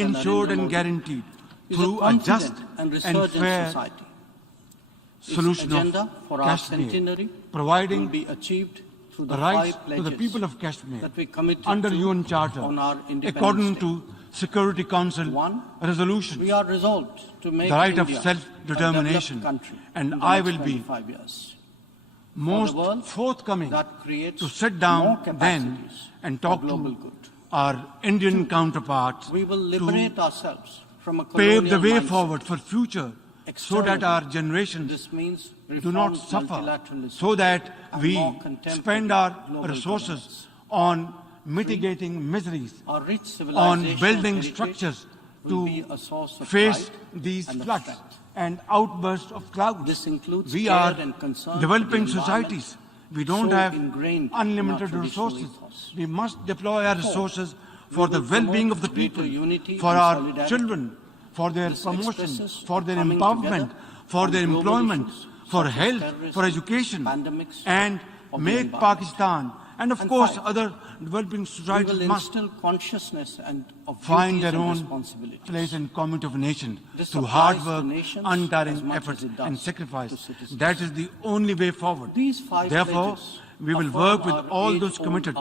ensured and guaranteed through a just and fair solution of Kashmir, providing the rights to the people of Kashmir under UN Charter, according to Security Council resolutions, we are resolved to make the right of India self-determination, and I will be most forthcoming to sit down then and talk to our Indian counterparts we will liberate ourselves from a pave the way mindset. forward for future so that our generations do not suffer, so that we spend our resources on mitigating miseries, on building structures to face these floods and outbursts of clouds. We are developing societies. We don't have unlimited resources. We must deploy our resources for the well-being of the people, for our children, for their promotion, for their empowerment, for their employment, for health, for education, and make Pakistan, and of course other developing societies must find their own place in common of a nation through hard work, untiring effort and sacrifice. That is the only way forward. Therefore, we will work with all those committed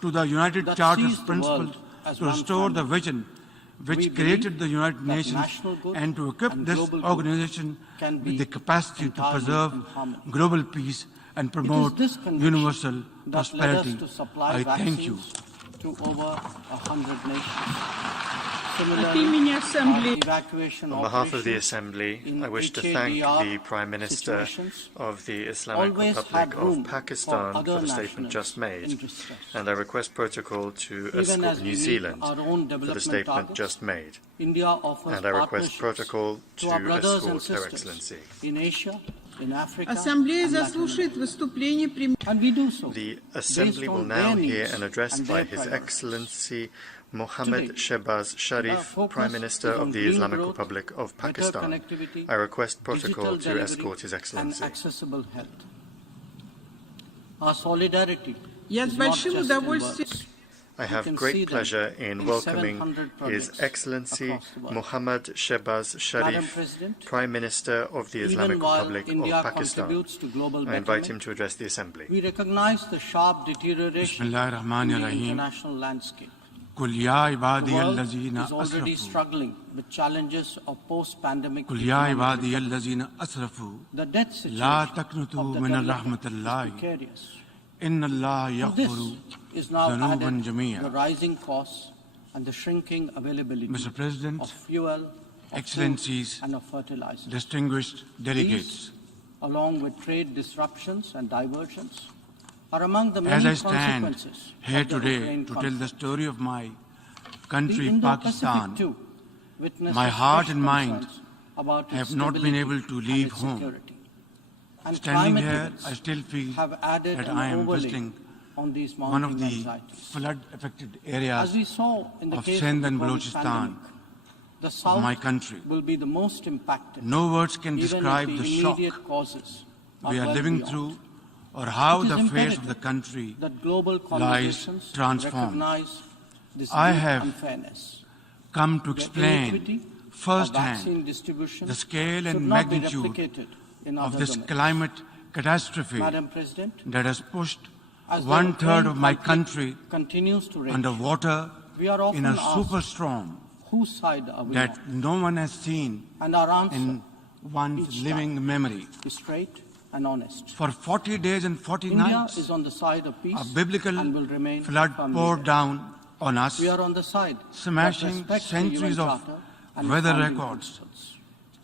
to the United Charter's principles to restore the vision which created the United Nations and to equip this organization with the capacity to preserve global peace and promote universal prosperity. I thank you. To over 100 nations. On behalf of the Assembly, I wish to thank the Prime Minister of the Islamic Republic of Pakistan for the statement just made, and I request protocol to escort New Zealand for the statement just made, and I request protocol to escort Her Excellency. Ассамблея заслушает выступление премьер-министра. The Assembly will now hear an address by His Excellency Mohammad Shehbaz Sharif, Prime Minister of the Islamic Republic of Pakistan. I request protocol to escort His Excellency. Our solidarity Я с большим удовольствием I have great pleasure in welcoming His Excellency Mohammad Shehbaz Sharif, Prime Minister of the Islamic Republic of Pakistan. I invite him to address the Assembly. We recognize the sharp deterioration in the international landscape. The world is already struggling with challenges of post-pandemic economic recovery. The debt situation of the developed is precarious. This is now added the rising costs and the shrinking availability Mr. President, of fuel, Excellencies, and of fertilizer. distinguished delegates, These, along with trade disruptions and diversions, are among the many as I stand consequences here of the today Ukraine to tell conflict. the story of my The country, Indo-Pacific Pakistan, too witnesses my heart fresh and mind concerns about its have not been stability able to and leave its home. security. And Standing climate here, events I still feel have added that an I am overlay visiting on these one of mounting the anxieties. flood-affected As areas we saw in the of case Sindh of the and COVID Balochistan, pandemic, the South my country. will be the most impacted. No words can even describe if the the shock immediate causes we are well living beyond. through, or how It is the face of imperative the country that global lies conversations transformed. recognize this I deep have unfairness. come to The explain inequity of firsthand vaccine distribution the scale should and not be magnitude replicated in of other this domains. climate catastrophe Madam President, that has pushed as the one-third Ukraine of my conflict country continues to rage, underwater we are often in a asked, superstorm whose side are we that on? no one has seen And our answer in one's each living time memory. is straight and honest. For 40 days and 40 India nights, is on the side of peace a biblical and will remain flood firmly poured there. down on us, We are on the side smashing that respects the centuries UN of Charter and weather founding records, principles.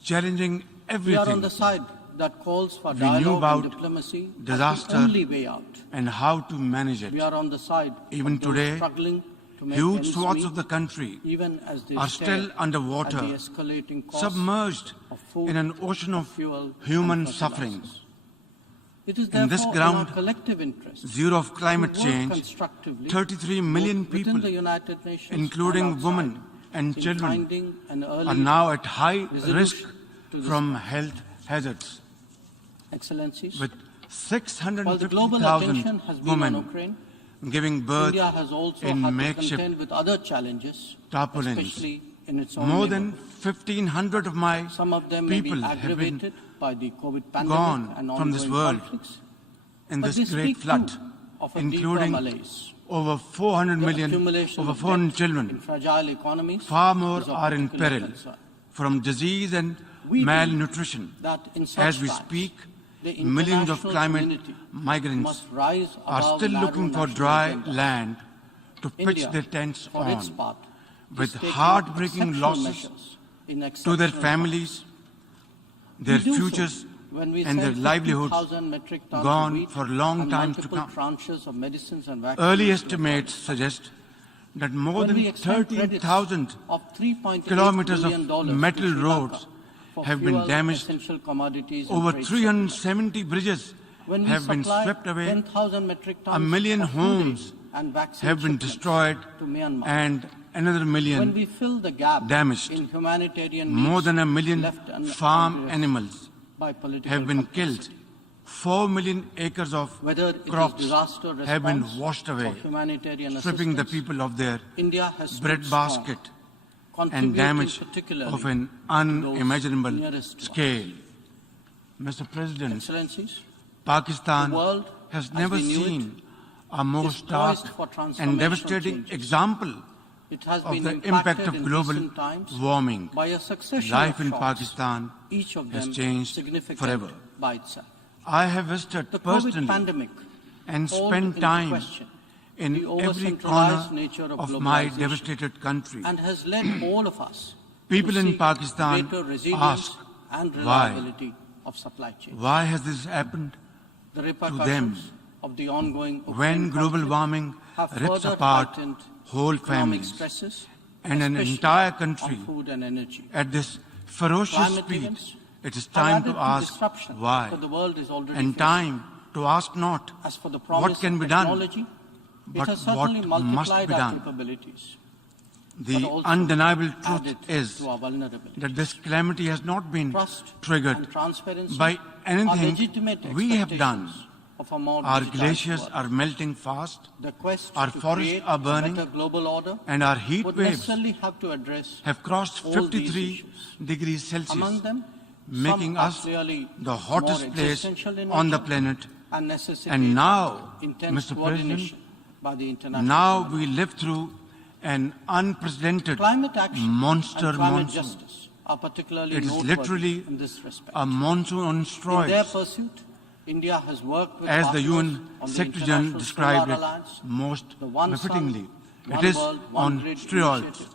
challenging We are on everything the side that calls for We knew dialogue about and diplomacy as disaster the only way out. and how to manage it. We are on the side Even of those today, struggling to make huge ends swaths meet, of the country even as they are stare still underwater, at the escalating costs submerged of food, in an ocean of fuel, human and suffering. fertilizers. It is In this therefore ground, our collective interest Zero of climate to work change, constructively 33 million both within people, the United Nations including and outside, women and in children, finding an early are now at high risk resolution to this from crisis. health hazards. Excellencies, With while the global attention 650,000 has been on women Ukraine, giving birth India has also in had to makeshift contend with other challenges, tarpaulins, especially More than 1,500 of my Some of them may be people have been aggravated by the COVID pandemic gone and from this ongoing world conflicts. in But this they great speak flood, too of a including deeper malaise. over 400 The million, accumulation over of 400 debt children. in fragile economies Far more is of are in particular peril concern. from disease and We malnutrition. That in such As we times, speak, the millions of international climate community migrants must rise are above still narrow looking for national dry agendas. land to pitch India, their tents for its on, part, with is taking heartbreaking exceptional losses measures in to their exceptional families, times. their We do so futures, when we and their send livelihoods 50,000 metric tons of gone wheat for a long and time to multiple come. tranches of medicines and vaccines Early to estimates the suggest that more When we than extend credits 13,000 of $3.8 kilometers of billion to metal Sri Lanka roads for have been fuel, damaged. essential commodities, and Over trade 370 bridges When we have been supply swept away. 10,000 metric tons 1 million of food homes aid and vaccine have been shipments destroyed to Myanmar. and another When million we fill the gap damaged. in humanitarian More needs than 1 million left farm unaddressed animals by political have been complexity. killed. 4 million acres of Whether it crops is disaster have been response washed away, or humanitarian stripping the assistance, people of their India has stood bread strong, basket and contributing damage particularly of an to those unimaginable nearest to us. scale. Mr. President, Excellencies, Pakistan the world has as never we knew seen a more is stark poised for and transformational devastating changes. example it has of been the impacted impact of in global recent times warming. by a succession Life of in shocks, Pakistan each of has them changed significant forever. by itself. I have visited The COVID personally pandemic and called spent into time question in the every over-centralized corner nature of of my globalization devastated country. and has led all of us People to in seek Pakistan greater resilience ask, and why? reliability of supply chains. Why has this happened The them repercussions of the ongoing when Ukraine global conflict warming have rips further apart heightened whole economic families stresses, and an especially entire country on food and energy. at this ferocious Climate speed? events It is have time added to ask disruption why, that the world is already and facing. time to ask not As for the promise what can of be done, technology, but it has what certainly must multiplied be our done. capabilities, The but also undeniable truth added is to our vulnerability. that this calamity has not been Trust triggered and transparency by are anything legitimate we have done. expectations of a more Our digitized glaciers world. are melting fast, The quest our to forests create are a burning, better global order and our heat would waves necessarily have to address have crossed all these 53 issues. degrees Celsius, Among them, making some are us clearly the hottest more place existential in on the nature planet. and necessitate And now, intense Mr. coordination by the international Now community. we live through an unprecedented Climate action monster and climate monsoon. justice are particularly It is noteworthy literally in this respect. A monsoon on In their steroids, pursuit, India has worked with as the partners UN on the Secretary General International described Solar it Alliance, most the One befittingly. Sun, It One is World, on One Grid steroids. initiative,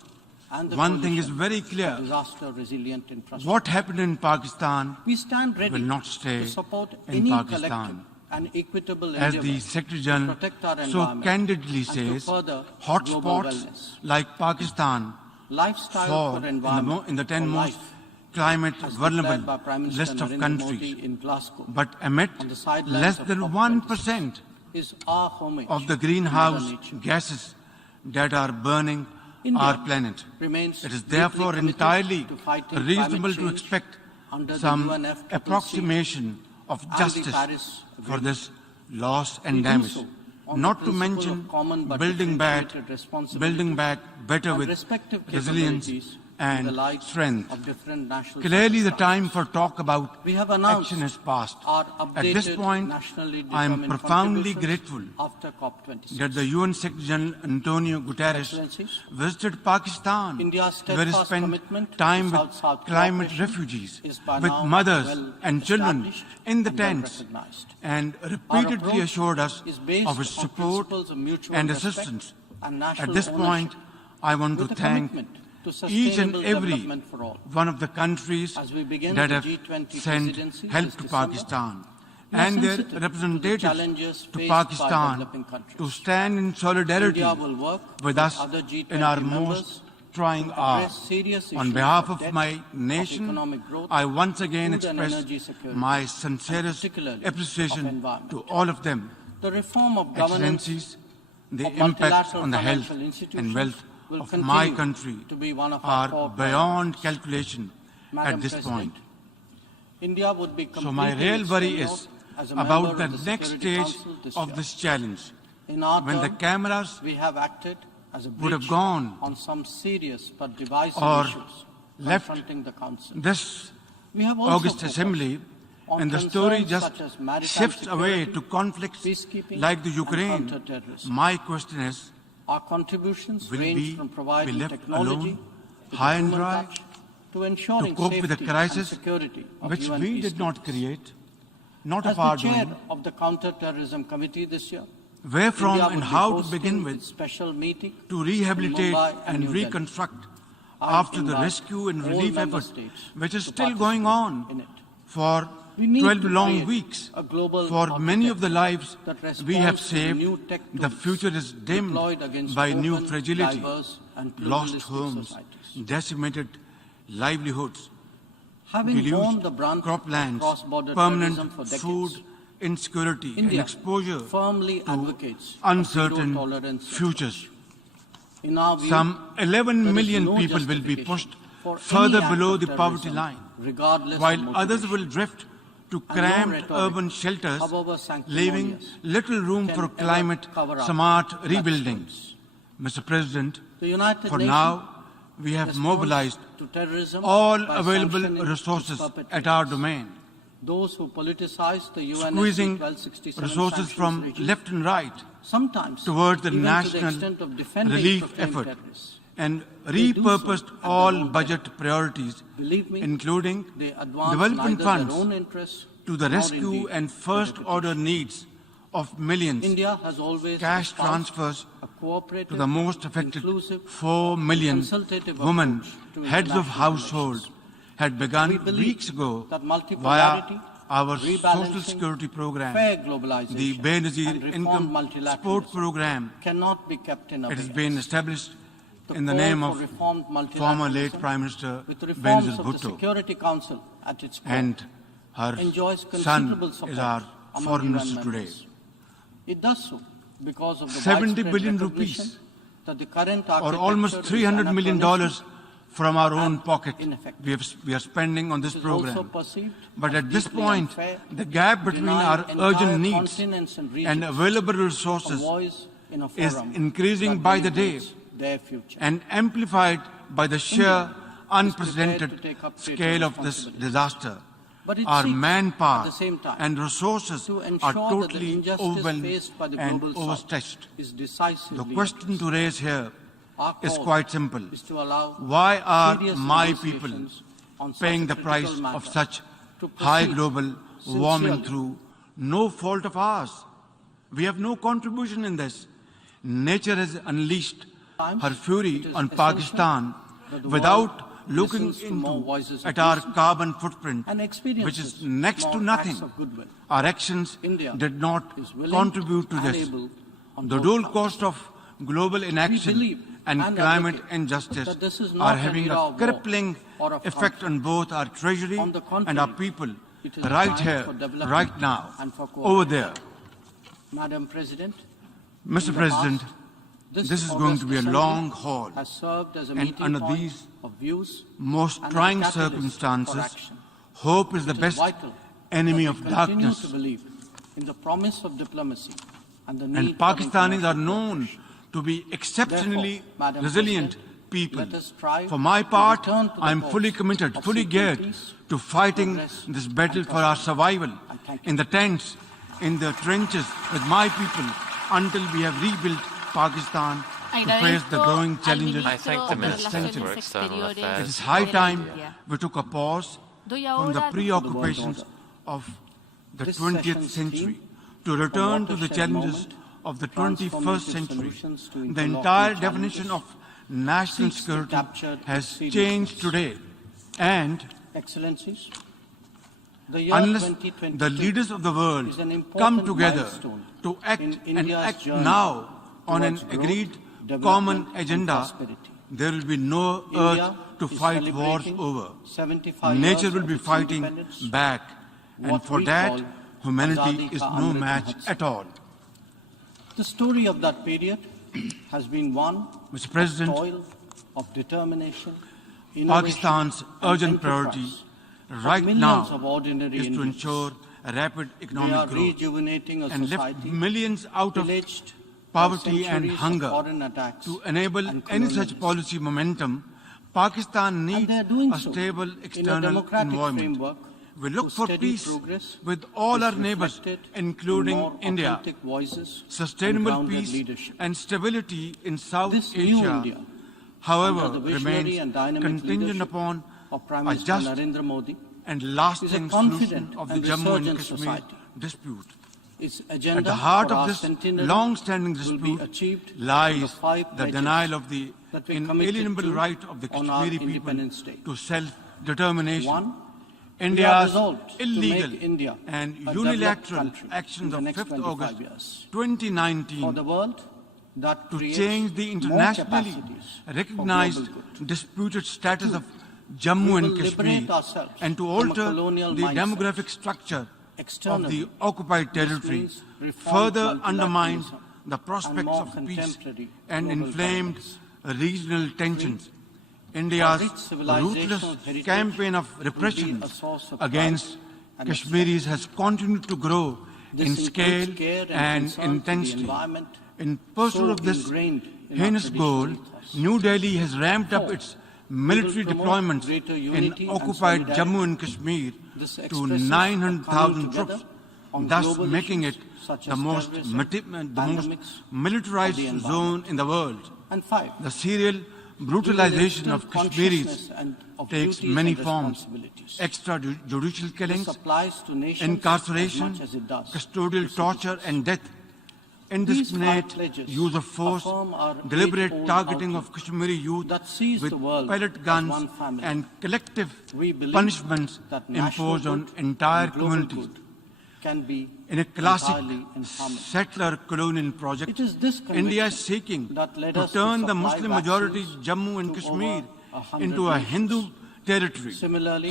and the One thing is Coalition very for clear. Disaster-resilient infrastructure. What happened in Pakistan We stand ready will not stay to support in any Pakistan. collective and equitable As endeavor the Secretary General to protect our so environment candidly and to says, further global hotspots wellness. like Pakistan Lifestyle fall for in the, environment in the 10 for most life, climate as declared vulnerable by Prime Minister list of Narendra countries. Modi in Glasgow, But emit on the sidelines less of than COP26, 1% is our homage of the to greenhouse Mother Nature. gases that are burning India our planet. remains It is deeply therefore committed entirely to fighting reasonable climate to change expect under the some UNFCCC approximation of and the justice Paris for Agreement. this loss We and do damage. so on Not the to principle mention of common but building back, differentiated responsibility better and with respective resilience capabilities in the and lives strength. of different national Clearly, the circumstances. time for talk about We have announced action has passed. our At this updated point, nationally I am determined profoundly contributions grateful after COP26. that the UN Secretary General Antonio Guterres Excellencies, visited Pakistan, India's where he steadfast spent commitment to time with South-South climate cooperation refugees, is by with now mothers well and children established in the and well tents, recognized. and Our repeatedly approach assured us is based of his on support principles of mutual and respect assistance. and national At this ownership, point, I want to with a thank commitment to each and sustainable every development for all. one of the countries As we begin that the have G20 sent presidency help this to December, Pakistan we are and their sensitive to the representatives challenges to faced by Pakistan developing countries. to stand in solidarity India will work with us other G20 in our members most trying to hour. address serious On issues behalf of of debt, my of nation, economic growth, I once again food and express energy security, my sincerest particularly of appreciation environment. to all of them. The reform of governance Excellencies, the of impact multilateral on the health financial institutions and wealth will of continue my country to be one of our core are beyond calculation Madam at this President, point. India would be So my completing real its worry tenure is as a about member the of next Security stage Council this of year. this challenge. In our When the turn, cameras we have acted would have gone on some serious but divisive or issues left confronting the Council. this We have also August focused Assembly, on and the story concerns just such as maritime shifts away security, to conflicts peacekeeping, like the and Ukraine. counter-terrorism. My question is, Our contributions will range we from be providing left technology alone, to high the and human dry, touch, to ensuring to cope with the safety crisis and security of which UN we did not peacekeepers? create, not As of the our chair doing? of the Counter-Terrorism Committee this year, Where from India and will be how to hosting begin its with special meeting to rehabilitate Mumbai and and New Delhi. reconstruct I after the invite rescue and all relief member effort, states which is to still going on in it. for We need 12 to long create weeks. a global For many of the lives that we have responds to the saved, new tech the tools future is dimmed deployed against by new open, fragility, diverse, and lost pluralistic homes, societies. decimated livelihoods, Having borne deluged the brunt of croplands, cross-border permanent terrorism for decades, food insecurity, and India exposure firmly to advocates a uncertain zero-tolerance futures. In our view, Some 11 there is million no people will be justification pushed for further any act below of the poverty terrorism, line, regardless while of others motivation. will drift to And no cramped rhetoric, urban shelters, however leaving sanctimonious, little room can for ever climate cover up smart black rebuilding. swans. Mr. President, The United for Nations now, we have responds mobilized to terrorism all by available sanctioning resources its at our perpetrators. domain, Those who politicize the UNSC squeezing 1267 resources sanctions from regime, left and right sometimes towards the even to the national extent of defending relief proclaimed effort, terrorists. and They do so repurposed at their all own budget priorities, Believe me, including they advance development neither funds, their own interests to the nor rescue indeed and their first-order reputation. needs of millions, India has always cash espoused transfers a cooperative, to the most affected inclusive, 4 million consultative women, approach to heads of international household, relations. had We begun believe weeks ago that via multipolarity, our social rebalancing, security program, fair globalization, the Benazir and reformed Income Support multilateralism Program. cannot be kept in It has abeyance. been established The in the call name for of reformed former late multilateralism, Prime Minister with reforms Benazir of the Bhutto, Security Council at its core, and her enjoys son considerable support is our among foreign UN minister today. members. It does so because of the 70 widespread billion recognition rupees, that the current or almost architecture is $300 million anachronistic from our own and pocket ineffective. we are spending on this It is also program. perceived But as at this deeply point, unfair the gap to between deny our entire urgent needs continents and and regions available a resources voice in a is forum increasing that by the day deliberates their future. and amplified by the sheer India is unprecedented prepared to take up greater scale of this responsibility. disaster. But it Our seeks, manpower at the same time, and resources to are ensure that the totally injustice overwhelmed faced by the and global south overstretched. is decisively The question to raise here Our is call quite simple. is to allow Why are serious my people negotiations on such paying a the critical price matter of such to high proceed global warming sincerely. through no fault of ours? We have no contribution in this. Nature has unleashed her It fury is on essential Pakistan that the without world looking listens to more into voices of at our reason carbon footprint, and which experiences is next to more nothing. acts of goodwill. Our actions India did not is willing contribute to and this. able on The both dual counts. cost of global inaction believe and and climate advocate injustice that this is are not an having era a of war crippling or of effect conflict. on both our treasury On the and our contrary, people it is a right time here, for development right now, and for over there. Madam President, Mr. in the President, past, this is August going to be a Assembly long haul, has served as a and meeting under point these of views most and trying as a catalyst for circumstances, action. hope is the It is best vital enemy that of we continue darkness. to believe in the promise of diplomacy and the And need for Pakistanis are international known cooperation. to be exceptionally Therefore, Madam resilient President, people. let us strive For my to part, return to the I am cause fully committed, of fully seeking geared peace, to fighting progress, this battle and for our survival I thank you. in the tents, in the trenches with my people until we have rebuilt Pakistan to face the growing challenges I thank the of this Minister century. for External It Affairs. is high time India. we took a pause Do from the ahora preoccupations of the This 20th session's century theme, to return to the watershed challenges moment, of the 21st transformative century. solutions to The interlocking entire challenges, definition of national seeks to security capture has its seriousness. changed today. And Excellencies, the year unless 2022 the leaders of the world is an important come together milestone to act in and India's act journey now on an towards growth, agreed development, common and agenda, prosperity. there will be no India earth to is fight wars celebrating over. 75 Nature years will of be its fighting independence, back. And what for we that, call humanity Azadi is ka no Amrit match Mahotsav. at all. The story of that period has been one Mr. President, of toil, of determination, innovation, Pakistan's and urgent enterprise priority of right millions now of ordinary is to Indians. ensure a rapid We are economic growth rejuvenating a and lift society millions out of pillaged poverty and hunger. To enable any such policy momentum, Pakistan needs a stable external environment. We look for peace with all our neighbors, including India. Sustainable peace and stability in South Asia, however, remains contingent upon a just and lasting solution of the Jammu and Kashmir dispute. At the heart of this long-standing dispute lies the denial of the inalienable right of the Kashmiri people to self-determination. India's illegal and unilateral actions of 5th August 2019 to change the internationally recognized disputed status of Jammu and Kashmir and to alter the demographic structure of the occupied territory further undermines the prospects of peace and inflamed regional tensions. India's ruthless campaign of repression against Kashmiris has continued to grow in scale and intensity. In pursuit of this heinous goal, New Delhi has ramped up its military deployments in occupied Jammu and Kashmir to 900,000 troops, thus making it the most militarized zone in the world. The serial brutalization of Kashmiris takes many forms: extrajudicial killings, incarceration, custodial torture and death, indiscriminate use of force, deliberate targeting of Kashmiri youth with pellet guns, and collective punishments imposed on entire communities. In a classic settler colonial project, India is seeking to turn the Muslim-majority Jammu and Kashmir into a Hindu territory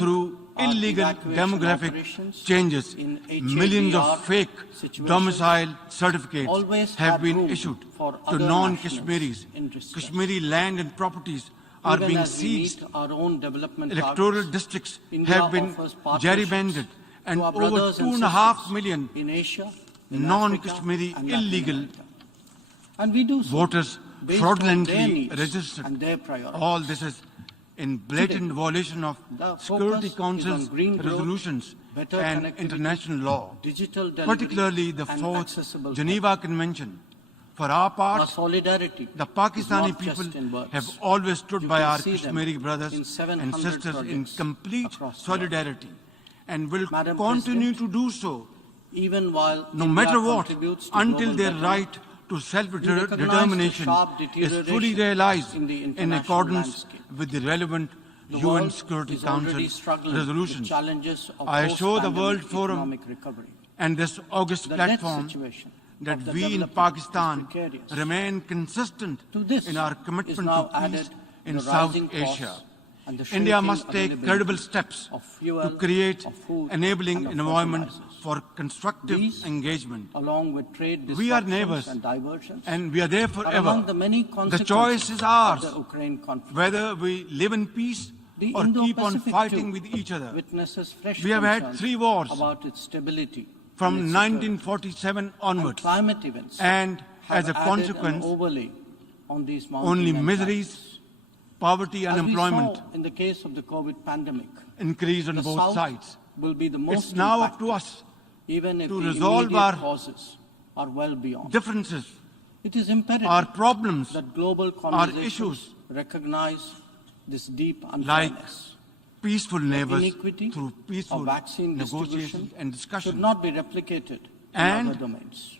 through illegal demographic changes. Millions of fake domicile certificates have been issued to non-Kashmiris. Kashmiri land and properties are being seized. Electoral districts have been gerrymandered, and over 2.5 million non-Kashmiri illegal voters fraudulently registered. All this is in blatant violation of Security Council's resolutions and international law, particularly the 4th Geneva Convention. For our part, the Pakistani people have always stood by our Kashmiri brothers and sisters in complete solidarity and will continue to do so, no matter what, until their right to self-determination is fully realized in accordance with the relevant UN Security Council resolutions. I assure the World Forum and this August platform that we in Pakistan remain consistent in our commitment to peace in South Asia. India must take credible steps to create enabling environment for constructive engagement. We are neighbors and we are there forever. The choice is ours, whether we live in peace or keep on fighting with each other. We have had 3 wars from 1947 onwards, and as a consequence, only miseries, poverty, unemployment in the case of the COVID pandemic, increase on both sides. It's now up to us to resolve our causes are well beyond differences, it is imperative our problems, that global our issues, recognize this deep unfairness. like peaceful neighbors through peaceful negotiations and discussion, should not be replicated and in other domains.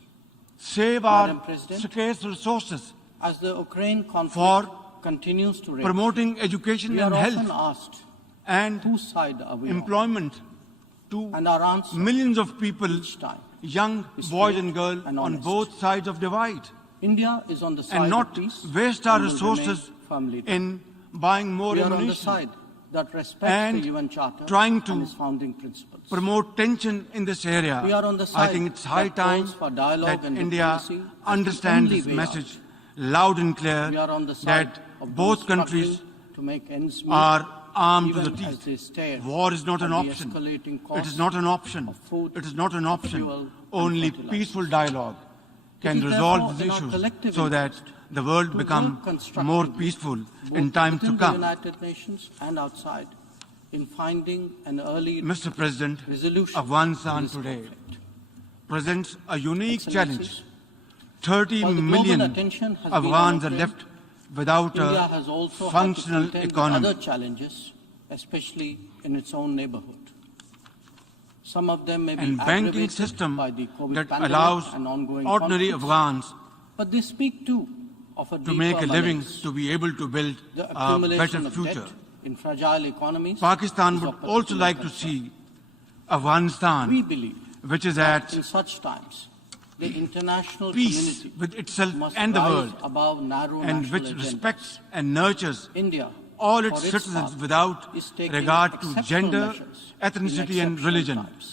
Save our scarce resources as the Ukraine conflict for continues to rage, promoting education we and are often health asked and whose side are we employment to on? And our answer millions of people, each time young boys and girls and on honest. both sides of divide, India is on the side and not of peace waste our and will resources remain firmly there. in buying more We are on the ammunition, side that respects and the UN Charter trying to and its founding principles. promote tension in this area. We are on the I side think it's high that time calls for dialogue that and India diplomacy as the understands only this way message loud and clear, We are on the side that of both those countries struggling to make ends meet, are armed to even the as they teeth. stare War is not at an the option. escalating It costs is not an option. of food, It is not an option. fuel, and Only fertilizer. peaceful dialogue can resolve these issues so that the world become more peaceful in time to come. The United Nations and outside in finding an early Mr. President, resolution Afghanistan today presents a unique challenge. 30 million Afghans are left without India a has also functional had to contend with economy. other challenges, especially in its own neighborhood. Some of them may be And banking aggravated system by the COVID that pandemic allows and ongoing ordinary conflicts, Afghans but they speak too of a to make a living, malaise. to be able to build The a accumulation better of future. debt in fragile economies Pakistan is would of also particular like to concern. see Afghanistan, We believe which is that at in such times, the international peace community with itself must and the rise world, above narrow and national which agendas. respects and nurtures India, all for its its citizens part, without is taking regard to exceptional gender, measures ethnicity in and exceptional religion. times.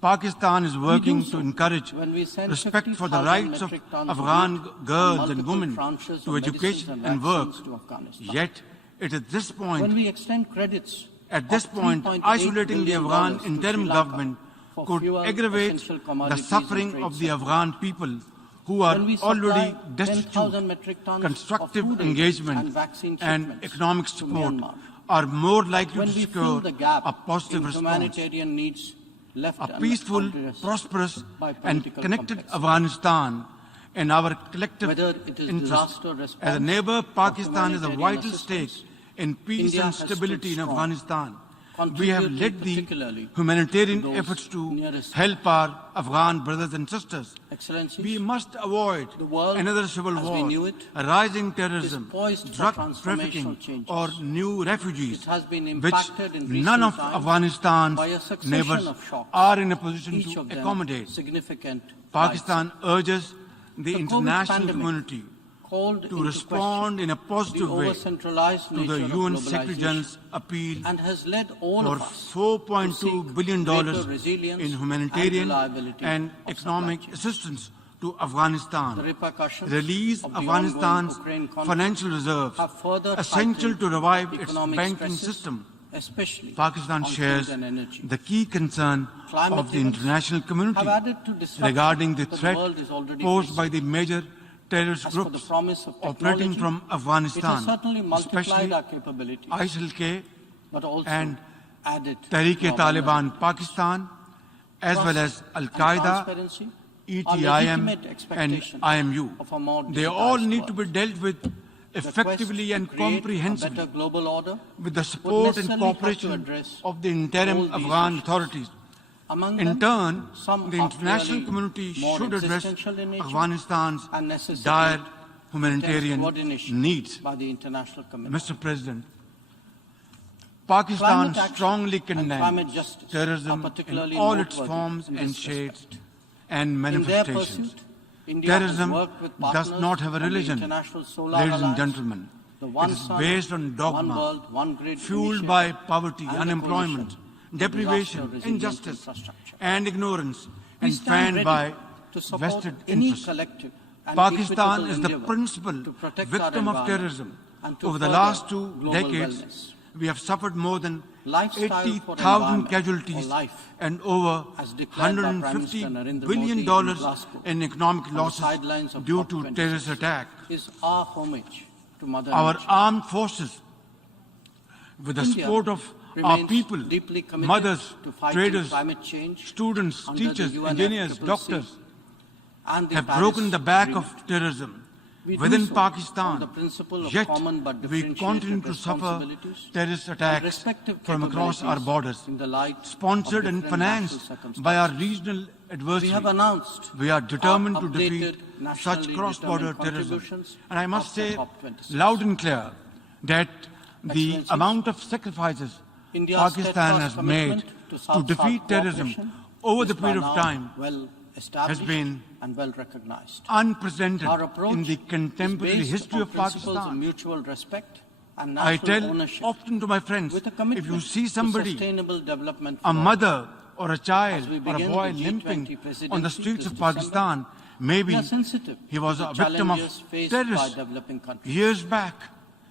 Pakistan is working so to encourage when we send respect for the 50,000 rights of metric tons Afghan wheat girls and multiple women tranches to of education medicines and work. vaccines to Afghanistan. Yet, it is this When point, we extend credits at this of point, $3.8 isolating the billion Afghan to interim Sri Lanka government for could fuel, aggravate essential the commodities and suffering trade of the sector. Afghan people who are When we already supply 10,000 destitute. metric tons of Constructive food aid engagement and vaccine and shipments economic to support Myanmar. are more likely When to we fill secure the gap a positive in response. humanitarian needs left A peaceful, unaddressed prosperous by and political connected complexity. Afghanistan in our collective Whether it is interest. disaster As a response neighbor, or Pakistan is a humanitarian vital stake assistance, in peace India and has stability in stood strong, Afghanistan. We have contributing led the particularly humanitarian to those efforts to nearest help our Afghan brothers and sisters. Excellencies, We must avoid the world, another civil as we war, knew it, rising terrorism, is poised for drug transformational trafficking, changes. or new refugees, It has been which impacted in recent none of times Afghanistan's by a succession neighbors of shocks, are in a position each to of them accommodate. significant Pakistan urges the The COVID international pandemic community called to into respond in a question positive the way over-centralized to the nature of UN Secretary globalization General's appeal and has led all for of us to $4.2 seek billion greater resilience in humanitarian and reliability and of economic supply chains. assistance to The Afghanistan. repercussions Release of the Afghanistan's ongoing Ukraine conflict financial reserves, have further essential heightened to revive its economic banking stresses, system. especially Pakistan on shares food and energy. the key concern Climate of the events international community have added to disruption regarding the that the threat world is already posed facing. by the major terrorist As for the groups promise of operating technology, from it has Afghanistan, certainly multiplied especially our capabilities, ISIL-K but also and added Tehreek-e-Taliban Pakistan, as well as Al-Qaeda, transparency ETIM, and IMU. They all need to be dealt with effectively and comprehensively global order with the support and necessarily have to cooperation address of the all interim these Afghan issues. authorities. Among In them, turn, some the are international clearly community more should address existential in nature Afghanistan's and necessitate dire intense humanitarian coordination needs. by the international community. Mr. President, Pakistan Climate action strongly and condemns climate justice terrorism are particularly in all its noteworthy forms in and this shades respect. and In their manifestations. pursuit, India has Terrorism worked with does partners not have a on the religion, International Solar ladies and Alliance, gentlemen. the It One is Sun, based on One dogma, World, One Grid fueled initiative, by poverty, and the unemployment, Coalition for deprivation, Disaster-Resilient injustice, Infrastructure. and ignorance, We and stand fanned ready by to support vested any interests. collective and Pakistan equitable is the endeavor principal to protect victim our of terrorism. and to Over the further last 2 global decades, wellness. we have suffered more than Lifestyle for 80,000 environment, casualties or life, and over as declared by Prime $150 Minister Narendra billion Modi in Glasgow, in economic on the losses sidelines of due to COP26, terrorist attack. is our homage to Mother Our Nature. armed forces, with the India support of our remains people, deeply committed mothers, to fighting traders, climate change students, under the teachers, UNFCCC engineers, doctors, and the have Paris broken the back Agreement. of terrorism We do within so on Pakistan, the principle of yet common but we differentiated continue to suffer responsibilities terrorist and attacks respective from across our capabilities borders, in the light sponsored of and different national financed circumstances. by our regional We adversaries. have announced We are determined our to defeat updated such nationally cross-border determined terrorism. contributions And I must after say COP26. loud and clear that the Excellencies, amount of sacrifices India's Pakistan steadfast has made commitment to to South-South defeat terrorism cooperation over is the by period of now time well established been and well recognized. unprecedented Our approach in the is contemporary based history on of principles of Pakistan. mutual respect and I national tell ownership, often to my friends, with a if commitment you see to somebody, sustainable development a for all. mother or a child As we or a begin boy the G20 limping presidency on the streets this of December, Pakistan, maybe we are sensitive he was to a the victim of challenges faced terrorists by developing countries. years back.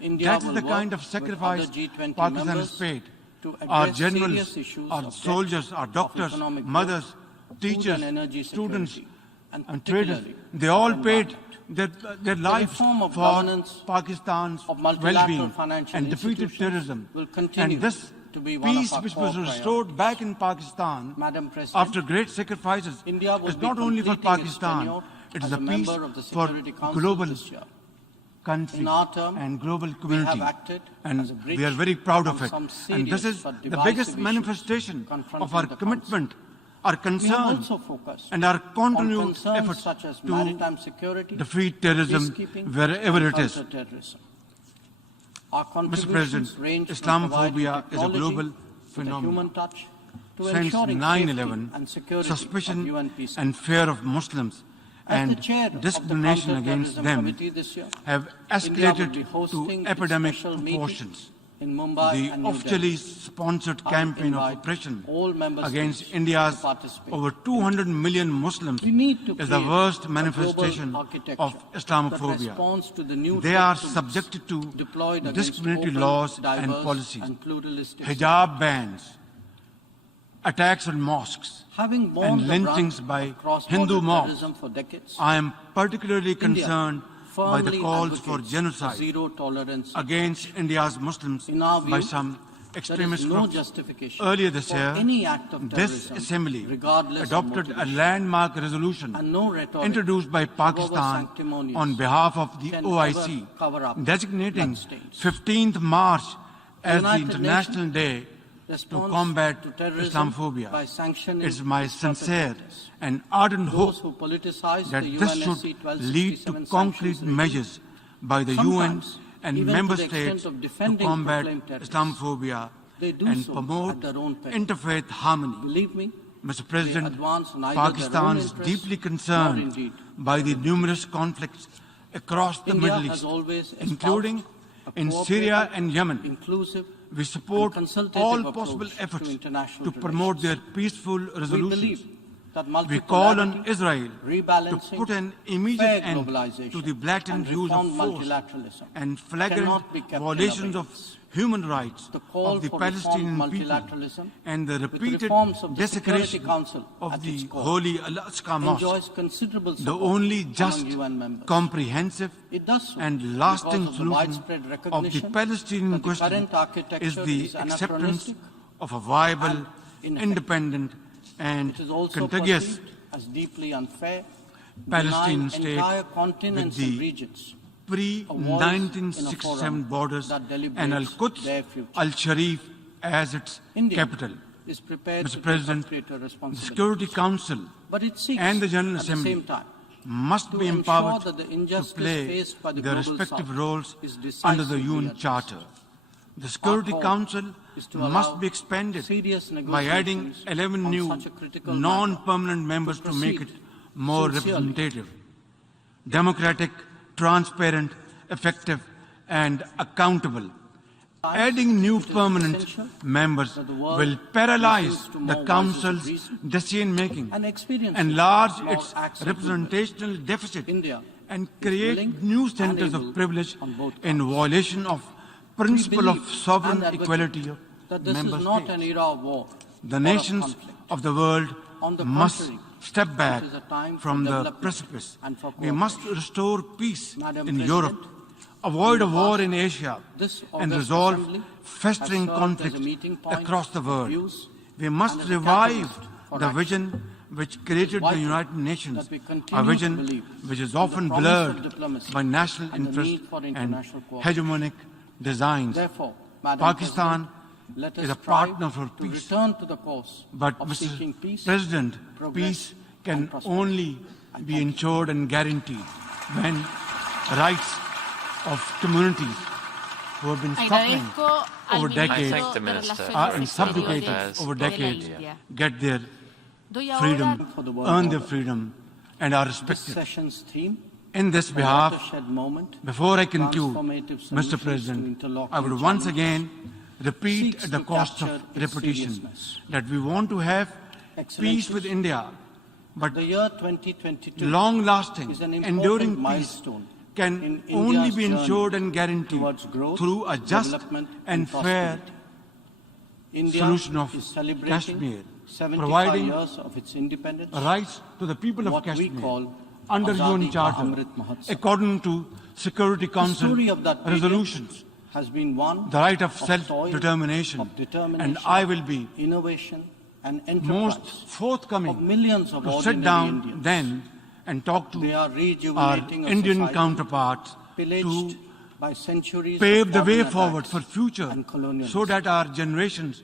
India That is will the kind work of with sacrifice other G20 Pakistan has members paid. to Our address generals, serious issues our of soldiers, debt, our of doctors, economic growth, mothers, food teachers, and energy students, security, and traders, they all paid their lives for Pakistan's well-being and defeated terrorism. And this peace which was restored back in Pakistan after great sacrifices is not only for Pakistan, it is a peace for global country and global community. And we are very proud of it. And this is the biggest manifestation of our commitment, our concern, and our continued efforts to defeat terrorism wherever it is. Mr. President, Islamophobia is a global phenomenon. Since 9/11, suspicion and fear of Muslims and discrimination against them have escalated to epidemic proportions. The officially sponsored campaign of oppression against India's over 200 million Muslims is the worst manifestation of Islamophobia. They are subjected to discriminatory laws and policies, hijab bans, attacks on mosques, and lynchings by Hindu mobs. I am particularly concerned by the calls for genocide against India's Muslims by some extremist groups. Earlier this year, this Assembly adopted a landmark resolution introduced by Pakistan on behalf of the OIC, designating 15th March as the International Day to combat Islamophobia. It's my sincere and ardent hope that this should lead to concrete measures by the UN and member states to combat Islamophobia and promote interfaith harmony. Mr. President, Pakistan is deeply concerned by the numerous conflicts across the Middle East, including in Syria and Yemen. We support all possible efforts to promote their peaceful resolutions. We call on Israel to put an immediate end to the blatant use of force and flagrant violations of human rights of the Palestinian people and the repeated desecration of the Holy Al-Aqsa Mosque. The only just, comprehensive and lasting solution of the Palestinian question is the acceptance of a viable, independent and contiguous Palestinian state with the pre-1967 borders and Al-Quds Al-Sharif as its capital. Mr. President, the Security Council and the General Assembly must be empowered to play their respective roles under the UN Charter. The Security Council must be expanded by adding 11 new non-permanent members to make it more representative, democratic, transparent, effective, and accountable. Adding new permanent members will paralyze the Council's decision-making, enlarge its representational deficit, and create new centers of privilege in violation of principle of sovereign equality of member states. The nations of the world must step back from the precipice. We must restore peace in Europe, avoid a war in Asia, and resolve festering conflicts across the world. We must revive the vision which created the United Nations, a vision which is often blurred by national interest and hegemonic designs. Pakistan is a partner for peace. But, Mr. President, peace can only be ensured and guaranteed when rights of communities who have been suffering over decades and subjugated over decades get their freedom, earn their freedom, and are respected. In this behalf, before I conclude, Mr. President, I would once again repeat at the cost of repetition that we want to have peace with India, but long-lasting, enduring peace can only be ensured and guaranteed through a just and fair solution of Kashmir. providing years of its independence, rights to the people of what we Kashmir call under Azadi UN Charter, Amrit Mahotsav. according to Security Council story of that period resolutions, has been one the right of toil, self-determination, of determination, and I will be innovation and enterprise most of forthcoming millions of to sit ordinary down Indians. then and talk They to are our rejuvenating a Indian society counterparts pillaged to by centuries pave of the way foreign forward attacks for future and colonialism. so that our generations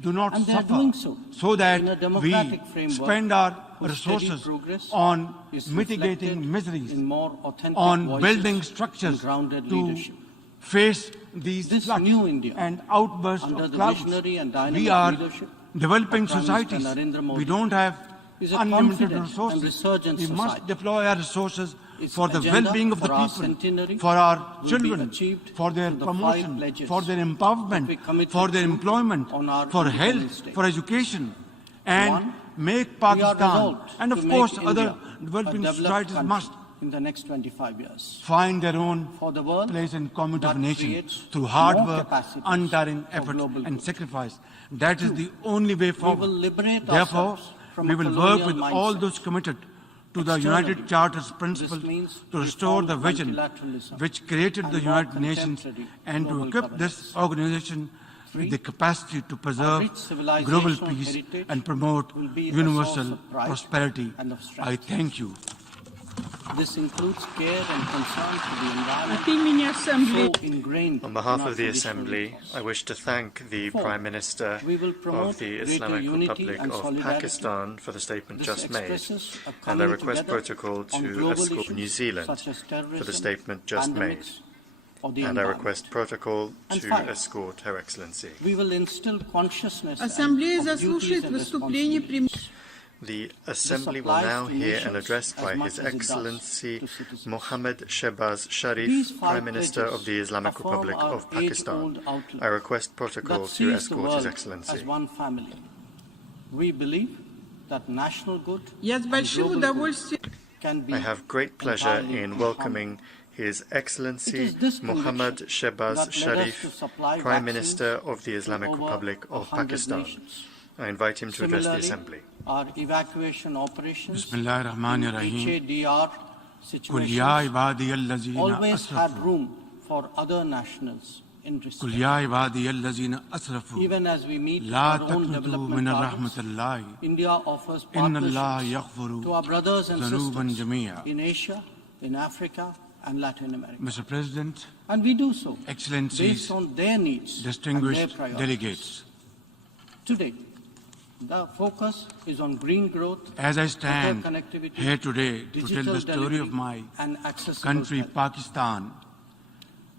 do not And they are suffer, doing so that in a we democratic framework spend our whose steady resources progress on is mitigating reflected miseries, in more authentic on voices building and structures grounded to leadership. face these This floods new India, and outbursts under of the clouds. visionary and dynamic We are leadership developing of Prime Minister societies. Narendra Modi, We don't have is a unlimited confident and resources. resurgent We must society. deploy our resources Its for the agenda well-being of the for our people, centenary for our will be children, achieved for their through the 5 promotion, pledges for their that we empowerment, committed for their to employment, on our for Independence health, Day. for education, and One, make we are Pakistan, resolved and to of make course India other a developing developed societies country must in the next 25 years. find their own For the world, place in common that of nation creates through hard more work, capacities untiring for effort, global and good. sacrifice. That is the only way We forward. will liberate Therefore, ourselves from we a will work colonial with all mindset. those committed to the Externally, United Charter's principles this means to restore the reformed vision multilateralism which created the and more United Nations contemporary and to global equip this governance. organization with the capacity to Our preserve rich civilizational global peace heritage and promote will be a universal source of pride prosperity. and of strength. I thank you. This includes care and concern for the environment, От имени Ассамблеи so ingrained On behalf in our of the traditional Assembly, ethos. I wish to thank the Four, Prime Minister we will promote of the greater Islamic unity Republic and of solidarity. Pakistan for the statement This just made, expresses a and I coming request together protocol on to global escort issues New Zealand such as for the terrorism, statement just made, pandemics, or the and I environment. request protocol And to five, escort Her Excellency. We will instill consciousness Ассамблея of duties заслушает and выступление премьера. responsibilities. The Assembly will applies now to hear nations an address as by much His as it does Excellency to citizens. Mohammad Shehbaz These Sharif, 5 Prime Minister pledges of the Islamic affirm Republic our of Pakistan. age-old outlook I request protocol that to sees the escort His world Excellency. as one family. We believe that national good Я с and большим global good удовольствием can be I have great pleasure entirely in in welcoming His It is Excellency this Mohammad conviction Shehbaz that led us to Sharif, supply Prime vaccines Minister of the to Islamic over Republic of 100 Pakistan. nations. I invite him to address the Similarly, Assembly. our evacuation operations Bismillah ar-Rahman ar-Rahim. HADR قل يا situations عبادي الذين always had أسرفوا room for other nationals in قل respect. يا عبادي الذين أسرفوا Even as we meet لا our own تقنطوا development من رحمة targets, الله India offers إن الله partnerships يغفر to our brothers and ذنوبا sisters جميعا. in Asia, in Africa, and Latin America. Mr. President, And we do so Excellencies, based on their needs distinguished and their priorities. delegates, Today, the focus is on green growth, as I better stand connectivity, here today to tell digital the story delivery, of my and accessible country, health. Pakistan,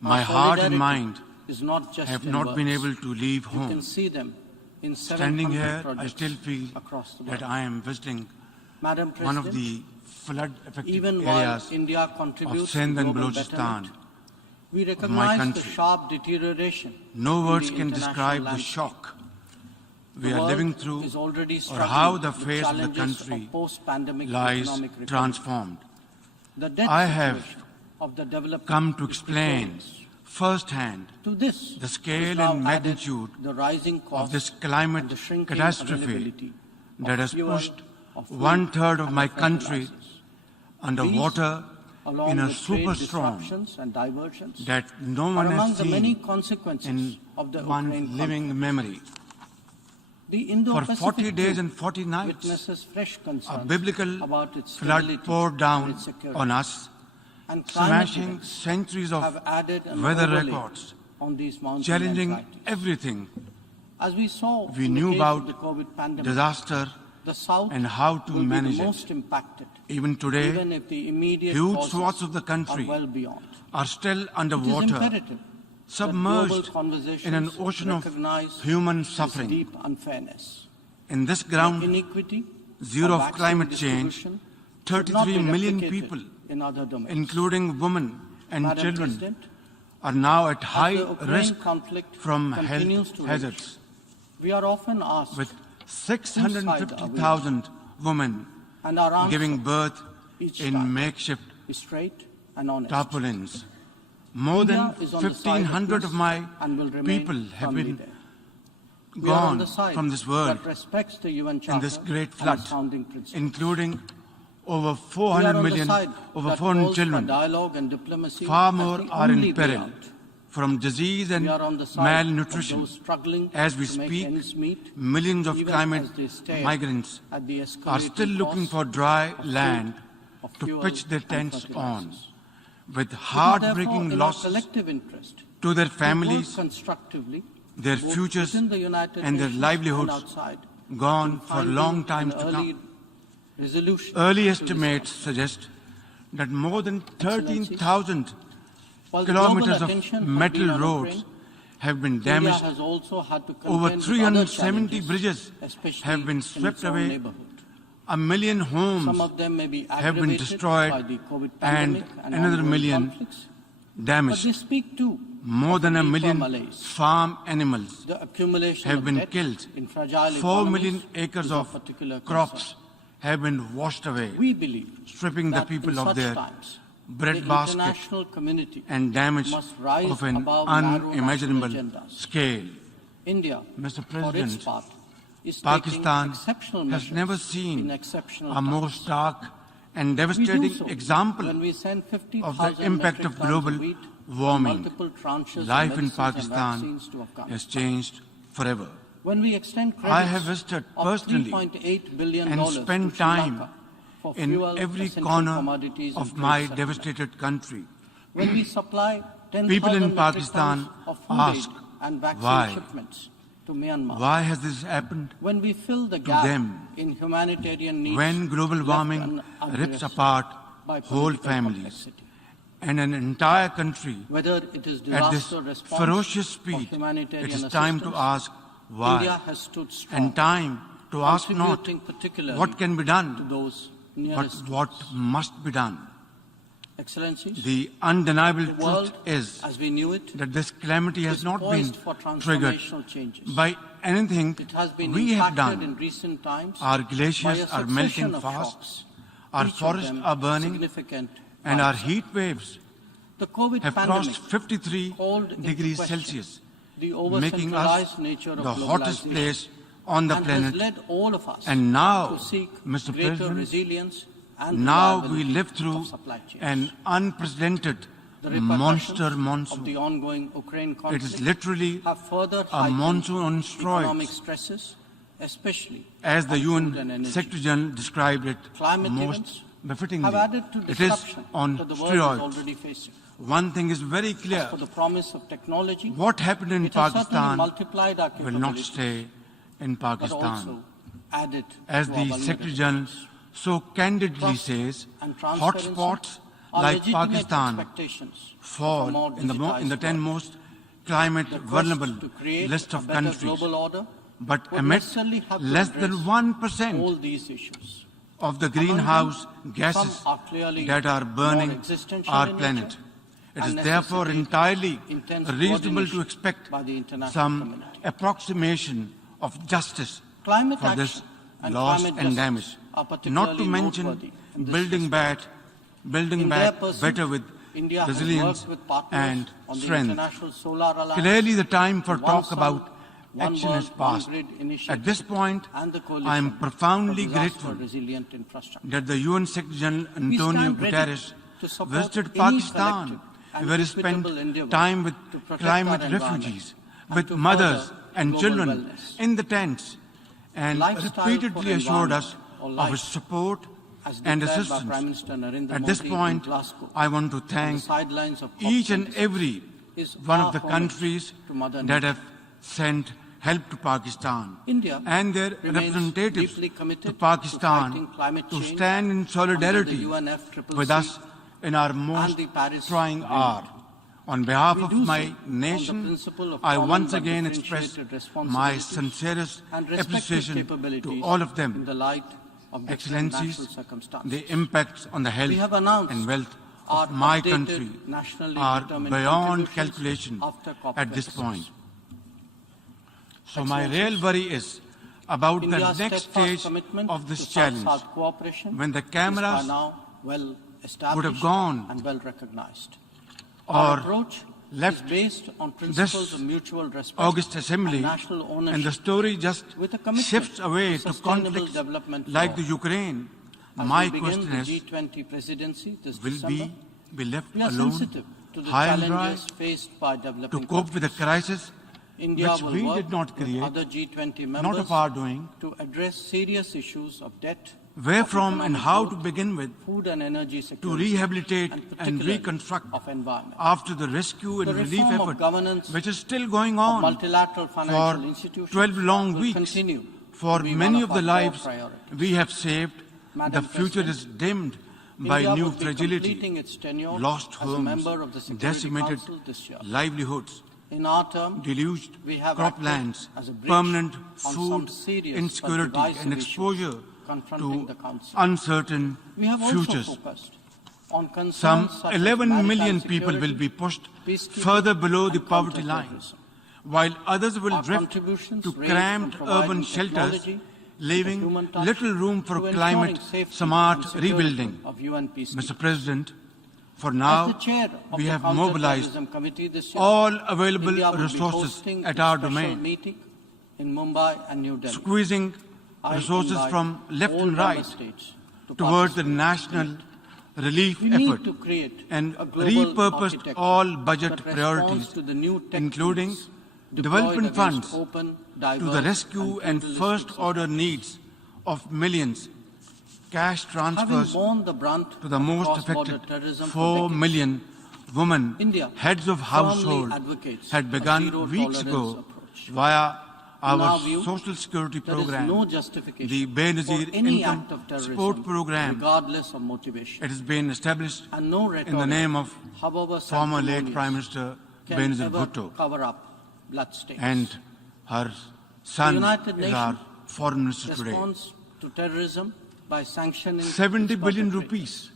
Our my heart and solidarity mind is not just have in not been words. able to leave You can home. see them in Standing 700 here, I projects still feel across the that world. I am visiting Madam one of President, the flood-affected even while areas India of contributes to Sindh and global Balochistan. betterment, we recognize the country. sharp deterioration No in words the can international describe the landscape. shock The we are world living through is already or struggling how the with face of the challenges country post-pandemic lies economic recovery. transformed. The debt I have situation of the developed come to is explain precarious. firsthand To this, the scale is now and added magnitude the rising of cost this and climate the shrinking catastrophe availability that of has fuel, pushed of food, 1/3 of and my of country fertilizers. underwater Along in a with trade superstorm disruptions and diversions, that no are one among has the many seen consequences in of the one's Ukraine living conflict. memory. The For Indo-Pacific 40 days group and 40 nights, witnesses fresh a concerns biblical about its flood stability poured and down its security. on us, And climate smashing events centuries of have added an weather overlay records, on these mounting challenging anxieties. everything As we saw we in the knew case about of the COVID pandemic, disaster the South and how to will manage be the it. most impacted, Even today, even if the immediate huge causes swaths of the are country well beyond. are still It is underwater, imperative submerged that global in an conversations ocean of recognize human this suffering. deep unfairness. In this The ground inequity zero of of vaccine climate change, distribution should not 33 be million replicated people, in other domains. including women and Madam children, President, are now at as high the Ukraine risk conflict from continues health to rage, hazards, we are often asked, with 650,000 women and our answer giving birth each in time makeshift is straight and honest. gone from this world in this great flood, including over 400 million, over 400 children. Far more are in peril from disease and malnutrition. As we speak, millions of climate migrants are still looking for dry land to pitch their tents on, with heartbreaking losses to their families, their futures and their livelihoods gone for long times to come. Early estimates suggest that more than 13,000 kilometers of metal roads have been damaged. Over 370 bridges have been swept away. 1 million homes have been destroyed and another million damaged. More than 1 million farm animals have been killed. 4 million acres of crops have been washed away, stripping the people of their breadbasket and damage of an unimaginable scale. Mr. President, Pakistan has never seen a more stark and devastating example of the impact of global warming. Life in Pakistan has changed forever. I have visited personally and spent time in every corner of my devastated country. People in Pakistan ask, why? Why has this happened to them? When global warming rips apart whole families and an entire country at this ferocious speed, it is time to ask why, and time to ask not what can be done, but what must be done. The undeniable truth is that this calamity has not been triggered by anything we have done. Our glaciers are melting fast, our forests are burning, and our heat waves have crossed 53 degrees Celsius, making us the hottest place on the planet. And now, Mr. President, now we live through an unprecedented monster monsoon. It is literally a monsoon on steroids, as the UN Secretary General described it most befittingly. It is on steroids. One thing is very clear: what happened in Pakistan will not stay in Pakistan. As the Secretary General so candidly says, hotspots like Pakistan fall in the 10 most climate vulnerable list of countries. But amidst less than 1% of the greenhouse gases that are burning our planet, it is therefore entirely reasonable to expect some approximation of justice for this loss and damage. Not to mention building back better with resilience and strength. Clearly the time for talk about action has passed. At this point, I am profoundly grateful that the UN Secretary General Antonio Guterres visited Pakistan, where he spent time with climate refugees, with mothers and children in the tents, and repeatedly assured us of his support and assistance. At this point, I want to thank each and every one of the countries that have sent help to Pakistan and their representatives to Pakistan to stand in solidarity with us in our most trying hour. On behalf of my nation, I once again express my sincerest appreciation to all of them. Excellencies, the impacts on the health and wealth of my country are beyond calculation at this point. So my real worry is about the next stage of this challenge, when the cameras would have gone, or left is based on this principles of mutual respect August Assembly, and national ownership, and the story just with a commitment shifts away to to sustainable conflicts development like for the all. Ukraine, As my we begin question the is, G20 presidency this will December, we be left we are alone, sensitive to the high and dry, challenges faced by to developing cope with a countries. crisis India which will we work did not with create, other G20 not members of our doing? to address serious issues of debt, Where of from and economic how growth, to begin with food and energy to security, rehabilitate and particularly reconstruct of environment. after the rescue and The relief reform of effort, governance which is still going of on multilateral financial for institutions 12 long will weeks. continue For to be many one of our the top lives priorities. we have saved, Madam the future President, is dimmed by India new would be fragility, completing its tenure lost as a homes, member of the Security decimated Council this year. livelihoods, In our term, deluged we have croplands, acted as a bridge permanent on some food serious but insecurity, divisive and issues exposure confronting to the Council. uncertain We have also futures. focused on concerns Some such as 11 maritime million people security, will be pushed peacekeeping, further below the and poverty line, counterterrorism. while others will Our drift contributions to range cramped from providing urban shelters, technology, leaving the human touch, little room for to climate ensuring safety smart and security rebuilding. of UN peacekeeping. Mr. President, for As the now, chair of we the have mobilized Counterterrorism Committee this year, all available India will be resources hosting at a our special domain, meeting in Mumbai and New Delhi. squeezing I resources invite from left all and member right states to towards the participate. national relief We need effort to create and a global repurposed architecture all budget that responds priorities, to the new tech including needs development deployed funds, against open, to diverse, the rescue and pluralistic first-order societies. needs of millions, cash Having transfers borne the brunt to the of most cross-border affected terrorism for 4 decades, million women, India heads of firmly household, advocates had a begun zero weeks tolerance ago approach. via In our our view, social security there is program, no justification the for Benazir any Income act of terrorism, Support Program. regardless of motivation. It has been established And no rhetoric, in the name of however former late sanctimonious, Prime Minister can Benazir ever Bhutto, cover up bloodstains. and her son United is our Nations foreign minister today. responds to terrorism by sanctioning 70 its billion perpetrators. rupees,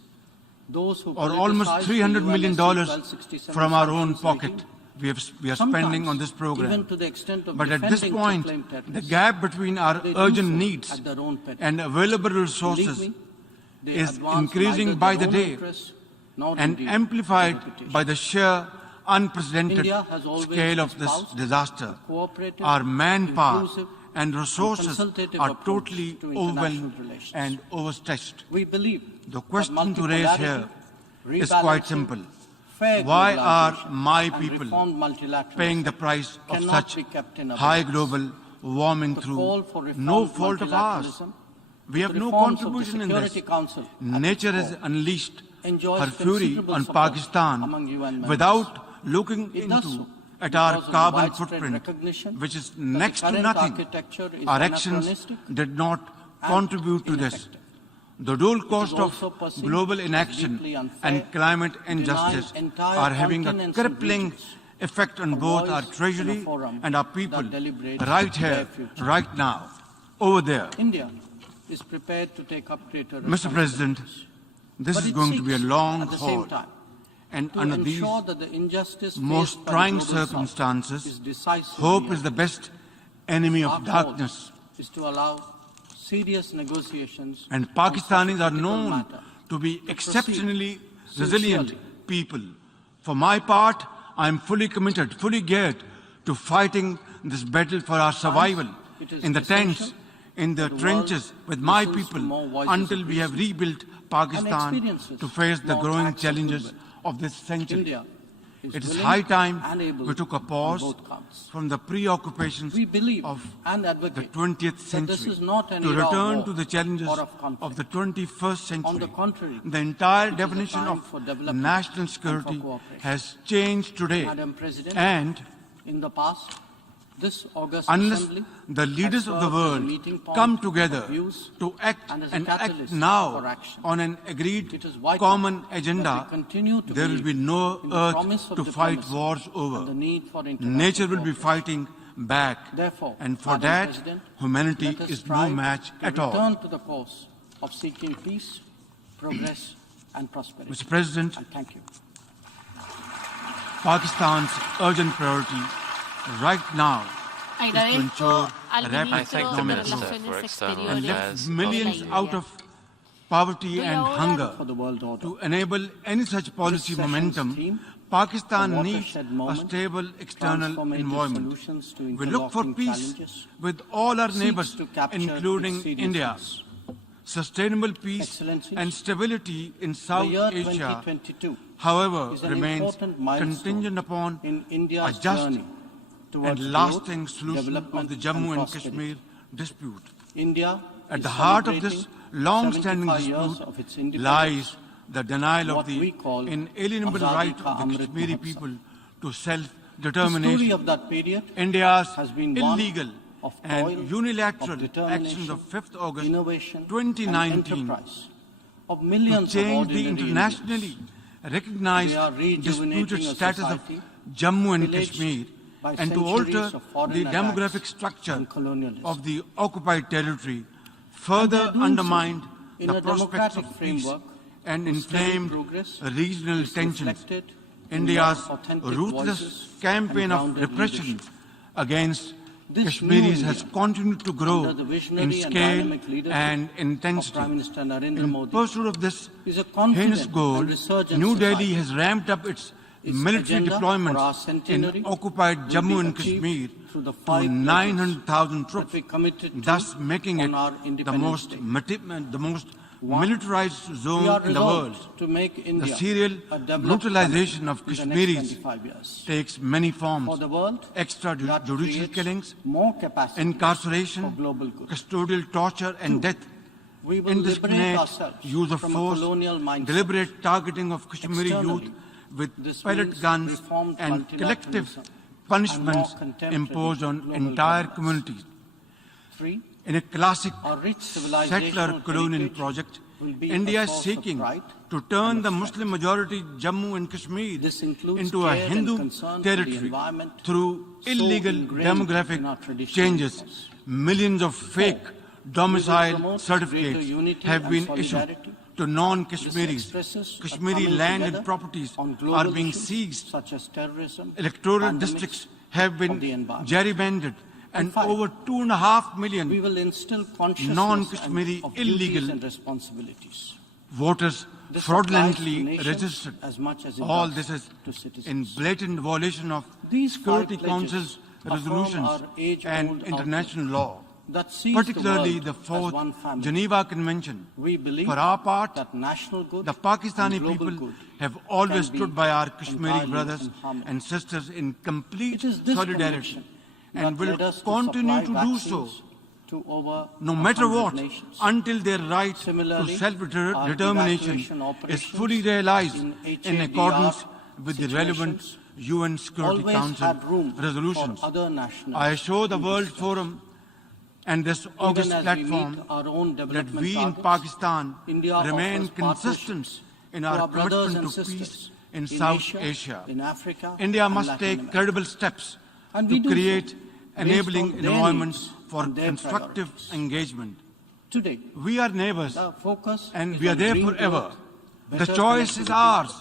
Those who or almost politicize $300 the million UNSC 1267 from our own sanctions pocket regime, we are sometimes spending on this even program. to the extent of But at this defending point, proclaimed the terrorists, gap between our they do urgent so needs at their own peril. and available Believe resources me, they is advance increasing neither by their the own day interests nor and indeed amplified their reputation. by the sheer unprecedented India has always scale of this espoused disaster. a cooperative, Our manpower inclusive, and resources consultative are approach totally to international overwhelmed relations. and overstretched. We believe The that question to raise here multipolarity, is quite rebalancing, simple. fair Why are globalization, my and people reformed multilateralism paying the price of cannot such be kept in high abeyance? global warming The through call for reformed no fault of ours? multilateralism, We have the no reforms of the contribution in this. Security Council at Nature its has core unleashed enjoys her fury considerable on support Pakistan among UN members. without looking It does into so at our because of the carbon widespread footprint, recognition which is that the next to current nothing. architecture is Our actions anachronistic did not and contribute to this. ineffective. The dual cost of also perceived global as inaction deeply unfair, and climate deny injustice entire are having a continents and crippling regions effect on a both voice our in a treasury forum and our people that deliberates right their here, future. right now, over there. India is prepared to take up greater Mr. President, responsibilities. this But is it going to be a seeks, long at the haul. same time, And to under these ensure that the injustice most faced by the trying global South circumstances, is decisively hope is the best enemy Our of call darkness. is to allow serious negotiations And on Pakistanis such are a critical known matter to be proceed exceptionally resilient sincerely. people. For my part, I am fully committed, fully geared to fighting this battle for our survival it is in the tents, essential in the that the trenches world with my listens to people more voices until of we have reason rebuilt Pakistan experiences to face the more growing acts of challenges goodwill. of this century. India is It is willing high time and able we took a on pause both counts. from the preoccupations We believe of and the advocate 20th that this century is not an to era of return war to the challenges or of conflict. of the 21st century. On the contrary, the entire it is a definition time of for development national and for security cooperation. has changed today. Madam President, And in the past, this August unless Assembly the leaders has of the served as a world meeting point come of together views to act and as a and act catalyst for now action. on an It agreed is vital common that agenda, we continue to there will be believe no in the earth promise of to fight diplomacy wars and over. the need for international Nature will be cooperation. fighting back. Therefore, And for Madam that, President, humanity let us is no strive match to at all. return to the course of seeking peace, progress, and prosperity. Mr. President, And thank you. Pakistan's urgent priority right now is to Agradezco ensure al rapid I thank ministro the de Minister Relaciones for External and Exteriores lift Affairs de millions la out India. of poverty Voy and ahora hunger For the world order. to enable any such policy This session's momentum. theme Pakistan needs a stable external environment. We look for peace with all our neighbors, including India. Sustainable peace and stability in South Asia, however, remains contingent upon a just and lasting solution of the Jammu and Kashmir dispute. At the heart of this long-standing dispute lies the denial of the inalienable right of the Kashmiri people to self-determination. India's illegal and unilateral actions of 5th August 2019 to change the internationally recognized disputed status of Jammu and Kashmir and to alter the demographic structure of the occupied territory further undermined the prospects of peace and inflamed regional tensions. India's ruthless campaign of repression against Kashmiris has continued to grow in scale and intensity. In pursuit of this heinous goal, New Delhi has ramped up its military deployments in occupied Jammu and Kashmir to 900,000 troops, thus making it the most militarized zone in the world. The serial brutalization of Kashmiris takes many forms: extrajudicial killings, incarceration, custodial torture and death, indiscriminate use of force, deliberate targeting of Kashmiri youth with pellet guns, and collective punishments imposed on entire communities. In a classic settler colonial project, India is seeking to turn the Muslim-majority Jammu and Kashmir into a Hindu territory through illegal demographic changes. Millions of fake domicile certificates have been issued to non-Kashmiris. Kashmiri land and properties are being seized. Electoral districts have been gerrymandered, and over 2.5 million non-Kashmiri illegal voters fraudulently registered. All this is in blatant violation of Security Council's resolutions and international law, particularly the 4th Geneva Convention. For our part, the Pakistani people have always stood by our Kashmiri brothers and sisters in complete solidarity and will continue to do so, no matter what, until their right to self-determination is fully realized in accordance with the relevant UN Security Council resolutions. I assure the World Forum and this August platform that we in Pakistan remain consistent in our commitment to peace in South Asia. India must take credible steps to create enabling environments for constructive engagement. We are neighbors and we are there forever. The choice is ours,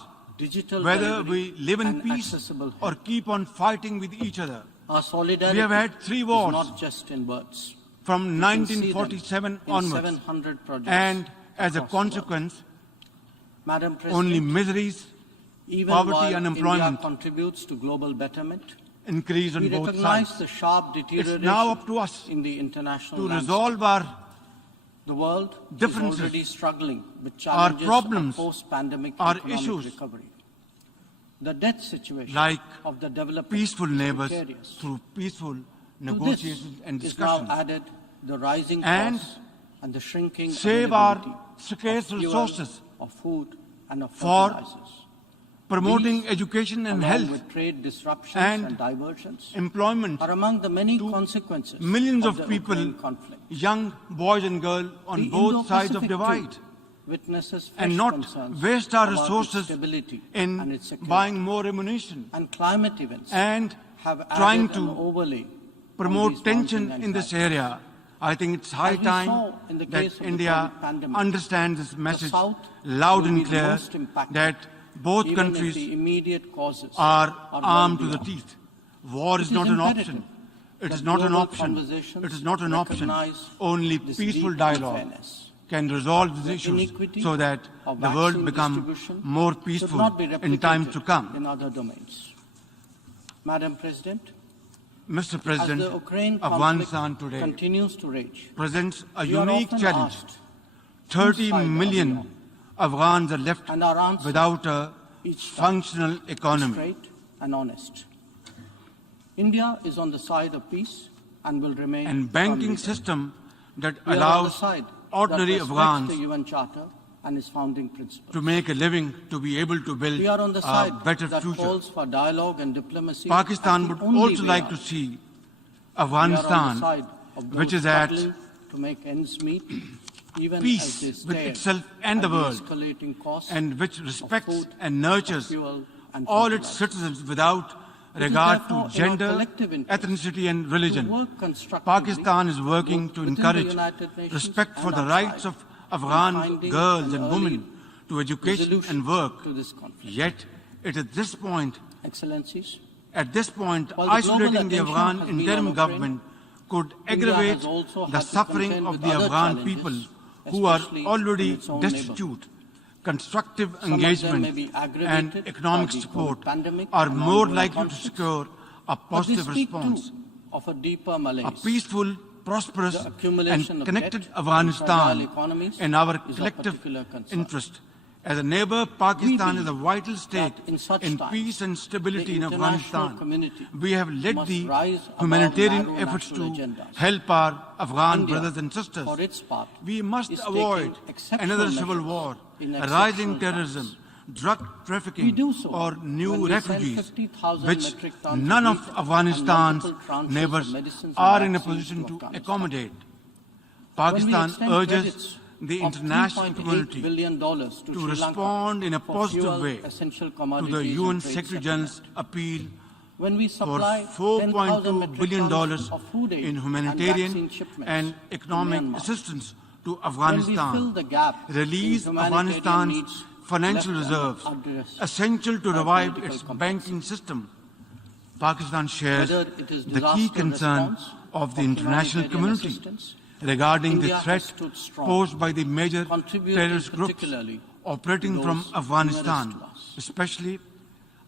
whether we live in peace or keep on fighting with each other. We have had 3 wars from 1947 onwards, and as a consequence, only miseries, poverty, unemployment contributes to global betterment. Increase on both sides. It's now up to us to resolve our differences, our problems, our issues, like peaceful neighbors through peaceful negotiations and discussions, and save our scarce resources for promoting education and health and employment to millions of people, young boys and girls on both sides of the divide, and not waste our resources in buying more ammunition and trying to promote tension in this area. I think it's high time that India understands this message loud and clear, that both countries are armed to the teeth. War is not an option. It is not an option. It is not an option. Only peaceful dialogue can resolve these issues so that the world becomes more peaceful in times to come. In other domains. Madam President, Mr. President, as the Ukraine Afghanistan today continues to rage, presents a we are unique often challenge. asked, 30 million Afghans are left and our answer without a each time functional economy. straight and honest. India is on the side of peace and will remain And banking firmly system that there. We are on the allows side ordinary that respects Afghans the UN Charter and its founding principles. to make a living, to be able to build We are on the a side better that future. calls for dialogue and diplomacy. Pakistan as the would only also way like out. to see We are on the Afghanistan, side of those which is at struggling to make ends meet, even peace as they with stare itself and the at world, escalating costs and which of respects food, and nurtures fuel, and all its fertilizer. citizens without It is regard therefore to in our gender, collective interest ethnicity and to religion. work constructively Pakistan is working both to within the encourage United Nations respect for and the outside rights of in Afghan finding girls an and early women to education resolution and work. to this conflict. Yet, it is this point, Excellencies, at this point, While the isolating global the attention Afghan has been interim on government could India aggravate has also the had to suffering contend of with the other Afghan challenges, people who are especially in already its own destitute. Constructive Some of them may engagement be aggravated and economic by the support COVID pandemic are and more ongoing likely to conflicts, secure a but they positive speak response. too of a deeper malaise. A peaceful, prosperous The accumulation and of connected debt and Afghanistan fragile economies in our is of collective particular concern. interest. As a neighbor, Pakistan is a believe vital stake that in such in times, peace and stability the in international Afghanistan. community We have led must the rise above humanitarian narrow efforts to national agendas. help our Afghan India, brothers and sisters. for its part, We must is avoid taking exceptional another civil measures war, in rising exceptional terrorism, times. drug We trafficking, do so or when new we send refugees, 50,000 which metric tons none of of wheat and Afghanistan's multiple tranches neighbors of medicines and are in a vaccines position to to Afghanistan. accommodate. When we Pakistan extend urges credits the of international $3.8 community billion to to Sri Lanka respond in a for positive fuel, way essential to commodities the and UN trade Secretary General's settlement. appeal When we for supply 10,000 $4.2 metric billion tons of food aid in and humanitarian vaccine shipments and to economic Myanmar. assistance to When we fill Afghanistan, the gap release in humanitarian Afghanistan's needs financial left reserves, unaddressed essential to by revive political its complex. banking system. Pakistan shares Whether it is the key disaster concern response of the or international humanitarian community assistance, regarding India the has threat stood strong, posed by the major contributing terrorist groups particularly operating to from those Afghanistan, nearest to us. especially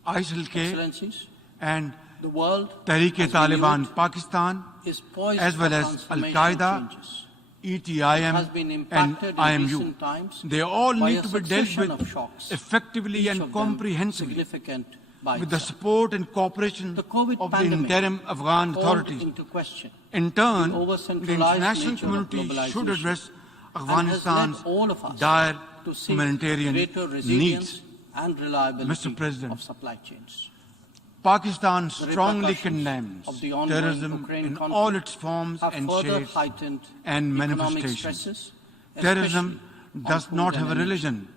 ISIL-K Excellencies, and the world Tehreek-e-Taliban Pakistan, is poised as well for as transformational Al-Qaeda, changes. ETIM, has been and impacted in IMU. recent times They all by need a to be dealt succession of with shocks, effectively each and of them comprehensively significant by with the itself. support and cooperation The COVID of the pandemic interim Afghan called authorities. into question In turn, the the over-centralized international nature of community should globalization address and has led Afghanistan's all of us dire to seek humanitarian greater resilience needs. and reliability Mr. President, of supply chains. Pakistan The strongly repercussions condemns of the ongoing terrorism Ukraine in conflict all its forms have and further shapes heightened and economic manifestations. stresses, Terrorism especially does on not food have a and energy. religion,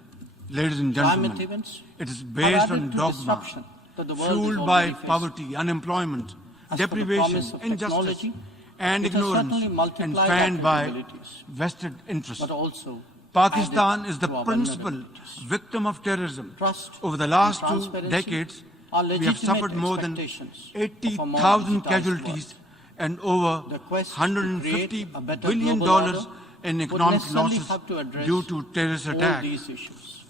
ladies and Climate gentlemen. events It is have based added on to dogma, disruption that the world is fueled by already facing. poverty, unemployment, As for the deprivation, promise of injustice, technology, and it has ignorance, certainly and multiplied fanned our by capabilities, vested interests. but also Pakistan added is the to our principal vulnerabilities. victim of terrorism. Trust Over the last and 2 transparency decades, are we have legitimate suffered more than expectations of a more 80,000 digitized casualties world. and over The quest to $150 create a better billion global order in would economic necessarily losses have to address due to terrorist all attacks. these issues.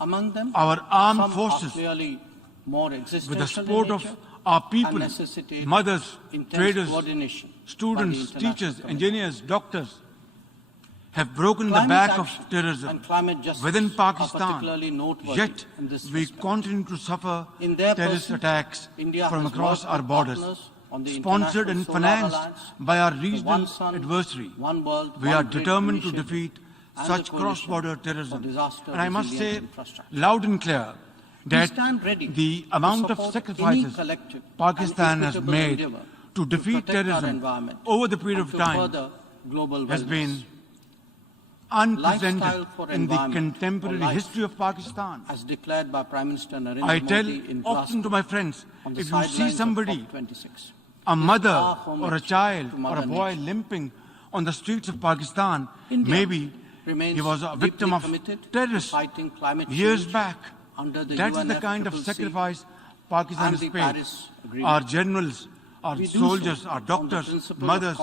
Among them, Our armed some forces, are clearly more existential with the support in of nature our and people, necessitate mothers, intense traders, coordination by the students, international teachers, community. engineers, doctors, have broken the Climate back action of terrorism and climate justice within are Pakistan. particularly noteworthy Yet, in this we respect. continue to suffer In their terrorist pursuit, attacks India from has across worked our with borders, partners on the sponsored and International Solar financed Alliance, by our the regional One Sun, adversary. One World, We One are Grid determined to initiative defeat and such the Coalition cross-border for terrorism. Disaster And I must Resilient say Infrastructure. loud and clear We that stand ready the to amount of support sacrifices any collective Pakistan and has equitable made endeavor to defeat protect our terrorism environment over the period and of to time further global has wellness. been unprecedented Lifestyle for in the environment contemporary or life, history of Pakistan. as declared by Prime Minister Narendra I tell Modi in often to Glasgow my friends, on the if you see sidelines of somebody, COP26. a mother our or a homage child to or Mother a boy Nature. limping on the streets of Pakistan, India maybe remains he was a victim deeply of committed to terrorists fighting climate years change back. under the That is the kind of UNFCCC sacrifice Pakistan and has the paid. Paris Agreement. Our generals our soldiers, our doctors, mothers,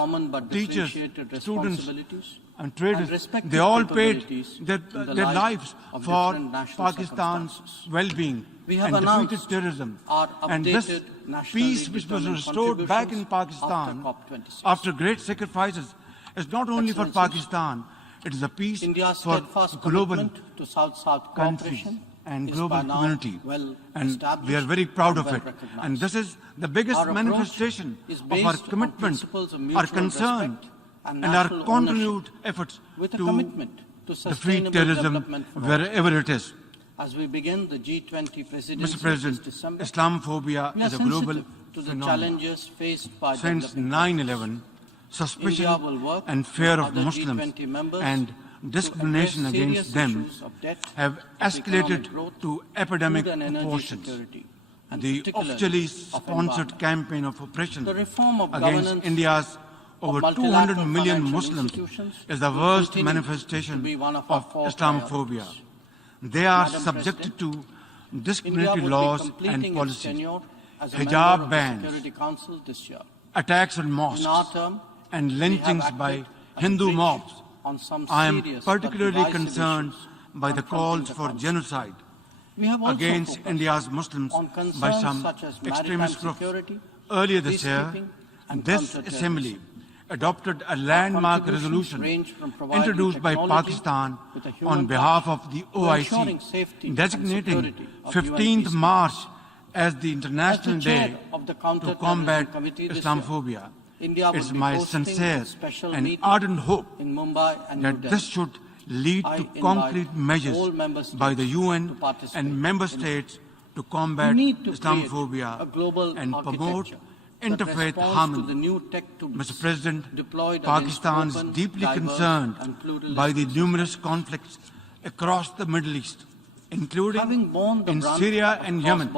teachers, students, and traders, they all paid their lives for Pakistan's well-being and defeated terrorism. And this peace which was restored back in Pakistan after great sacrifices is not only for Pakistan, it is a peace for global countries and global community. And we are very proud of it. And this is the biggest manifestation of our commitment, our concern, and our continued efforts to defeat terrorism wherever it is. As we begin the G20 presidency Mr. President, this December, Islamophobia is a global to the phenomenon. challenges faced by Since 9/11, suspicion and fear of Muslims and discrimination against them have escalated to epidemic proportions. The officially sponsored campaign of oppression against India's over 200 million Muslims is the worst manifestation of Islamophobia. They are subjected to discriminatory laws and policies, hijab bans, attacks on mosques, and lynchings by Hindu mobs. I am particularly concerned by the calls for genocide against India's Muslims by some extremist groups. Earlier this year, this Assembly adopted a landmark resolution introduced by Pakistan on behalf of the OIC, designating 15th March as the International Day to combat Islamophobia. It's my sincere and ardent hope that this should lead to concrete measures by the UN and member states to combat Islamophobia and promote interfaith harmony. Mr. President, Pakistan is deeply concerned by the numerous conflicts across the Middle East, including in Syria and Yemen.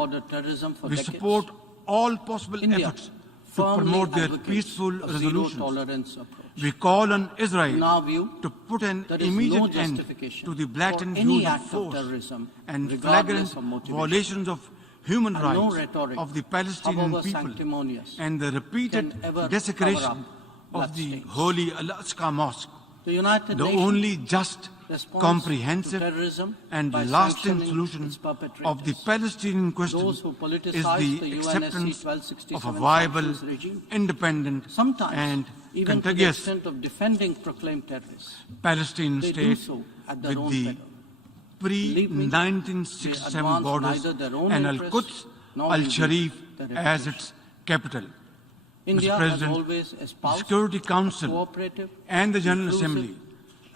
We support all possible efforts to promote their peaceful resolutions. We call on Israel to put an immediate end to the blatant use of force and flagrant violations of human rights of the Palestinian people and the repeated desecration of the holy Al-Aqsa Mosque. The only just, comprehensive and lasting solution of the Palestinian question is the acceptance of a viable, independent and contiguous Palestinian state with the pre-1967 borders and Al-Quds, Al-Sharif as its capital. Mr. President, the Security Council and the General Assembly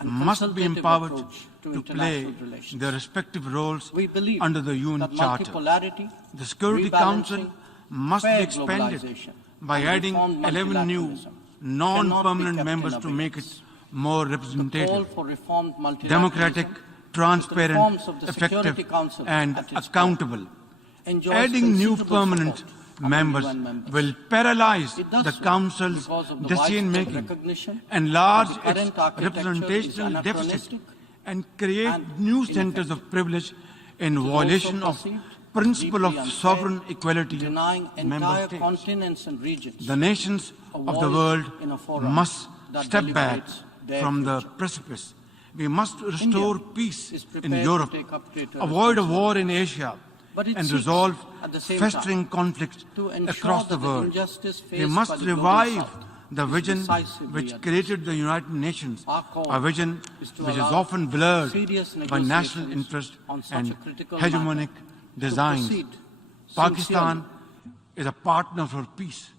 must be empowered to play their respective roles under the UN Charter. The Security Council must be expanded by adding 11 new non-permanent members to make it more representative, democratic, transparent, effective, and accountable. Adding new permanent members will paralyze the Council's decision-making, enlarge its representational deficit, and create new centers of privilege in violation of principle of sovereign equality in member states. The nations of the world must step back from the precipice. We must restore peace in Europe, avoid a war in Asia, and resolve festering conflicts across the world. We must revive the vision which created the United Nations, a vision which is often blurred by national interest and hegemonic designs. Pakistan is a partner for peace.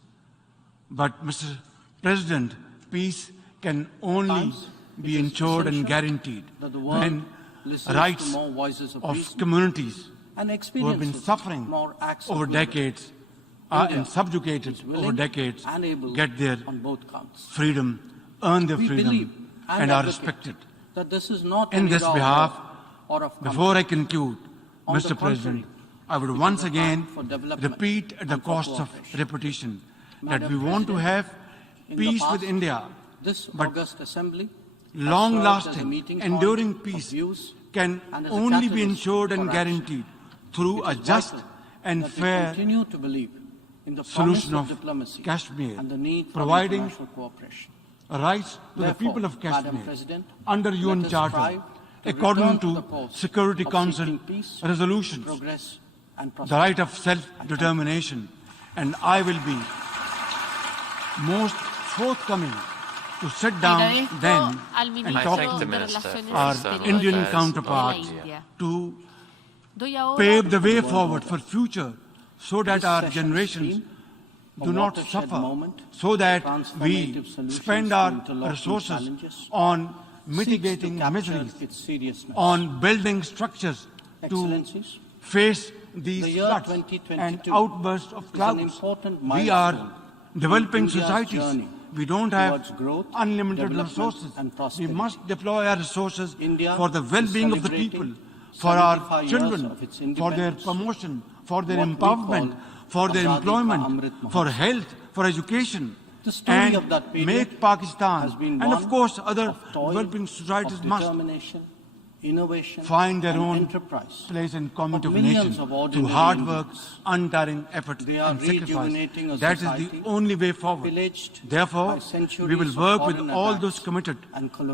But, Mr. President, peace can only be ensured and guaranteed when rights of communities who have been suffering over decades and subjugated over decades get their freedom, earn their freedom, and are respected. In this behalf, before I conclude, Mr. President, I would once again repeat at the cost of repetition that we want to have peace with India, but long-lasting, enduring peace can only be ensured and guaranteed through a just and fair in the solution promise of diplomacy Kashmir, and the need for providing international cooperation. rights to the Therefore, people of Madam Kashmir President, under let UN us Charter, strive to according return to the course Security of Council seeking peace, resolutions, progress, and the prosperity. right of self-determination, and I will be most forthcoming to sit down then and talk to our Indian counterparts to pave the way forward for future so that our generations do not suffer, so that we spend our resources on mitigating miseries, on building structures to face these floods and outbursts of clouds. We are developing societies. We don't have unlimited resources. We must deploy our resources for the well-being of the people, for our children, for their promotion, for their empowerment, for their employment, for health, for education, and make Pakistan, and of course other developing societies must find their own place in community of nations through hard work, untiring effort and sacrifice. That is the only way forward. Therefore, we will work with all those committed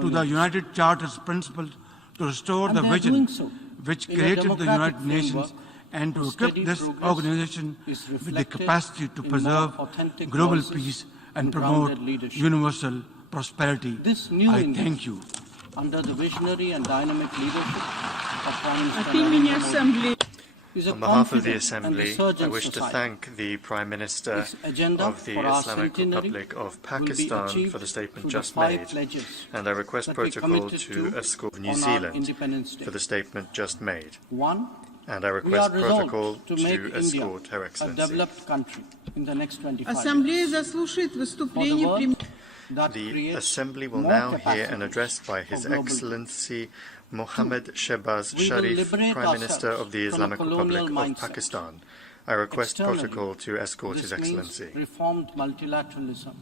to the United Charter's principles to restore the vision which created the United Nations and to equip this organization with the capacity to preserve global peace and promote universal prosperity. I thank you. Under the visionary and dynamic leadership of Prime От имени Ассамблеи. On behalf of the Assembly, I wish to thank the Prime Minister of the Islamic Republic of Pakistan for the statement just made, and I request protocol to escort New Zealand for the statement just made. And I request protocol to escort Her Excellency. Ассамблея заслушает выступление премьера. The Assembly will now hear an address by His Excellency Mohammad Shehbaz Sharif, Prime Minister of the Islamic Republic of Pakistan. I request protocol to escort His Excellency. Reformed multilateralism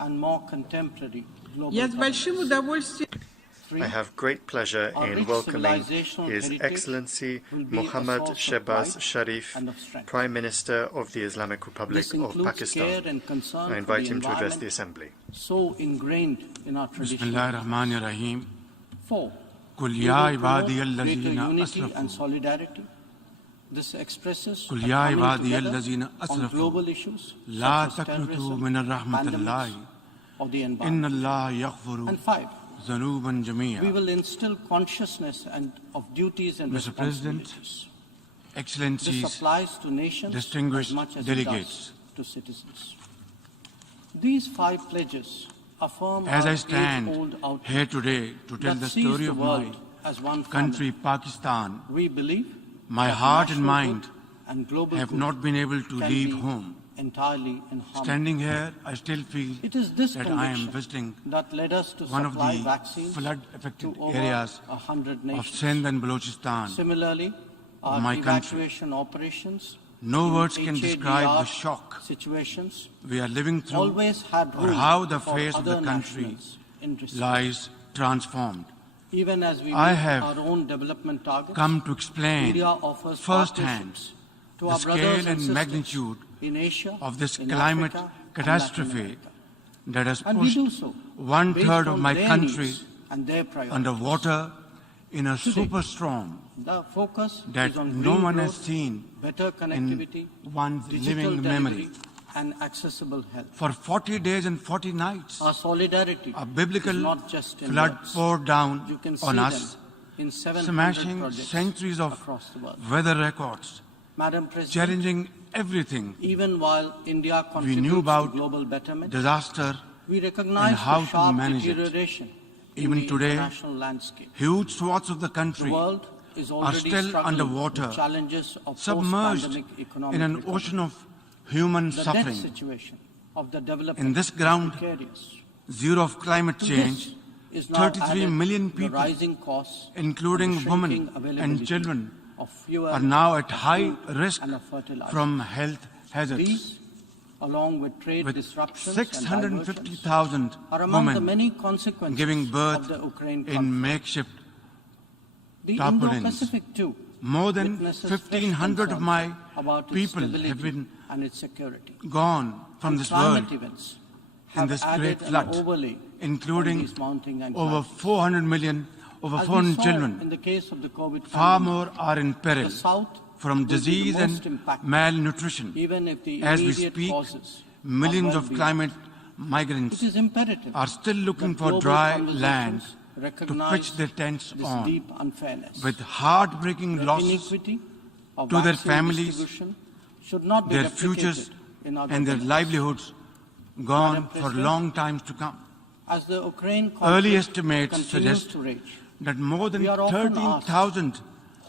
and more contemporary global Я с большим удовольствием. I have great pleasure in welcoming His Excellency Mohammad Shehbaz Sharif, Prime Minister of the Islamic Republic of Pakistan. I invite him to address the Assembly. So ingrained in our tradition. Bismillahirrahmanirrahim. 4. Qul We ya will promote ibadiyallazina greater unity and asrafu. solidarity. This expresses Qul a ya coming ibadiyallazina together on global asrafu. issues La such as taqnutu terrorism, min rahmatillahi. pandemics, or the Inna environment. Allah yaghfiru And 5. zanuban We jamia. will instill consciousness of duties and Mr. President, responsibilities. This Excellencies, applies to nations distinguished as much as delegates. it does to citizens. These 5 pledges affirm as our I stand age-old outlook here today to tell that the sees story the of my world as one country, family. Pakistan, We believe my that heart and national mind good and global have good not been able to can leave be home. entirely in harmony. Standing here, I still feel It is this that I am conviction visiting that led us to one of supply the vaccines flood-affected to over areas 100 of nations. Sindh and Balochistan. Similarly, our my country. evacuation operations No in words can describe the HADR shock situations we are living through always had or room how the for face of the other country nationals' interests. lies transformed. Even as we I meet have our own development targets, Come to explain India offers firsthand partnerships to the our brothers scale and and sisters magnitude in Asia, of this in climate Africa, and catastrophe Latin America. that has And we pushed do so one-third based of on my their country needs and their priorities. underwater in a Today, superstorm The focus that is on no green one has growth, seen better connectivity, in one's digital living memory. delivery, and accessible health. For 40 days and 40 nights, Our solidarity a biblical is not just in flood words. poured You down can see on them us, in 700 smashing projects centuries of across the world. weather records, Madam President, challenging everything even while India we contributes knew about to global betterment, disaster. we recognize and how the to sharp manage it. deterioration in Even the today, international landscape. Huge swaths of the The country world is are already still struggling underwater, with challenges of submerged post-pandemic economic in an recovery. ocean of human The debt suffering. situation of the developed In this ground, precarious. Zero of climate To change, this is now 33 added million the people, rising costs including and the women shrinking and availability children, of fuel, are now at of high food, risk and of fertilizer. from health hazards. These, along with trade With disruptions and diversions, 650,000 are among the women many consequences giving birth of the Ukraine in conflict. makeshift The tarpaulins. Indo-Pacific too More than witnesses 1,500 of my about its people stability have been and its security. gone from And this climate world events in have this added great an flood, overlay on including these mounting over anxieties. 400 million, over As we 400 saw children. in the case of the COVID Far pandemic, more are in peril the South from will be the disease most and impacted, malnutrition. even if the As we immediate speak, causes millions are of well climate It migrants is imperative are still looking that for global dry conversations land to recognize pitch their tents this on, deep unfairness. with heartbreaking The losses inequity of to their vaccine families, distribution should not be their replicated futures in other and their countries. livelihoods gone Madam for President, long times to come. As the Ukraine Early conflict estimates continues suggest to rage, that more than we are often 13,000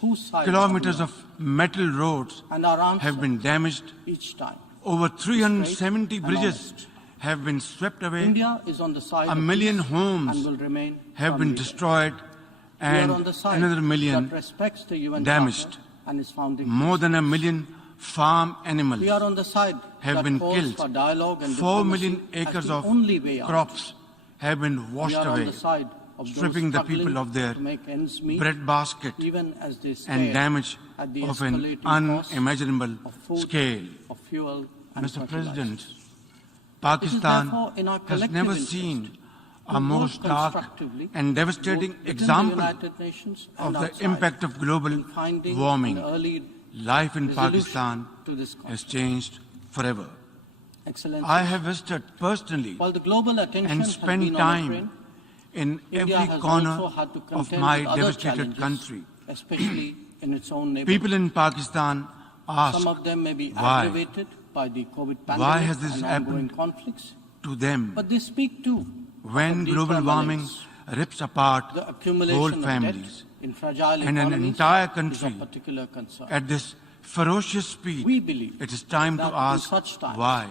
whose side kilometers are we of metal roads on? And our answer have been damaged. each time. Over 370 and bridges honest. have been swept away. India is on the side A of million peace homes and will remain have been firmly there. destroyed We are on and the side another million that respects the UN damaged. Charter and its founding. More than a million farm animals We are on the side have that been calls killed. for dialogue and 4 diplomacy million as acres the of only way out. crops have been We washed are on away, the side of those stripping the people struggling of their to make ends meet, bread basket even as they stare and damage at the of an escalating costs unimaginable of food, scale. of fuel, and Mr. fertilizers. President, It is Pakistan therefore in our has collective never interest seen to a more work stark constructively, and devastating both within the example United Nations of and the outside, impact of global in finding warming. an early Life in resolution Pakistan to this has conflict. changed forever. Excellencies, I have visited personally while the global attention and has spent been on time Ukraine, in India every has corner also had to of contend my with other devastated challenges, country. especially in its own neighborhood. People in Pakistan ask Some of them may be why? aggravated by the COVID Why pandemic has this and ongoing happened conflicts, to them but they speak too when of deeper global warming malaise. rips apart The accumulation whole of families debt in fragile and an economies entire is country of particular concern. at this ferocious speed. We believe It is time to that in ask such times, why,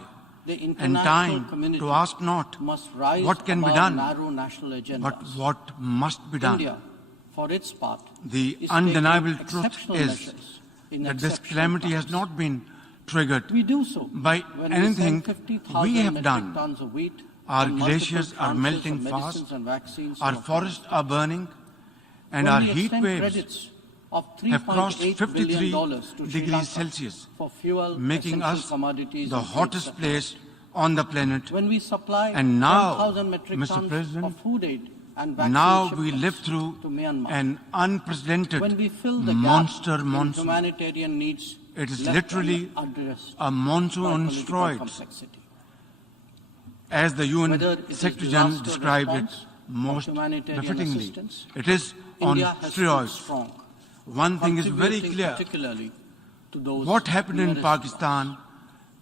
the and international time community to ask not must rise what can be above done, narrow national agendas. but what must be done. India, for its part, The is undeniable taking truth exceptional is measures in that this exceptional calamity has times. not been triggered We do so by when anything we send 50,000 we have metric done. tons of wheat Our and multiple glaciers are tranches melting of medicines fast, and vaccines our to forests are burning, and when our we heat extend waves credits of have crossed $3.8 53 billion to Sri degrees Lanka Celsius, for fuel, making essential us commodities the and trade hottest support. place on the planet. When we supply And now, 10,000 metric Mr. tons President, of food aid and vaccine Now we shipments live through to Myanmar, an unprecedented when we fill the monster gap in monsoon. humanitarian needs It is left literally unaddressed a monsoon by on political steroids, complexity. as the UN Whether it is Secretary General disaster described it response or most humanitarian befittingly. assistance, It is on India has stood steroids. strong, One thing is very contributing clear. particularly to those What happened in nearest to Pakistan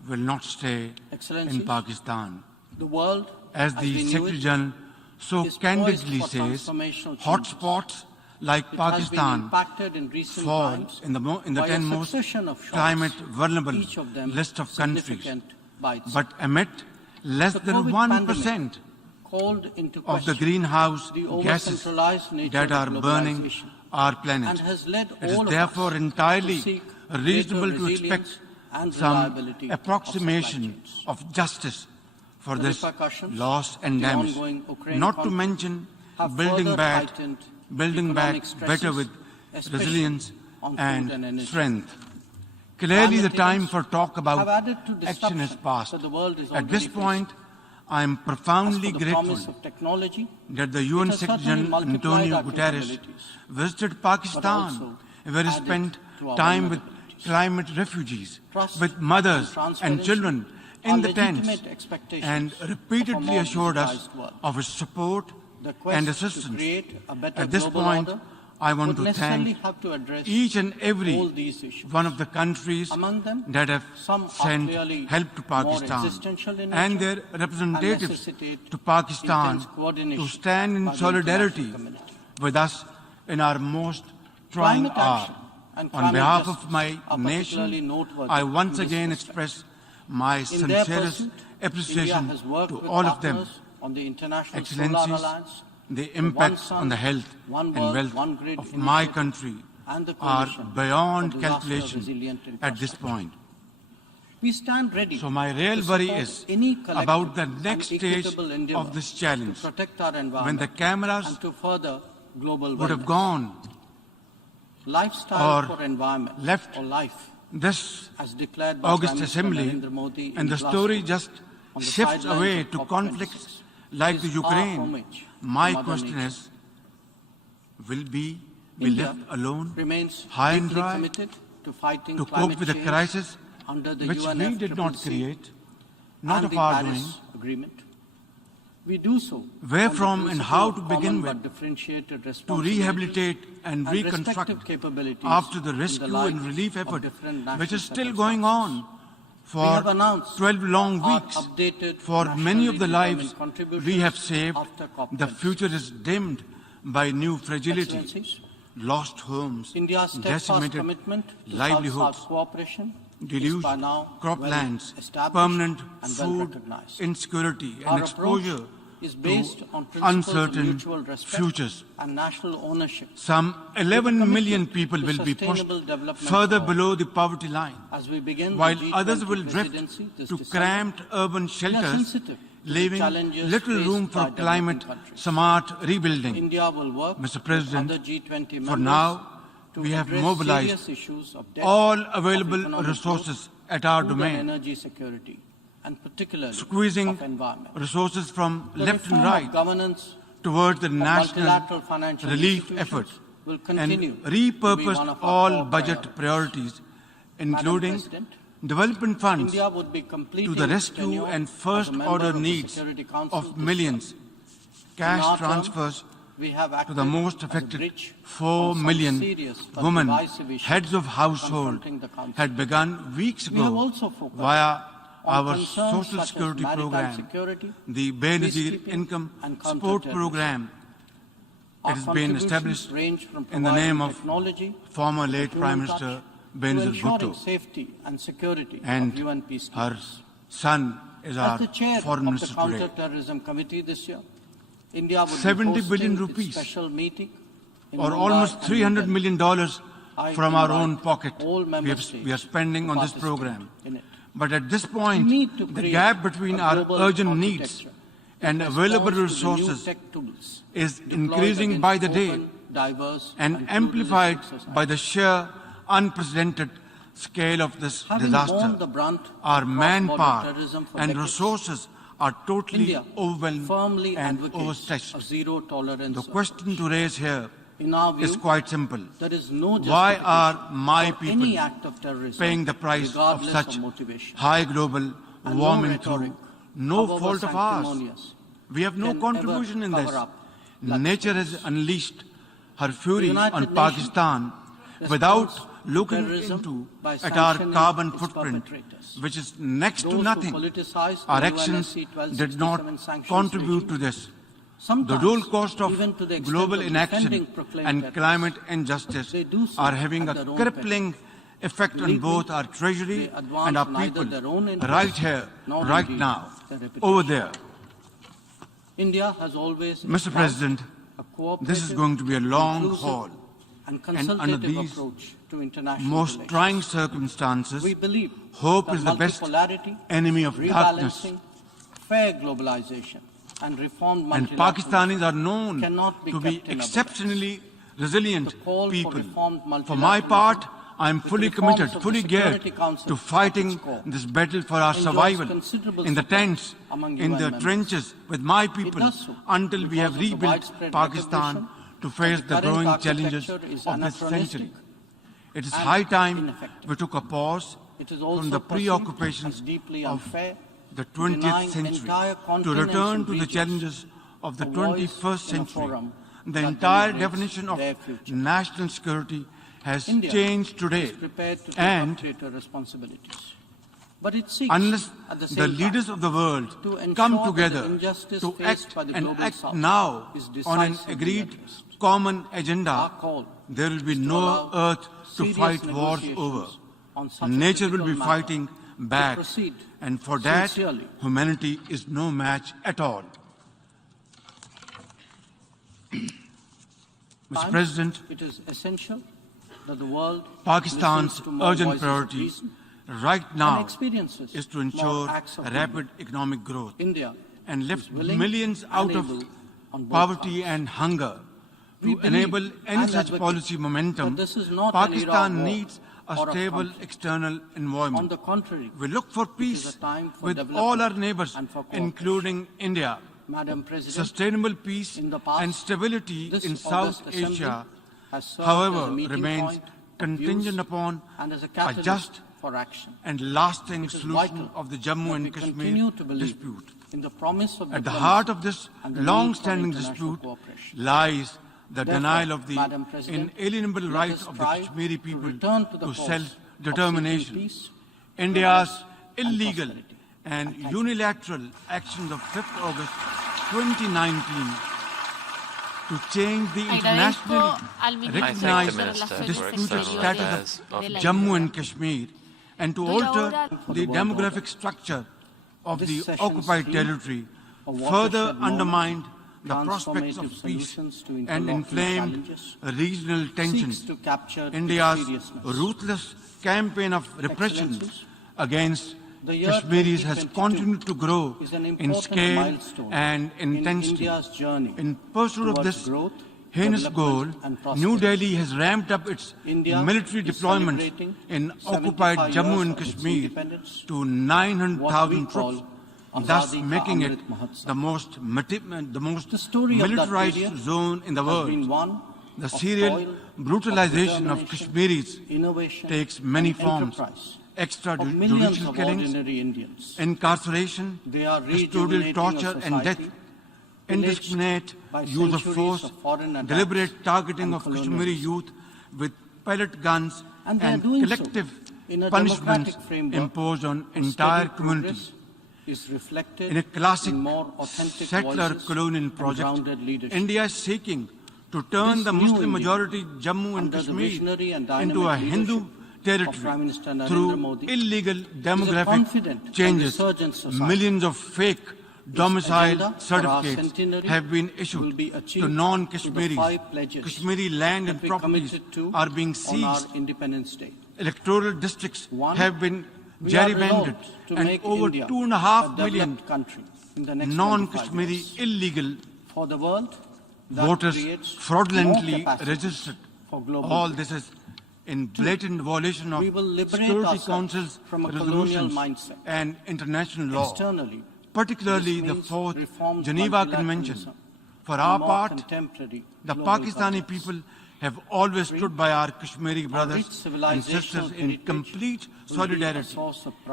will not stay Excellencies, in Pakistan. the world, As as the we knew Secretary it, General so is poised candidly for says, transformational changes. hotspots like It has been Pakistan impacted in recent fall times in the by a 10 most succession of shocks, climate vulnerable each of them list of countries, significant by itself. but emit less The than COVID 1% called into of the question greenhouse the gases over-centralized nature that are of burning globalization our and planet. has led It is all of therefore us entirely to seek reasonable greater to resilience expect and some reliability of approximation supply chains. of justice for The this repercussions loss of and the damage, ongoing Ukraine not to conflict mention have building further back heightened better economic stresses, with especially resilience on food and energy. strength. Clearly the Climate time events for talk have about added to action is disruption past. that the world is At this already point, I am As for profoundly the grateful promise of technology, that the UN it has Secretary certainly General multiplied Antonio our Guterres capabilities, visited but Pakistan, also where he added spent to our time with vulnerabilities. climate refugees, Trust with mothers and transparency and children are in the tents, legitimate expectations and of a repeatedly more assured us digitized world. of his support The quest and to assistance. create a better At this global point, order I want would to necessarily thank have to address each and every all these issues. one of the countries Among them, that have some are sent clearly help to more Pakistan existential in and nature their representatives necessitate to Pakistan intense coordination to stand in by the solidarity international community. with us in our most trying Climate hour. action and On climate behalf justice of my are particularly nation, noteworthy I once in this again respect. express my In their sincerest pursuit, appreciation India has worked to with all of them. partners on the International Solar Excellencies, Alliance, the One impacts Sun, on the health One and World, wealth One Grid of my initiative, country and the are Coalition beyond for Disaster calculation Resilient at this Infrastructure. point. We stand ready So my real to worry support is any collective about the and next stage equitable endeavor of this challenge, to protect our environment when the cameras and to further global would have wellness. gone lifestyle or for environment left or life, this as declared by August Prime Minister Assembly, Narendra Modi in and the Glasgow, story just on the shifts sidelines away of to COP26. conflicts like the It is our Ukraine, homage my to Mother question Nature. is, will we be India left alone, remains high and deeply dry, committed to fighting to climate cope with a change crisis under the which we did not UNFCCC create, not and of the our Paris doing? Agreement. We do so Where on the from and principle how of to common begin but with differentiated to responsibilities rehabilitate and reconstruct respective capabilities after the in rescue light and relief of effort, different which national is still going on We have for announced 12 long our weeks. updated For many of the nationally lives determined contributions we have saved, after COP26. the future is dimmed by new fragility, Excellencies, lost homes, India's steadfast decimated commitment to livelihoods, South-South cooperation is deluged by now croplands, well established permanent and well food recognized. insecurity, Our and exposure approach is based to on principles of uncertain mutual respect futures. and national ownership. Some 11 million people will be pushed sustainable development further for all. below the poverty line, As we begin while the G20 others will drift presidency this to December, cramped urban we are shelters, sensitive to the leaving challenges little faced room by for developing climate countries. smart rebuilding. India will work Mr. with President, other G20 members for now, to we have address mobilized serious issues of debt, all of available economic resources growth, at our food and domain, energy security, and particularly squeezing of environment. resources from The left and reform of right governance towards the of national multilateral financial relief institutions effort will and continue to be one repurposed of our all core budget priorities, including Madam President, development funds India would be to completing the its rescue tenure and as a first member order of the needs Security Council of this millions, year. In cash our term, transfers we have to the acted most as a affected bridge 4 on some million serious but women, divisive issues heads of household, confronting the Council. had begun weeks We have ago also focused via on our concerns social such as security maritime program, security, the Benazir peacekeeping, Income and Support counter-terrorism. Program. Our It has been contributions established range from in the name providing of technology former to late Prime human touch Minister to Benazir ensuring Bhutto, safety and security and of UN her peacekeepers. son is our As the chair foreign of the minister today. Counter-Terrorism Committee this year, India would 70 be billion hosting rupees, its special meeting in or Mumbai almost and $300 New Delhi. million I from our own invite pocket all member we states are spending to on this participate program. in it. But at this We point, need to the create gap between a our global urgent needs architecture and that available responds to the new resources tech tools is deployed increasing against by the day open, diverse, and pluralistic amplified society. by the sheer unprecedented scale of this Having borne the disaster. brunt Our of cross-border manpower terrorism for and decades, resources are totally India overwhelmed firmly and advocates overstretched. a zero-tolerance The approach. question to raise here In our view, is quite simple. there is no Why justification are my for any people act of terrorism paying the price of regardless such motivation? high global And warming no through rhetoric, no however fault of ours? sanctimonious, We have no can contribution ever in this. cover up bloodshed. Nature has unleashed her fury United on Nations Pakistan responds without to looking terrorism into by at our sanctioning carbon its footprint, perpetrators. which is next Those to who nothing. politicize the Our UNSC actions 1267 did not sanctions contribute regime, to this. The sometimes, dual cost of even to the extent global of inaction defending proclaimed and terrorists, climate injustice they do so are having a at their own crippling effect on Legally, both our treasury they advance and our neither people, their own interests right here, nor right indeed now, their reputation. over there. India has always Mr. espoused President, a cooperative, this is going to be a long inclusive, haul. and under consultative these approach to international Most relations. trying circumstances, We believe hope that is the best multipolarity, enemy of darkness. rebalancing, fair globalization, and reformed And multilateralism Pakistanis are known cannot be to be kept in exceptionally resilient The call for people. reformed For my part, I am with fully reforms committed, of the fully geared Security Council to at fighting its core, this battle for our enjoys survival considerable in the support tents, among in UN the members. trenches with my people does so until we have because of the rebuilt widespread Pakistan recognition to face that the the current growing challenges architecture is of this anachronistic century. It is and high time ineffective. we took a pause It is from also the perceived preoccupations as deeply of unfair, the denying 20th century entire to continents return and to the regions challenges of the a voice 21st in a century. forum The that entire deliberates definition of their future. national security has India changed today, is prepared to take and up greater responsibilities. But it seeks, unless at the the same leaders time, of the world to ensure come that the together injustice to faced act by the and global act South now is on an decisively agreed addressed. common agenda, Our call there will be is to no allow earth to serious fight wars negotiations over. on such a Nature will be critical matter fighting to back, proceed and for that, sincerely. humanity is no match at all. Mr. Times, President, it is essential that the world Pakistan's listens to more urgent voices of priority reason right and now experiences is to more ensure acts of rapid economic growth India and is lift willing millions and out of able on both poverty fronts. and hunger To enable any such policy momentum, Pakistan needs a stable external environment. On the contrary, we look for peace with all our neighbors, including India. Madam President, sustainable peace and stability in South Asia, however, remains contingent upon a just and lasting solution of the Jammu and Kashmir dispute. At the heart of this long-standing dispute lies the denial of the inalienable rights of the Kashmiri people to self-determination. India's illegal and unilateral actions of 5th August 2019 to change the internationally recognized disputed status of Jammu and Kashmir and to alter the demographic structure of the occupied territory further undermined the prospects of peace and inflamed regional tensions. India's ruthless campaign of repression against Kashmiris has continued to grow in scale and intensity. In pursuit of this heinous goal, New Delhi has ramped up its military deployments in occupied Jammu and Kashmir to 900,000 troops, thus making it the most militarized zone in the world. The serial brutalization of Kashmiris takes many forms: extrajudicial killings, incarceration, custodial torture and death, indiscriminate use of force, deliberate targeting of Kashmiri youth with pellet guns, and collective punishments imposed on entire communities. In a classic settler colonial project, India is seeking to turn the Muslim-majority Jammu and Kashmir into a Hindu territory through illegal demographic changes. Millions of fake domicile certificates have been issued to non-Kashmiris. Kashmiri land and properties are being seized. Electoral districts have been gerrymandered, and over 2.5 million non-Kashmiri illegal voters fraudulently registered. All this is in blatant violation of Security Council's resolutions and international law, particularly the 4th Geneva Convention. For our part, the Pakistani people have always stood by our Kashmiri brothers and sisters in complete solidarity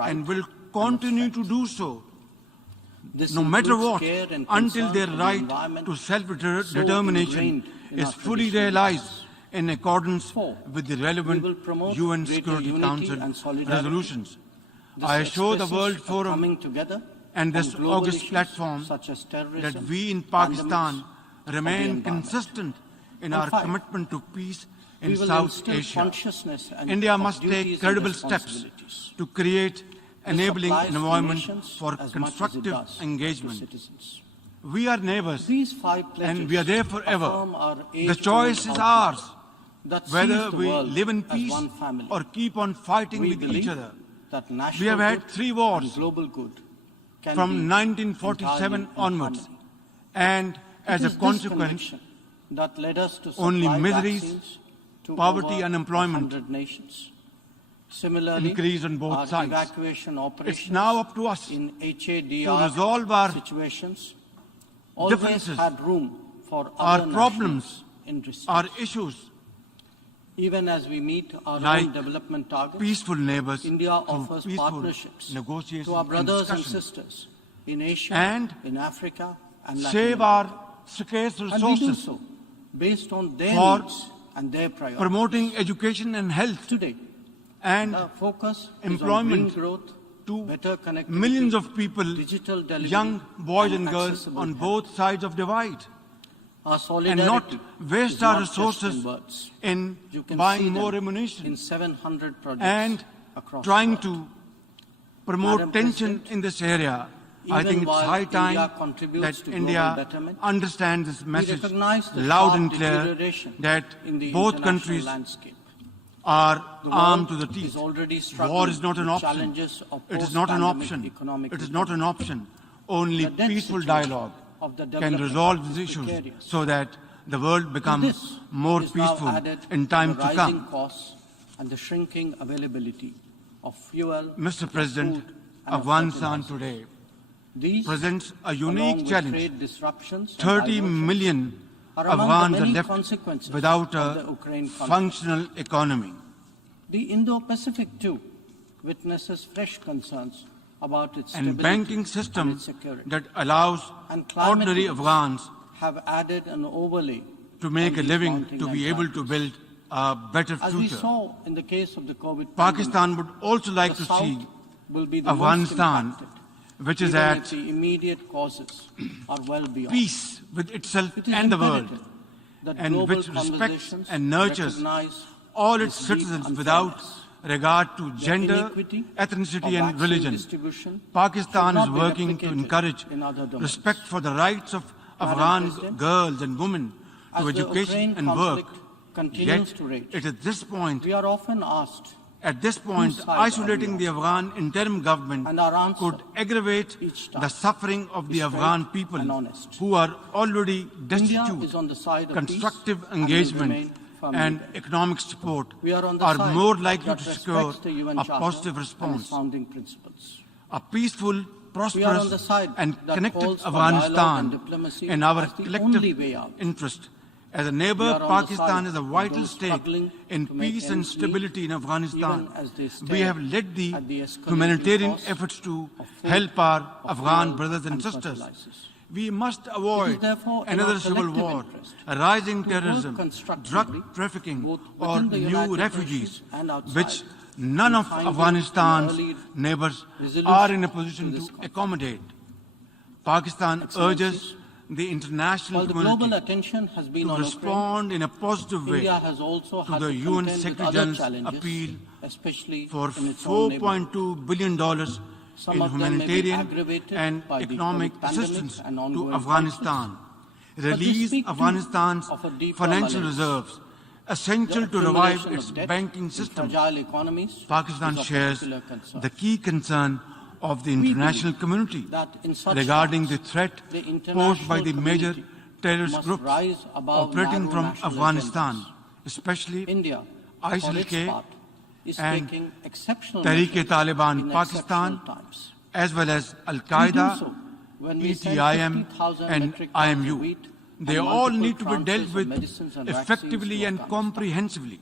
and will continue to do so, no matter what, until their right to self-determination is fully realized in accordance with the relevant UN Security Council resolutions. I assure the World Forum and this August platform that we in Pakistan remain consistent in our commitment to peace in South Asia. India must take credible steps to create enabling environment for constructive engagement. We are neighbors and we are there forever. The choice is ours, whether we live in peace or keep on fighting with each other. We have had 3 wars from 1947 onwards, and as a consequence, only miseries, poverty, unemployment increase on both sides. It's now up to us to resolve our differences, our problems, our issues, even as we meet our like own development targets. Peaceful neighbors, India offers peaceful partnerships negotiations to our brothers and discussions, sisters in Asia, and in Africa, and Latin save America. our scarce And we do resources so based on their for needs and their priorities. promoting education and health Today, and the focus employment is on green growth, to better connectivity, millions of people, digital delivery, young boys and girls accessible on health. both sides of divide, Our and solidarity not waste is our not just resources in words. in You can see buying them more in ammunition 700 projects and across trying the world. to promote Madam tension President, in this area. I even think it's while high India time contributes that to India global betterment, understands this message recognize the loud sharp and clear deterioration that in the both international countries landscape. are The armed to world the teeth. is already struggling War is not an with option. challenges of It is not an post-pandemic option. economic It is not an option. Only The debt peaceful situation dialogue of the can development resolve is these issues precarious. so that the world become more peaceful in time to come. Costs and the shrinking availability of fuel, Mr. President, food, and Afghanistan today these presents a unique challenge. Trade disruptions 30 million Afghans are left without a functional economy. The Indo-Pacific, too, witnesses fresh concerns about its stability and banking system and its security. that allows ordinary Afghans have added an overlay to make a living, to be able to build a better As we future. saw in the case of the COVID Pakistan would also like to South see will be the Afghanistan, most impacted, which is even at if the immediate causes are well beyond. peace with itself It is and the world, imperative that and global which respects conversations and nurtures recognize all its this deep citizens without unfairness. regard to The gender, inequity ethnicity of and vaccine religion. distribution Pakistan should is not be working to replicated encourage in other domains. respect for the rights of Madam Afghan President, girls and women As to the education Ukraine and work. conflict continues Yet, to rage, it is this point, we are often asked at this point, whose side are isolating we the Afghan interim government And our answer could aggravate each time the suffering of the is Afghan straight people and honest. who are already India destitute. is on the side of Constructive peace and will engagement remain firmly and there. economic support We are on the are side more likely that to secure respects the UN a Charter positive and its response. founding principles. A peaceful, We are on the prosperous side and that connected calls for dialogue and Afghanistan diplomacy in our as the collective only way out. interest. As a neighbor, We are on the Pakistan side is a of vital those stake struggling in to make peace and ends stability in meet, Afghanistan. even as they stare We have led the at the escalating humanitarian costs efforts to of food, help our of Afghan fuel brothers and and sisters. fertilizers. We must avoid therefore in another our civil collective war, interest a rising to work terrorism, constructively, drug trafficking, both or within the new United refugees, Nations and outside, which none to of find Afghanistan's an early neighbors resolution are in a to position this to conflict. accommodate. Pakistan Excellencies, urges the international while the global community attention has been to on respond in a positive way India has also to had the to UN contend with Secretary other General's challenges, appeal especially for in its own neighborhood. $4.2 billion Some in of them may be humanitarian aggravated and by the economic COVID pandemic assistance and to ongoing Afghanistan. they Release speak too Afghanistan's of a deeper financial malaise. reserves, essential The to revive accumulation its of debt banking in system. fragile economies Pakistan is of shares particular concern. the key concern of the We international believe community that in such regarding the times, threat the posed by international the major community terrorist must groups rise above operating narrow from national Afghanistan, agendas. especially India, for ISIL its K part, is and taking exceptional Tehreek-e-Taliban measures in Pakistan, exceptional times. as well as We Al-Qaeda, do so when we send ETIM 50,000 and metric tons of IMU. wheat They and all multiple need to be transfers dealt of with medicines and effectively vaccines and to Afghanistan. comprehensively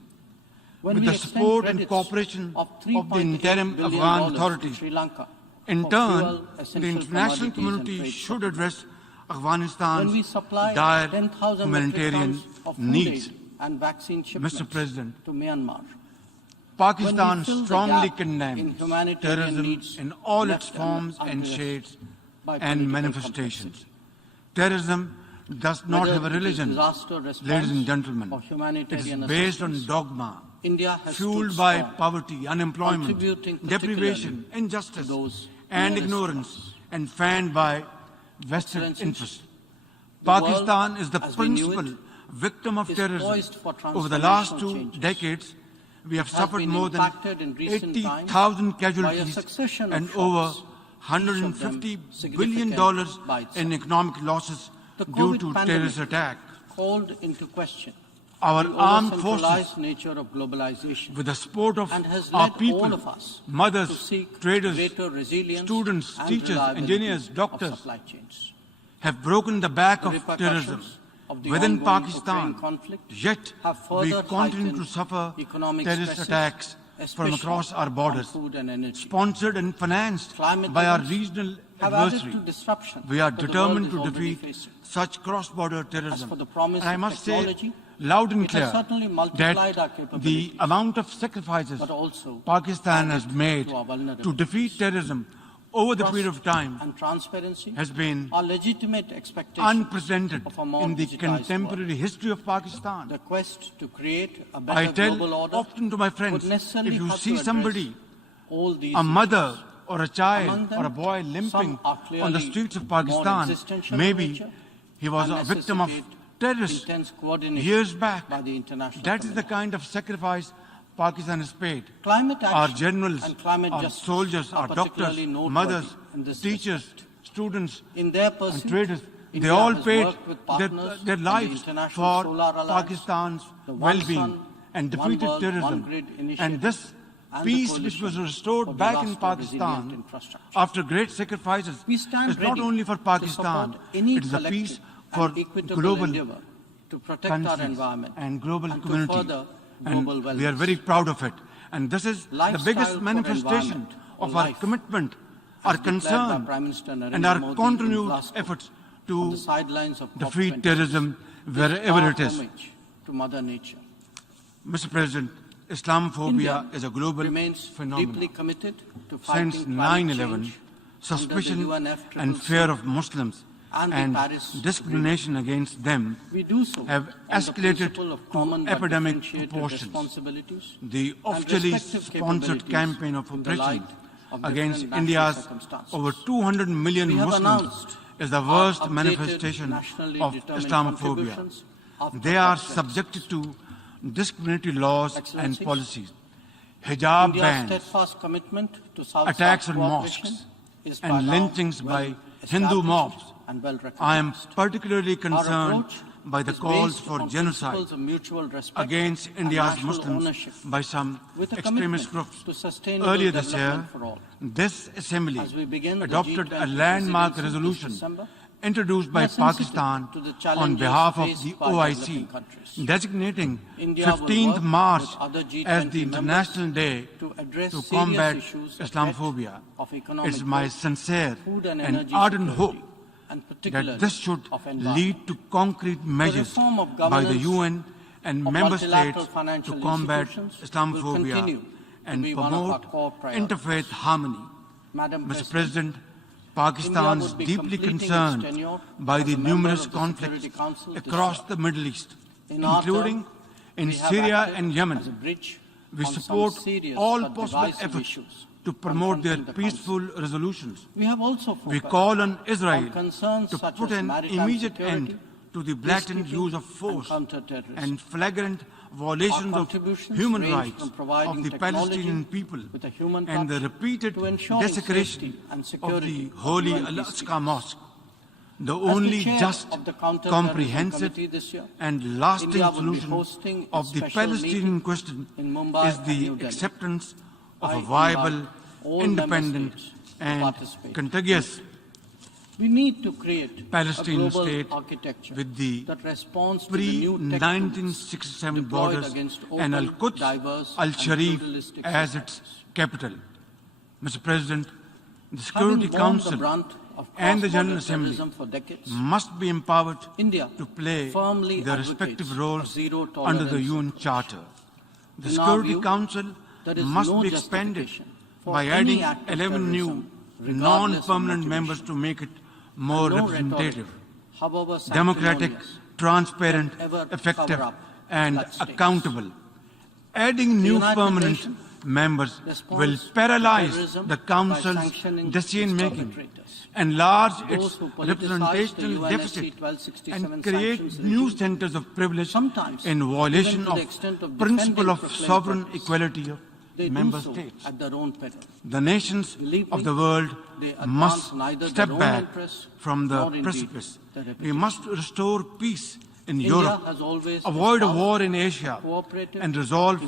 When with we the extend support and credits cooperation of of the $3.8 interim billion Afghan to authorities. Sri Lanka In for turn, fuel, the essential international commodities community and trade should supplies. address When Afghanistan's we supply dire 10,000 humanitarian metric tons of food needs. aid and vaccine shipments Mr. President, to Myanmar, Pakistan when we fill the strongly gap in condemns humanitarian terrorism needs in all its left forms and unaddressed shades by and political manifestations. complexity. Terrorism does not Whether have a it is religion, disaster response ladies and gentlemen. or It is humanitarian based on assistance, dogma, India has fueled stood by strong, poverty, unemployment, contributing deprivation, particularly injustice, to those and nearest ignorance, to us. and fanned by vested Excellencies, interests. the world, Pakistan is the as we knew principal it, victim of is terrorism. poised for Over the last transformational 2 changes. decades, we have It has suffered been more than impacted in recent times 80,000 by a casualties succession of and shocks, over each of them $150 billion significant by itself. in economic losses The due COVID to pandemic terrorist attack. called into question Our the armed over-centralized forces, nature of globalization with the support of and has our led people, all of us to mothers, seek traders, greater resilience students, and teachers, reliability engineers, of doctors, supply chains. have broken the back The of repercussions terrorism of the within ongoing Pakistan, Ukraine conflict yet have we further continue to heightened suffer economic terrorist stresses, attacks from especially across our on borders, food and energy. sponsored and financed Climate by our events regional have added adversary. to disruption We are that the determined world to is already defeat facing. such cross-border terrorism. for the promise And I of must say technology, loud and it has clear certainly multiplied our that capabilities, the amount of sacrifices but also Pakistan has added made to our vulnerability. to defeat terrorism over the period of time and transparency has been are legitimate expectations unprecedented of a more in the digitized contemporary world. history of Pakistan. The quest to create a I better tell global order often to my would friends, necessarily if you have see to address somebody, all these a mother issues. or a Among child them, or a boy limping some are on the clearly streets of more Pakistan, existential in maybe nature he was and a victim of necessitate terrorists intense coordination years back. by the international That is the community. kind of sacrifice Pakistan has paid. Climate action Our generals, and climate our justice soldiers, are our doctors, particularly noteworthy mothers, in this teachers, respect. students, In their and pursuit, traders They all paid their lives for Pakistan's well-being and defeated terrorism. And this peace which was restored back in Pakistan after great sacrifices is not only for Pakistan, it is a peace for global countries and global community. And we are very proud of it. And this is the biggest manifestation of our commitment, our concern, and our continued efforts to defeat terrorism wherever it is. Mr. President, Islamophobia is a global phenomenon. Since 9/11, suspicion and fear of Muslims and discrimination against them have escalated to epidemic proportions. The officially sponsored campaign of oppression against India's over 200 million Muslims is the worst manifestation of Islamophobia. They are subjected to discriminatory laws and policies, hijab bans, attacks on mosques, and lynchings by Hindu mobs. I am particularly concerned by the calls for genocide against India's Muslims by some extremist groups. Earlier this year, this Assembly adopted a landmark resolution introduced by Pakistan on behalf of the OIC, designating 15th March as the International Day to combat Islamophobia. It is my sincere and ardent hope that this should lead to concrete measures by the UN and member states to combat Islamophobia and promote interfaith harmony. Mr. President, Pakistan is deeply concerned by the numerous conflicts across the Middle East, including in Syria and Yemen. We support all possible efforts to promote their peaceful resolutions. We call on Israel to put an immediate end to the blatant use of force and flagrant violations of human rights of the Palestinian people and the repeated desecration of the Holy Al-Aqsa Mosque. The only just, comprehensive and lasting solution of the Palestinian question is the acceptance of a viable, independent and contiguous Palestinian state with the pre-1967 borders and Al-Quds Al-Sharif as its capital. Mr. President, the Security Council and the General Assembly must be empowered to play their respective roles under the UN Charter. The Security Council must be expanded by adding 11 new non-permanent members to make it more representative, democratic, transparent, effective, and accountable. Adding new permanent members will paralyze the Council's decision-making, enlarge its representational deficit, and create new centers of privilege in violation of principle of sovereign equality of member states. The nations of the world must step back from the precipice. We must restore peace in Europe, avoid a war in Asia, and resolve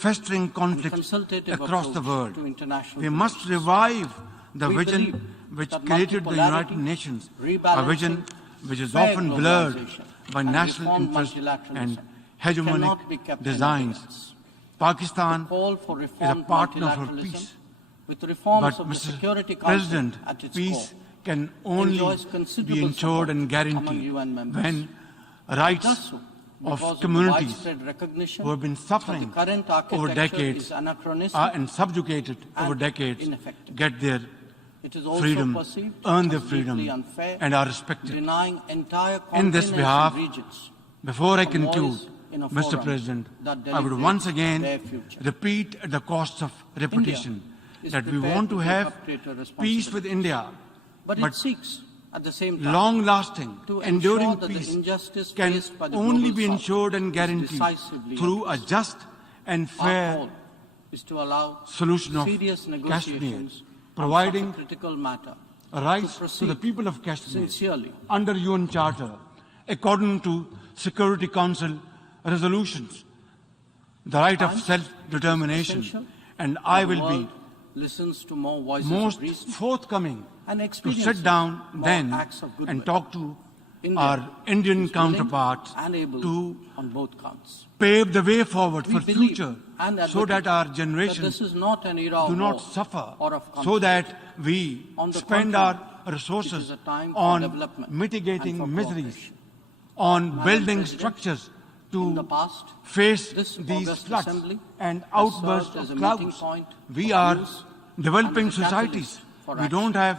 festering conflicts across the world. We must revive the vision which created the United Nations, a vision which is often blurred by national interest and hegemonic designs. Pakistan is a partner for peace, but Mr. President, peace can only be ensured and guaranteed when rights of communities who have been suffering over decades and subjugated over decades get their freedom, earn their freedom, and are respected. In this behalf, before I conclude, Mr. President, I would once again repeat at the cost of repetition that we want to have peace with India, but long-lasting, enduring peace can only be ensured and guaranteed through a just and fair solution of Kashmir, providing rights to the people of Kashmir sincerely under UN Charter, according to Security Council resolutions, the right of self-determination, and I will be listens to more voices most of reason forthcoming and to experiences sit down more then acts of goodwill. and talk to India our Indian is willing counterparts and able to on both counts. pave the way forward We for believe future and so that advocate our that generations this is not an era do of not war suffer, or of so conflict. that we On the spend contrary, our resources it is a time for on development mitigating and for miseries, cooperation. on Madam building President, structures in the to past, face this these August floods Assembly and has outbursts served as of a meeting clouds. point We of are views developing and as a catalyst societies. for We action. don't have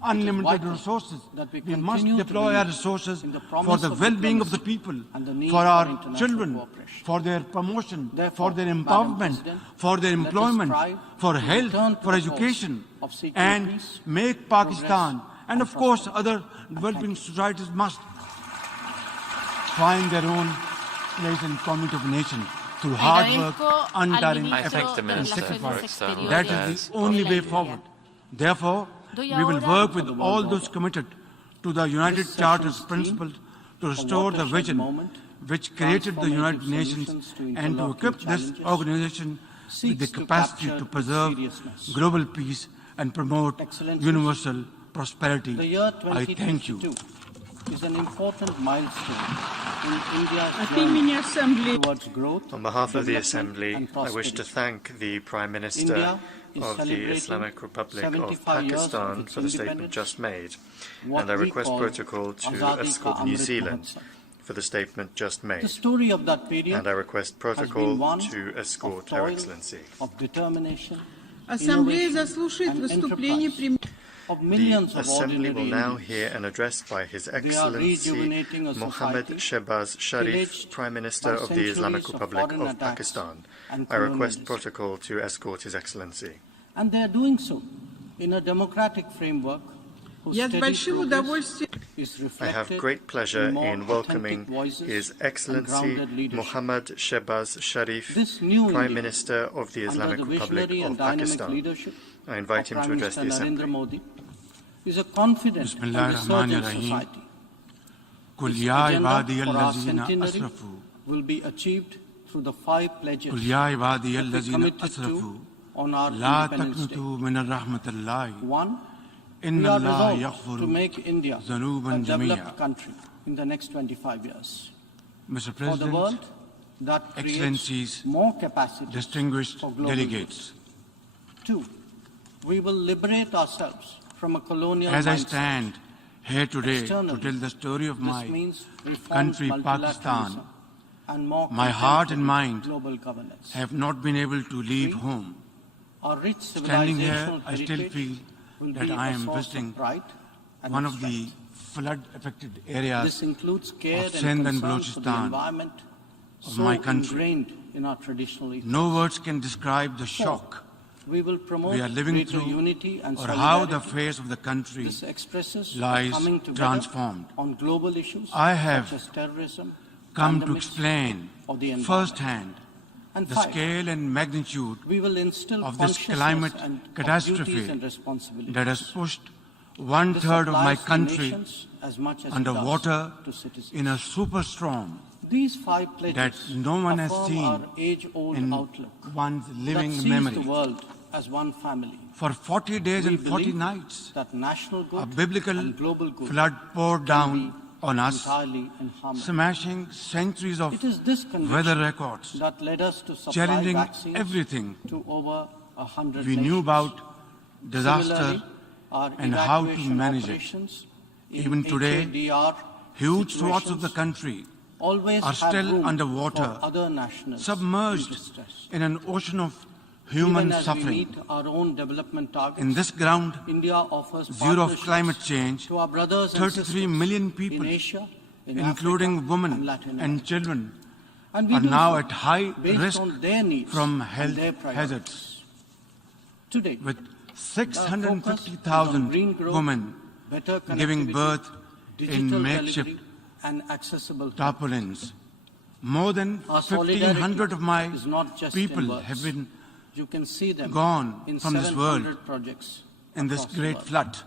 unlimited vital resources. that we We must continue to deploy our believe resources in the for promise the of well-being of the diplomacy people, and the need for for our international children, cooperation. for their promotion, Therefore, for their Madam empowerment, President, for their let us employment, strive for to health, return to for the education, cause of seeking and peace, make Pakistan, and and of course prosperity. other developing societies must find their own place in community of nation through hard work, untiring I thank the effort, and Minister for sacrifice. External That Affairs. is the only way forward. Therefore, we will work with all those committed to the United This Charter's session's principles to a restore the watershed vision moment, which created the United transformative Nations solutions to and to interlocuting equip this challenges, organization with the seeks to capacity capture to with preserve seriousness. global peace and promote Excellencies, universal prosperity. The year I thank you. 2022 is an important milestone in India's От journey имени Ассамблеи towards growth, On behalf of the development, Assembly, and I wish to prosperity. thank the Prime Minister India is of the celebrating Islamic Republic of 75 years of Pakistan its for the statement independence, just made, what and I we request call protocol to Azadi escort Ka New Amrit Zealand Mahotsav. for the statement just The made, story of that period and I request has protocol been one to of escort toil, Her Excellency. of determination, Ассамблея innovation, заслушает and выступление enterprise премьера. of The millions of Assembly ordinary will now Indians. hear an address by His are Excellency rejuvenating a Mohammad society Shehbaz Sharif, pillaged Prime Minister by of the Islamic centuries of Republic foreign of attacks Pakistan. and I request colonialism. protocol to escort His Excellency. And they are doing so in a democratic framework whose Я с steady большим progress удовольствием is I have reflected great pleasure more in welcoming authentic voices His and Excellency grounded leadership. Mohammad Shehbaz Sharif, This new Prime India, Minister of the Islamic under the Republic visionary of and dynamic Pakistan. leadership I invite of him to Prime address the Minister Assembly. Narendra Modi, is a confident and resurgent society. قل Its يا agenda عبادي for our الذين centenary أسرفوا will be achieved through the 5 pledges قل يا عبادي that we الذين committed أسرفوا to on our لا Independence Day. تقنطوا من رحمة الله 1. إن We are الله resolved يغفر to make India ذنوبا a جميعا. developed country in the next 25 years. Mr. For the President, world, that creates Excellencies, more capacity distinguished for global delegates, growth. 2. We will liberate ourselves from a colonial as I mindset. stand here today to Externally, tell the story of This my means reformed country, Pakistan, multilateralism and more my heart and mind global governance. have not been able to leave 3. home. Our rich Standing here, civilizational I still heritage feel will that be I a am source visiting of pride and one of of the strength. flood-affected areas This includes care of and Sindh and concern for the Balochistan environment, of so my country. ingrained in our traditional ethos. No words can describe the 4. shock We will promote we are living greater through unity and or how the solidarity. face of the country This expresses lies coming together transformed. on global issues I have such as terrorism, come to pandemics, explain or the environment. firsthand And the 5. scale and magnitude We will instill of this consciousness climate and of catastrophe duties and responsibilities. that has pushed This 1/3 of my applies to country nations as much as it under does water to citizens. in a superstorm These 5 pledges that no one has affirm seen our age-old in outlook one's living that sees memory. the world as one family. For 40 days We and 40 believe nights, that national a good biblical and global good flood poured can down be on us, entirely in harmony. smashing centuries of It is this conviction weather records, that led us to supply challenging vaccines everything to over 100 we nations. knew about disaster Similarly, our and how to evacuation manage it. operations in Even today, HADR huge swaths of the situations country always are have still room underwater, for other nationals submerged in distress. in an ocean of human Even as suffering. we meet our own development targets, In this ground India offers zero of partnerships climate change, to our brothers and 33 sisters million people, in Asia, in including Africa, women and Latin and America. children, And we are do now so at high based risk on their needs from and health their priorities. hazards. Today, With our focus is 650,000 on green growth, women better giving connectivity, birth digital in makeshift delivery, and accessible health. tarpaulins. More than Our solidarity 1,500 of my is not just people in words. have been You can see them gone in from this world 700 projects in this across the great world. flood.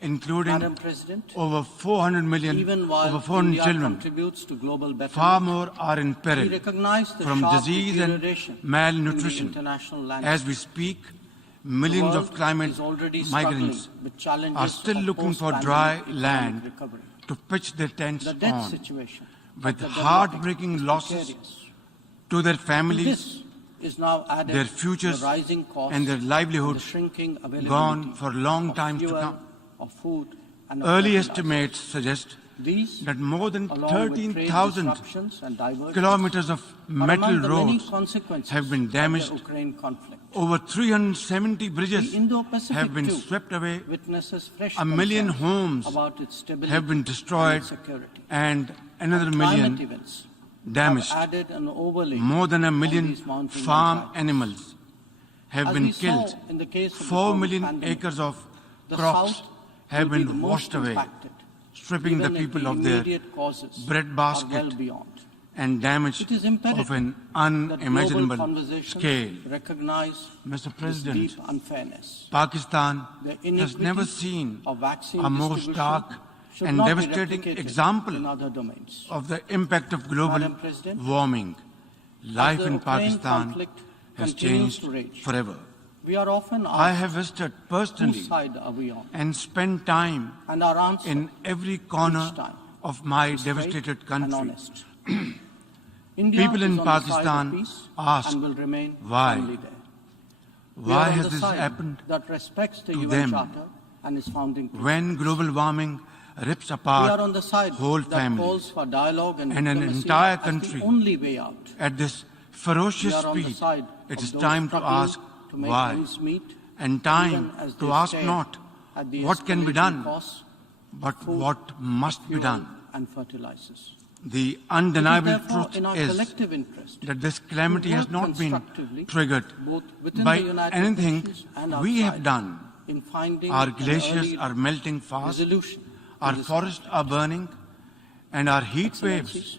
including Madam President, over 400 million, even while over 400 India children. contributes to global betterment, Far more are in peril we recognize the from sharp disease and deterioration malnutrition. in the international landscape. As we speak, millions The of world climate is already migrants struggling with challenges are still of looking for post-pandemic dry economic land recovery. to pitch their tents The debt on, situation with of the heartbreaking developing is losses precarious. to their To families, this is now added their futures the rising costs and their and the livelihoods shrinking availability gone for a long of time to fuel, come. of food, and of Early fertilizer. estimates suggest These, that more than along with trade 13,000 disruptions and diversions, kilometers of are metal among the many roads consequences have been of damaged. the Ukraine conflict. Over 370 bridges The Indo-Pacific have been too swept away. witnesses fresh A million concerns homes about its stability have been destroyed and security. and another Climate million events damaged. have added an overlay More than a on million these mounting farm impacts. animals have As been we saw killed. in the case of the 4 COVID million pandemic, acres of the crops South have will be been the washed most away, impacted, stripping the even if people of their immediate causes bread are basket well beyond. and damage It is imperative of an that global unimaginable conversations scale. recognize Mr. this President, deep unfairness. Pakistan The has inequity never seen of vaccine a more distribution stark should and not be devastating replicated example in other domains. of the impact of global Madam President, warming. Life the in Ukraine Pakistan conflict has continues changed to rage, forever. we are often I asked, have visited whose personally side are we on? and spent time And our answer in every corner each time of my is straight devastated and country. honest. India People in is on the side of Pakistan peace ask, and will remain why? firmly there. We Why are on has the this side happened that respects the to UN them Charter and its founding principles. when global warming rips We are apart on the side whole that families calls for dialogue and and an diplomacy entire as country the only way out? at this We ferocious are on the speed? side It of is those time to struggling ask to make why, ends meet, and time even as to they ask stare not at the what can be escalating done, costs but food, what must be fuel, done. and fertilizers. The It is undeniable therefore truth in our is collective interest that this calamity to has work not been constructively, triggered both within by the United anything Nations and we have outside, done. in finding Our an glaciers early are melting fast, resolution to our this forests are burning, and our heat waves Excellencies,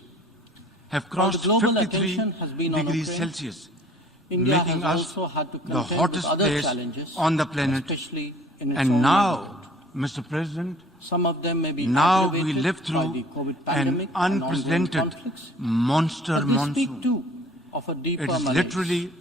have while the crossed global 53 attention has been on degrees Ukraine, Celsius, India making has us also had to the contend with hottest other place challenges, on the planet. especially in its And own now, neighborhood. Mr. President, Some of them may be now we aggravated live by through the COVID an pandemic and ongoing unprecedented conflicts. monster But we speak monsoon. too of a deeper It is malaise, literally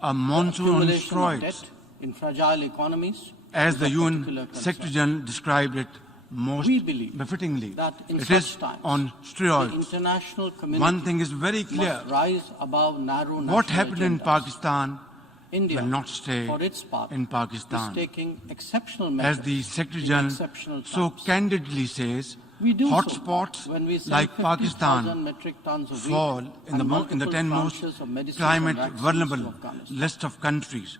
a monsoon on accumulation of steroids, debt in fragile economies, as the is a UN particular concern. Secretary General described it most We believe befittingly. that in It such is times, on the steroids. international community One thing is very clear. must rise above narrow What national happened in agendas. Pakistan India, will not stay for its part, in is Pakistan. taking exceptional As measures the Secretary in General exceptional so times. candidly says, We do hotspots so when we send like 50,000 Pakistan metric tons of wheat fall in the and in the 10 multiple most tranches of medicines climate and vaccines vulnerable to Afghanistan. list of countries.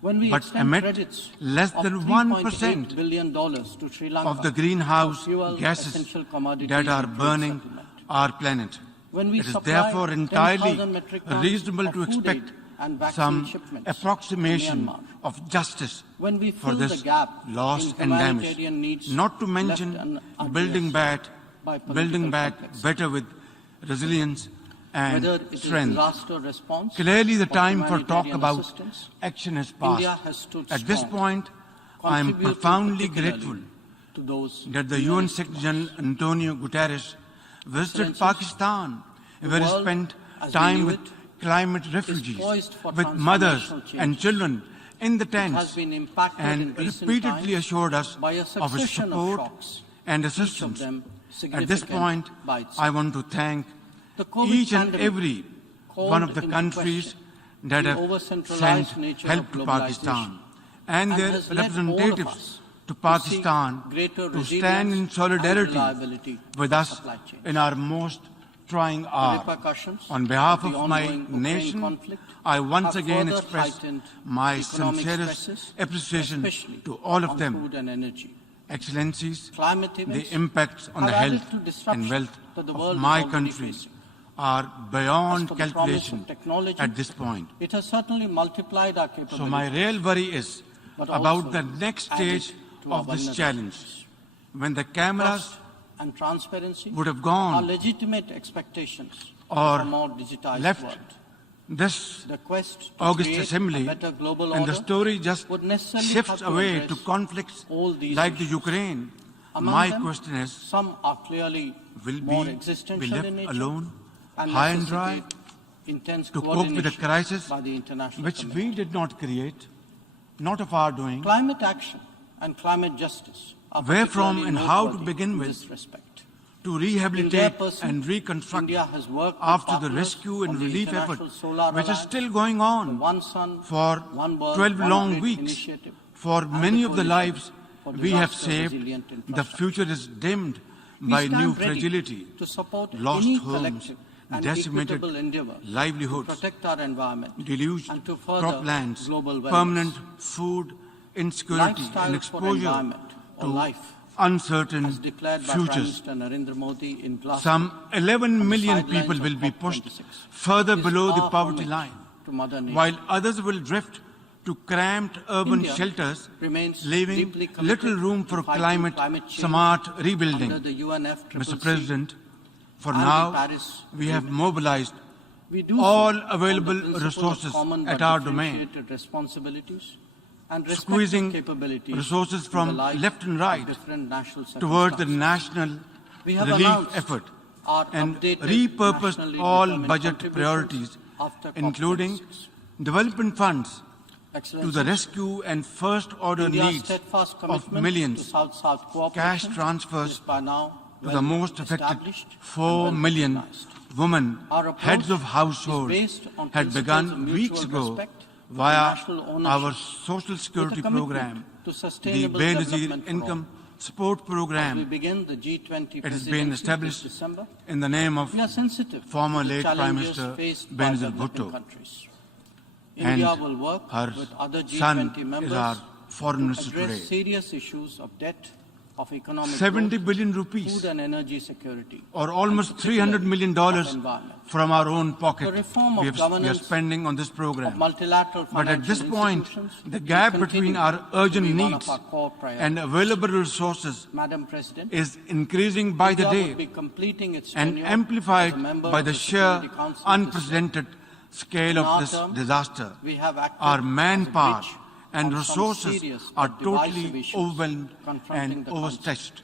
When we But extend emit credits less of than $3.8 1% billion to Sri Lanka of the greenhouse for fuel, gases essential commodities that are and trade burning settlement. our planet. When we It is supply therefore 10,000 entirely metric tons reasonable of to food expect aid and vaccine some shipments to approximation Myanmar. of justice When we for fill the this gap loss in and damage. humanitarian needs Not to left mention unaddressed building back by political complexity. better with resilience and Whether it is strength. disaster response Clearly the or time for talk humanitarian about assistance, action has India passed. has stood At this strong, point, I am contributing profoundly particularly grateful to those that the UN Secretary General Antonio Guterres visited Excellencies, Pakistan, where he world spent as we time knew with it climate refugees, poised for with mothers transformational and changes. children in the has tents, been impacted and in recent repeatedly times assured us by a of his succession of support shocks, and each of assistance. them At this significant point, by itself. I want to thank The COVID each and pandemic every called one of the into countries question that the have over-centralized sent nature help of to globalization Pakistan and and their has led all of representatives us to to Pakistan seek greater to stand resilience in and solidarity reliability with of us supply chains. in our most trying The hour. repercussions On behalf of the of my ongoing Ukraine nation, conflict I once have again further express heightened my economic sincerest stresses, appreciation especially to all of on them. food and energy. Excellencies, Climate the events impacts on have the added health to and disruption wealth that the of world is my already country facing. are As beyond for the promise calculation of technology, at this point. it has certainly multiplied our capabilities. So my real worry is but about also the next added stage to our of this vulnerabilities. challenge. When the cameras Trust and transparency would have are gone legitimate expectations or of a more digitized left world. this The quest to August create Assembly, a better global and the order story just would necessarily shifts have to away to address conflicts all these like the issues. Ukraine. Among My them, question is, some are clearly will more we be existential left in nature alone, and high and dry, necessitate intense to cope with a coordination crisis by the international which community. we did not create, not of our doing? Climate action and climate justice are Where from particularly and how to noteworthy begin in with this respect. to In their rehabilitate person, and reconstruct India has worked with after the partners rescue and on the relief effort, International Solar which is Alliance, still going the on One Sun, for One World, 12 One long Grid weeks. initiative, For and many the of the Coalition lives for we have Disaster saved, Resilient the Infrastructure. future is dimmed We by stand new ready fragility, to support lost any homes, collective and decimated equitable endeavor to livelihoods, protect our environment deluged and to further croplands, global wellness. permanent food insecurity, Lifestyle and for exposure environment or to life, uncertain as declared by Prime futures. Minister Narendra Modi in Glasgow. Some 11 on the million sidelines people of will be pushed COP26 further is below the our poverty homage line, to Mother Nature. while others will drift to cramped urban India shelters, remains leaving deeply committed little room to for fighting climate change smart under rebuilding. the UNFCCC Mr. President, for and the now, Paris we have Agreement. mobilized We do all so on the available principle of resources common at but our domain, differentiated responsibilities and respective squeezing capabilities resources in from the light left and of right different national towards the circumstances. national We have relief announced effort our and updated repurposed nationally all determined budget contributions priorities, after including COP26. development funds to Excellencies, the rescue and first order India's needs steadfast of commitment to millions, South-South cash cooperation transfers is by now to well the most affected established and 4 well million recognized. women, Our approach heads of is households, based on had principles begun of mutual weeks ago respect, via national our ownership, social security with a commitment program, to the sustainable Benazir development for Income all. Support As we Program. begin the G20 It has presidency been this established December, in the name of we are sensitive former to the late Prime challenges Minister faced by Benazir developing Bhutto. countries. And India will work her with other son G20 is members our foreign to minister address today. serious issues of debt, of economic 70 growth, billion food rupees, and energy security, or almost and $300 million particularly of environment. from our own pocket, The reform we of are governance spending on this of program. multilateral But at this financial point, institutions the will gap continue between our to urgent be one needs of our core priorities. and available resources Madam President, is increasing by the India will day be completing its and tenure amplified as a member by of the sheer Security Council this year. unprecedented scale In of our this term, disaster. we have acted Our as a manpower bridge and on some resources serious are but divisive totally issues overwhelmed confronting and the country. overstretched.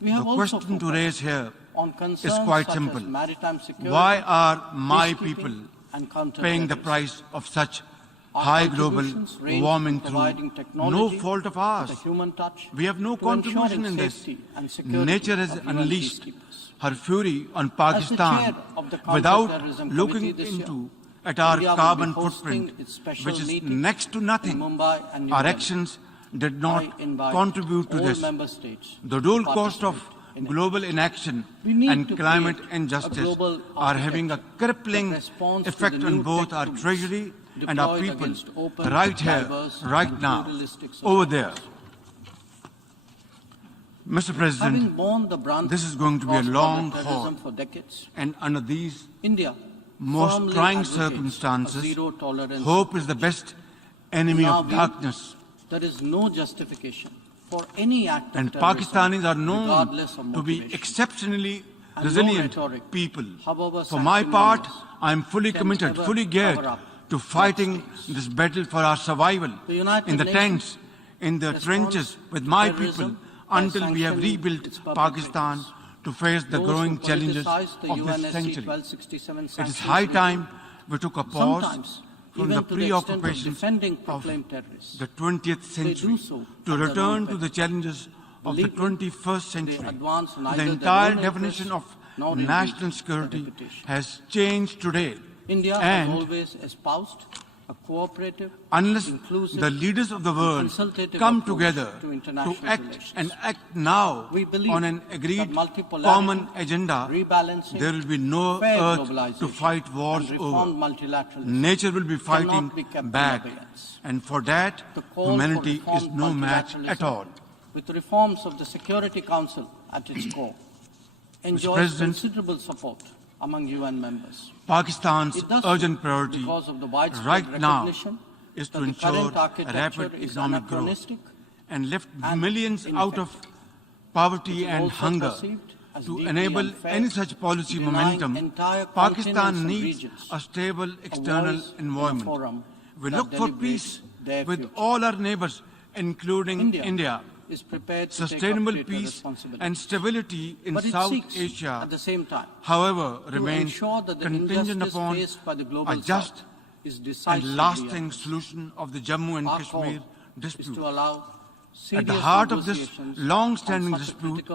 We have The also question to focused raise here on is concerns quite such simple. as maritime security, Why are my peacekeeping, people and paying the counterterrorism. price of such Our high global contributions range warming from through providing no technology fault of with ours? a human touch We have no to contribution ensuring in this. safety and security Nature has of UN unleashed peacekeepers. her fury on As the Pakistan chair of the without Counterterrorism looking Committee this year, into at our India will carbon be hosting footprint, its special which is meeting next to in nothing. Mumbai and New Our Delhi. actions did I not invite contribute to all this. member states The to dual cost of participate in it. global inaction We need and to climate create a injustice global are having a architecture crippling that responds to effect the on new both tech our tools treasury and our deployed people against open, right here, diverse, right and now, pluralistic over societies. there. Mr. Having President, borne the brunt this is going to be a of long cross-border terrorism haul. for decades, And under these India most firmly trying advocates a circumstances, zero-tolerance hope is the best enemy In our of view, darkness. There is no justification for any act of And terrorism, Pakistanis are regardless of known to be motivation. exceptionally And resilient no rhetoric, people. however For my sanctimonious, part, I am fully can committed, ever fully geared cover up to fighting such this battle for our survival The United in the Nations tents, in the responds trenches with to my terrorism people by until we have sanctioning rebuilt its perpetrators. Pakistan to face the Those growing who challenges politicize the of this UNSC century. 1267 It is sanctions high regime, time we took a pause sometimes from even the to the extent of preoccupation defending of proclaimed terrorists. the 20th century so to at their return own to the peril. challenges of the Believe me, 21st they century. advance neither The their entire own definition interests of nor indeed national their security reputation. has changed today. India And has always espoused a cooperative, unless inclusive, the leaders of the and world consultative come approach together to international act relations. and act now We believe on an that agreed multipolarity, common agenda, rebalancing, there will be no fair earth globalization, to fight wars and over. reformed multilateralism Nature will be fighting cannot be kept in back. abeyance. And for that, The call for humanity is reformed no match multilateralism, at all. with reforms of the Security Council at its core, enjoys President, considerable support among UN members. Pakistan's It does so urgent priority because of the widespread right now recognition is to that the ensure current architecture rapid is economic growth anachronistic and lift and millions out of ineffective. poverty It is and also hunger perceived To enable any such policy momentum, Pakistan needs a stable external environment. We look for peace with all our neighbors, including India. Sustainable peace and stability in South Asia, at the same time, however, remains contingent upon a just and lasting solution of the Jammu and Kashmir dispute. At the heart of this long-standing dispute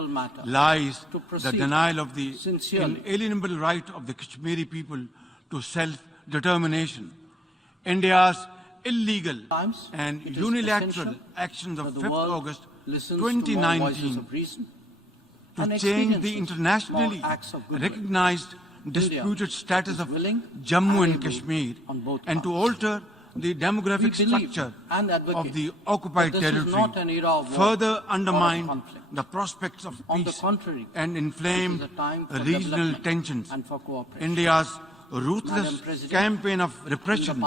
lies the denial of the inalienable right of the Kashmiri people to self-determination. India's illegal and unilateral actions of 5th August 2019 to change the internationally recognized disputed status of Jammu and Kashmir and to alter the demographic structure of the occupied territory further undermine the prospects of peace and inflame regional tensions. India's ruthless campaign of repression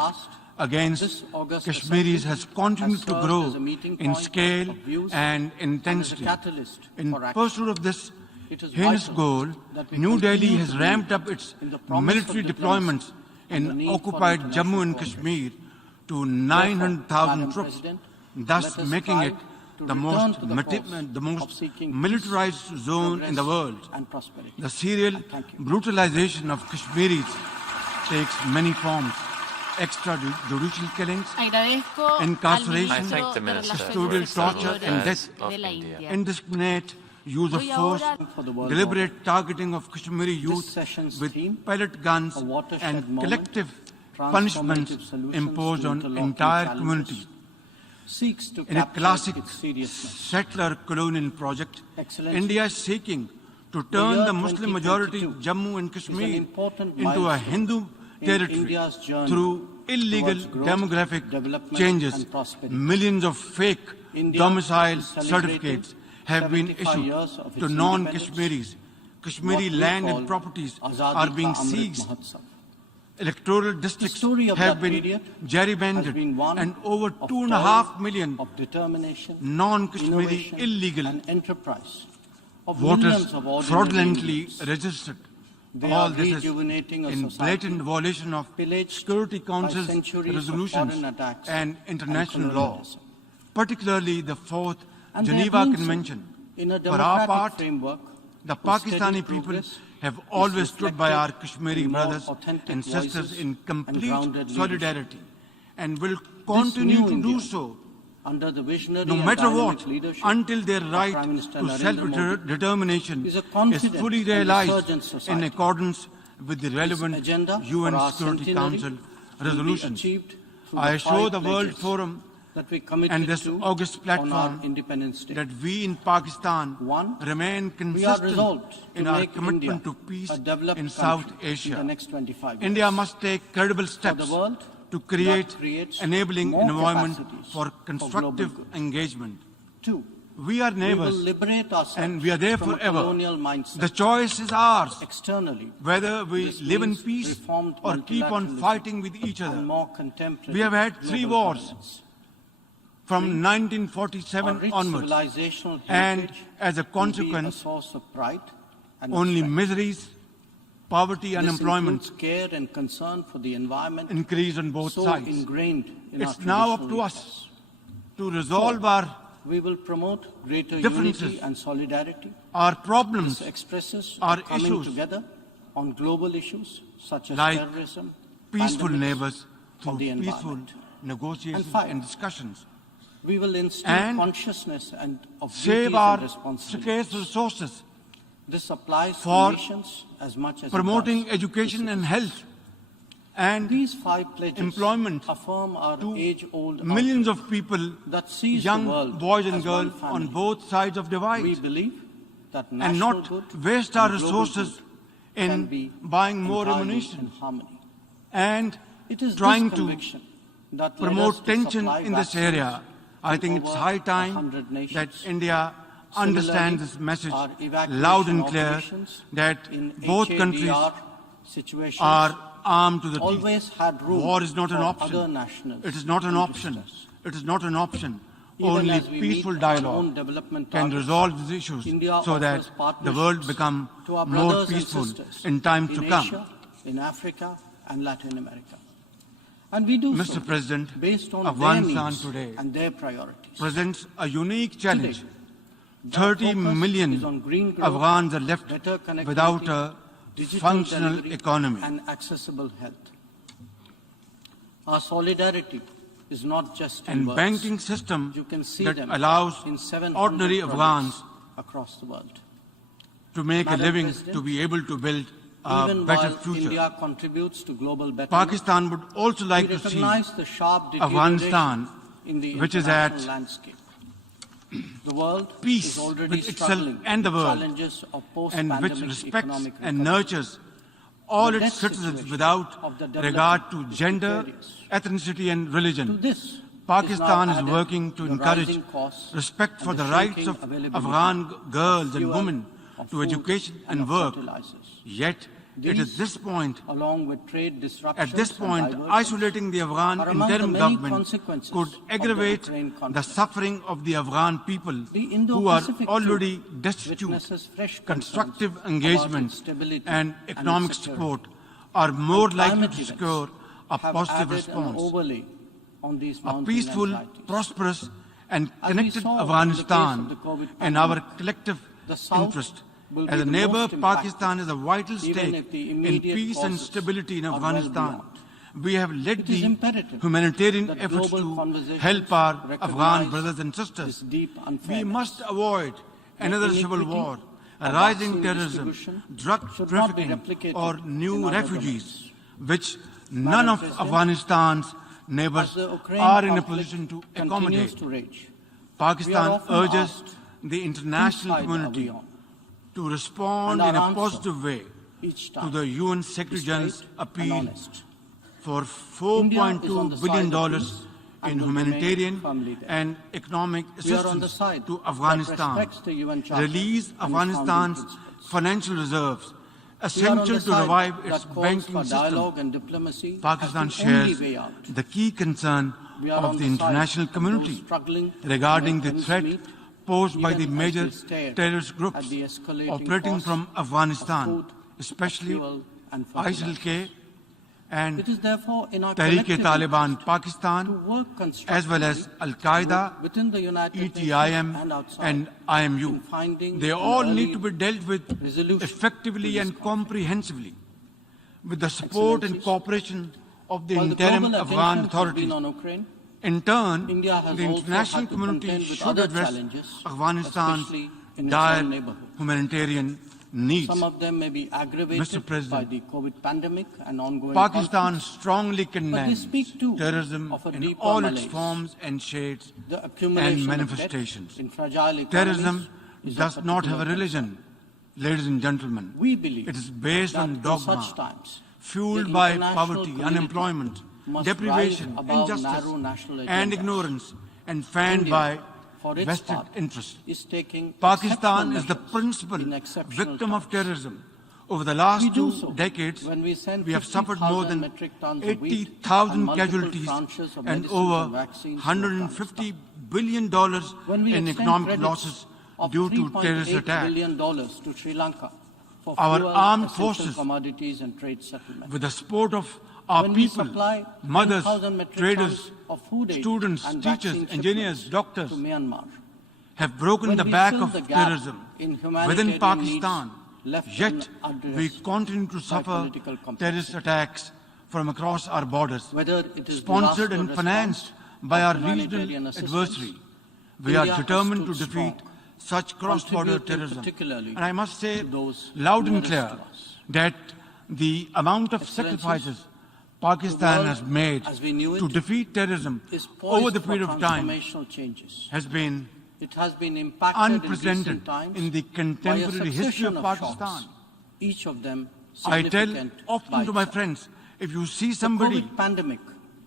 against Kashmiris has continued to grow in scale and intensity. In pursuit of this heinous goal, New Delhi has ramped up its military deployments in occupied Jammu and Kashmir to 900,000 troops, thus making it the most militarized zone in the world. The serial brutalization of Kashmiris takes many forms: extrajudicial killings, incarceration, custodial torture and death, indiscriminate use of force, deliberate targeting of Kashmiri youth with pellet guns, and collective punishments imposed on entire communities. In a classic settler colonial project, India is seeking to turn the Muslim-majority Jammu and Kashmir into a Hindu territory through illegal demographic changes. Millions of fake domicile certificates have been issued to non-Kashmiris. Kashmiri land and properties are being seized. Electoral districts have been gerrymandered and over 2.5 million non-Kashmiri illegal voters fraudulently registered. All this is in blatant violation of Security Council's resolutions and international law, particularly the 4th Geneva Convention. For our part, the Pakistani people have always stood by our Kashmiri brothers and sisters in complete solidarity and will continue to do so no matter what, until their right to self-determination is fully realized in accordance with the relevant UN Security Council resolutions. I assure the World Forum and this August platform that we in Pakistan remain consistent in our commitment to peace in South Asia. India must take credible steps to create enabling environment for constructive engagement. We are neighbors and we are there forever. The choice is ours, whether we live in peace or keep on fighting with each other. We have had 3 wars from 1947 onwards, and as a consequence, only miseries, poverty, unemployment increase on both sides. It's now up to us to resolve our differences, our problems, our issues, on global issues such as like terrorism, peaceful neighbors through peaceful negotiations and discussions. We will instill consciousness and of save our scarce resources. This applies for to nations as much as promoting education and health and these 5 pledges employment affirm our to age-old millions of people, that sees young boys and girls on both sides of divide, we believe that and not waste our resources in buying more ammunition and trying to promote tension in this area. I think it's high time that India understands this message loud and clear, that both countries are armed to the teeth. War is not an option. It is not an option. It is not an option. Only peaceful dialogue can resolve these issues so that the world becomes more peaceful in times to come. Asia, in Africa and Latin America. And we do Mr. so President, based on Afghanistan their needs today and their priorities. presents a unique challenge. Today, 30 million Afghans are left without a functional economy. And accessible health. Our solidarity is not just in And words. banking system You can see that them allows in 700 ordinary Afghans projects across the world. to make a Madam living, President, to be able to build a Even better while future. India contributes to global betterment, Pakistan would also like we to see recognize the sharp Afghanistan, deterioration in the which is international at landscape. The world peace is already with itself struggling and the with world, challenges of and which post-pandemic respects economic and recovery. nurtures all The its debt citizens situation without of the regard to development gender, is ethnicity and To religion. this Pakistan is now added working to the encourage rising costs respect for and the the rights shrinking of availability Afghan girls and fuel, women of to food, education and and of work. fertilizers. Yet, it is this point, along with trade disruptions at this and point, diversions, isolating the Afghan are among the interim many government consequences could of the aggravate Ukraine the conflict. suffering of the Afghan people The who are Indo-Pacific already too destitute. witnesses fresh Constructive concerns about engagement its stability and its economic security. support are more And likely climate to events secure a have positive added an response. overlay on these A mounting peaceful, anxieties. prosperous and As we connected saw in the case Afghanistan of the COVID and our pandemic, collective the South interest. will As be a the neighbor, most impacted, Pakistan is a vital even stake if the in immediate peace and causes stability in are well Afghanistan. beyond. We have led It is the imperative humanitarian that efforts global to conversations help our recognize Afghan brothers and this sisters. deep We unfairness. must avoid another civil Inequity war, of rising vaccine terrorism, distribution drug should not be trafficking, replicated or in new other refugees, domains. which none of President, Afghanistan's As neighbors the Ukraine are in a conflict position to continues accommodate. to rage, Pakistan often urges asked, the international whose side community are we on? to respond And in our a answer positive way each to time the UN Secretary is General's straight and appeal honest. for India is on the $4.2 billion side of peace and in will humanitarian remain firmly there. and economic We are on the assistance side to that Afghanistan, respects the UN Charter release and its founding Afghanistan's principles. financial reserves, We are on the essential to side revive its that calls banking for dialogue system. and diplomacy Pakistan as the only shares way out. the key concern We are on of the the side international of community those struggling to regarding make the ends threat meet, posed by even the as major they stare terrorist at groups the escalating operating costs from of Afghanistan, food, especially fuel, and fertilizer. ISIL-K and It is therefore in our Tehreek-e-Taliban to Pakistan, work as well as Al-Qaeda, within the United Nations ETIM and outside and IMU. in finding They an all early need to be dealt with resolution effectively to this and conflict. comprehensively with the support and Excellencies, cooperation of the While the interim global Afghan attention has authorities. been on Ukraine, In turn, India has the also international had to community contend with should other address challenges, Afghanistan's especially in its dire own neighborhood. humanitarian needs. Some of them may be aggravated Mr. by President, the COVID pandemic and ongoing Pakistan conflicts. strongly But they condemns speak too terrorism of a in deeper all its malaise. forms and shades The accumulation and of manifestations. debt in fragile economies Terrorism is does of not have a particular religion, ladies and gentlemen. concern. We believe It is based that on in dogma, such times, fueled the by international poverty, community unemployment, must deprivation, rise above injustice, narrow national and agendas. ignorance, and fanned India, by for its vested part, interests. is taking Pakistan exceptional is the measures principal in exceptional victim of times. terrorism. Over the last We do 2 so decades, when we send we have suffered more 50,000 than metric tons of wheat 80,000 and multiple casualties tranches of and medicines over and vaccines to $150 billion When we in extend economic credits losses of due to terrorist $3.8 attacks. billion to Sri Lanka for Our fuel, armed essential forces, commodities and trade settlement. with the support of our When we people, supply mothers, 10,000 metric traders, tons of food aid students, and teachers, vaccine engineers, shipments doctors, to Myanmar. have broken When the we back fill of the gap terrorism in within humanitarian Pakistan, needs left yet unaddressed we continue to by suffer political complexity. terrorist attacks from across our borders, Whether it is sponsored disaster and response financed by or our humanitarian regional assistance, adversary. We are India has determined to stood defeat strong, such cross-border contributing terrorism. particularly And I must say to those loud and nearest clear to us. that the amount of Excellencies, sacrifices Pakistan world has made as we knew it to defeat terrorism is poised over the for period of time transformational changes. has been It has been impacted in unprecedented recent times in the by a contemporary history of succession Pakistan. shocks, each of them I tell significant often by to my itself. friends, if you see The somebody, COVID pandemic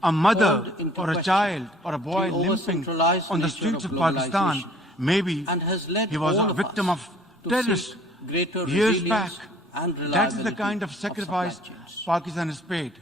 a mother called into or a question child or a boy the limping over-centralized on the nature streets of of Pakistan, globalization maybe and has led he was all a of victim us of to terrorists seek greater years back. resilience and That's the reliability kind of supply sacrifice chains. Pakistan has paid.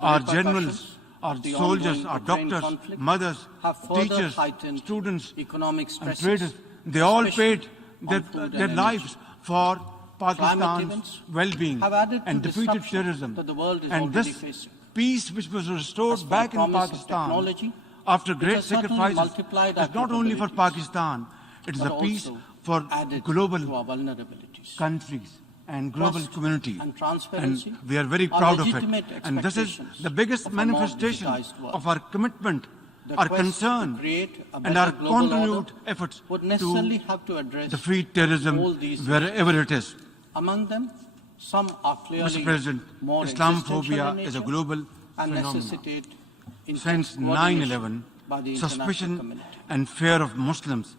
Our repercussions generals our the soldiers, ongoing our Ukraine doctors, conflict mothers, have further teachers, heightened students, economic and stresses, traders. They all especially paid on food their and lives for Climate Pakistan's events well-being have added to and defeated disruption terrorism. that the world is And already this facing. peace which was restored As for back the in promise of Pakistan technology, after it great has certainly sacrifices multiplied our is not only for capabilities, Pakistan, it is a but peace also for added global to our vulnerabilities. countries and global Trust community. and transparency And we are very are proud of it. legitimate And this is expectations the biggest of a more manifestation digitized world. of our commitment, The our quest to concern, create a and better our global continued order efforts would necessarily to have to address defeat terrorism all these wherever it is. Among them, some are clearly Mr. President, more Islamophobia existential in is a nature global and phenomenon. necessitate intense Since coordination 9/11, by the international suspicion community. and fear of Muslims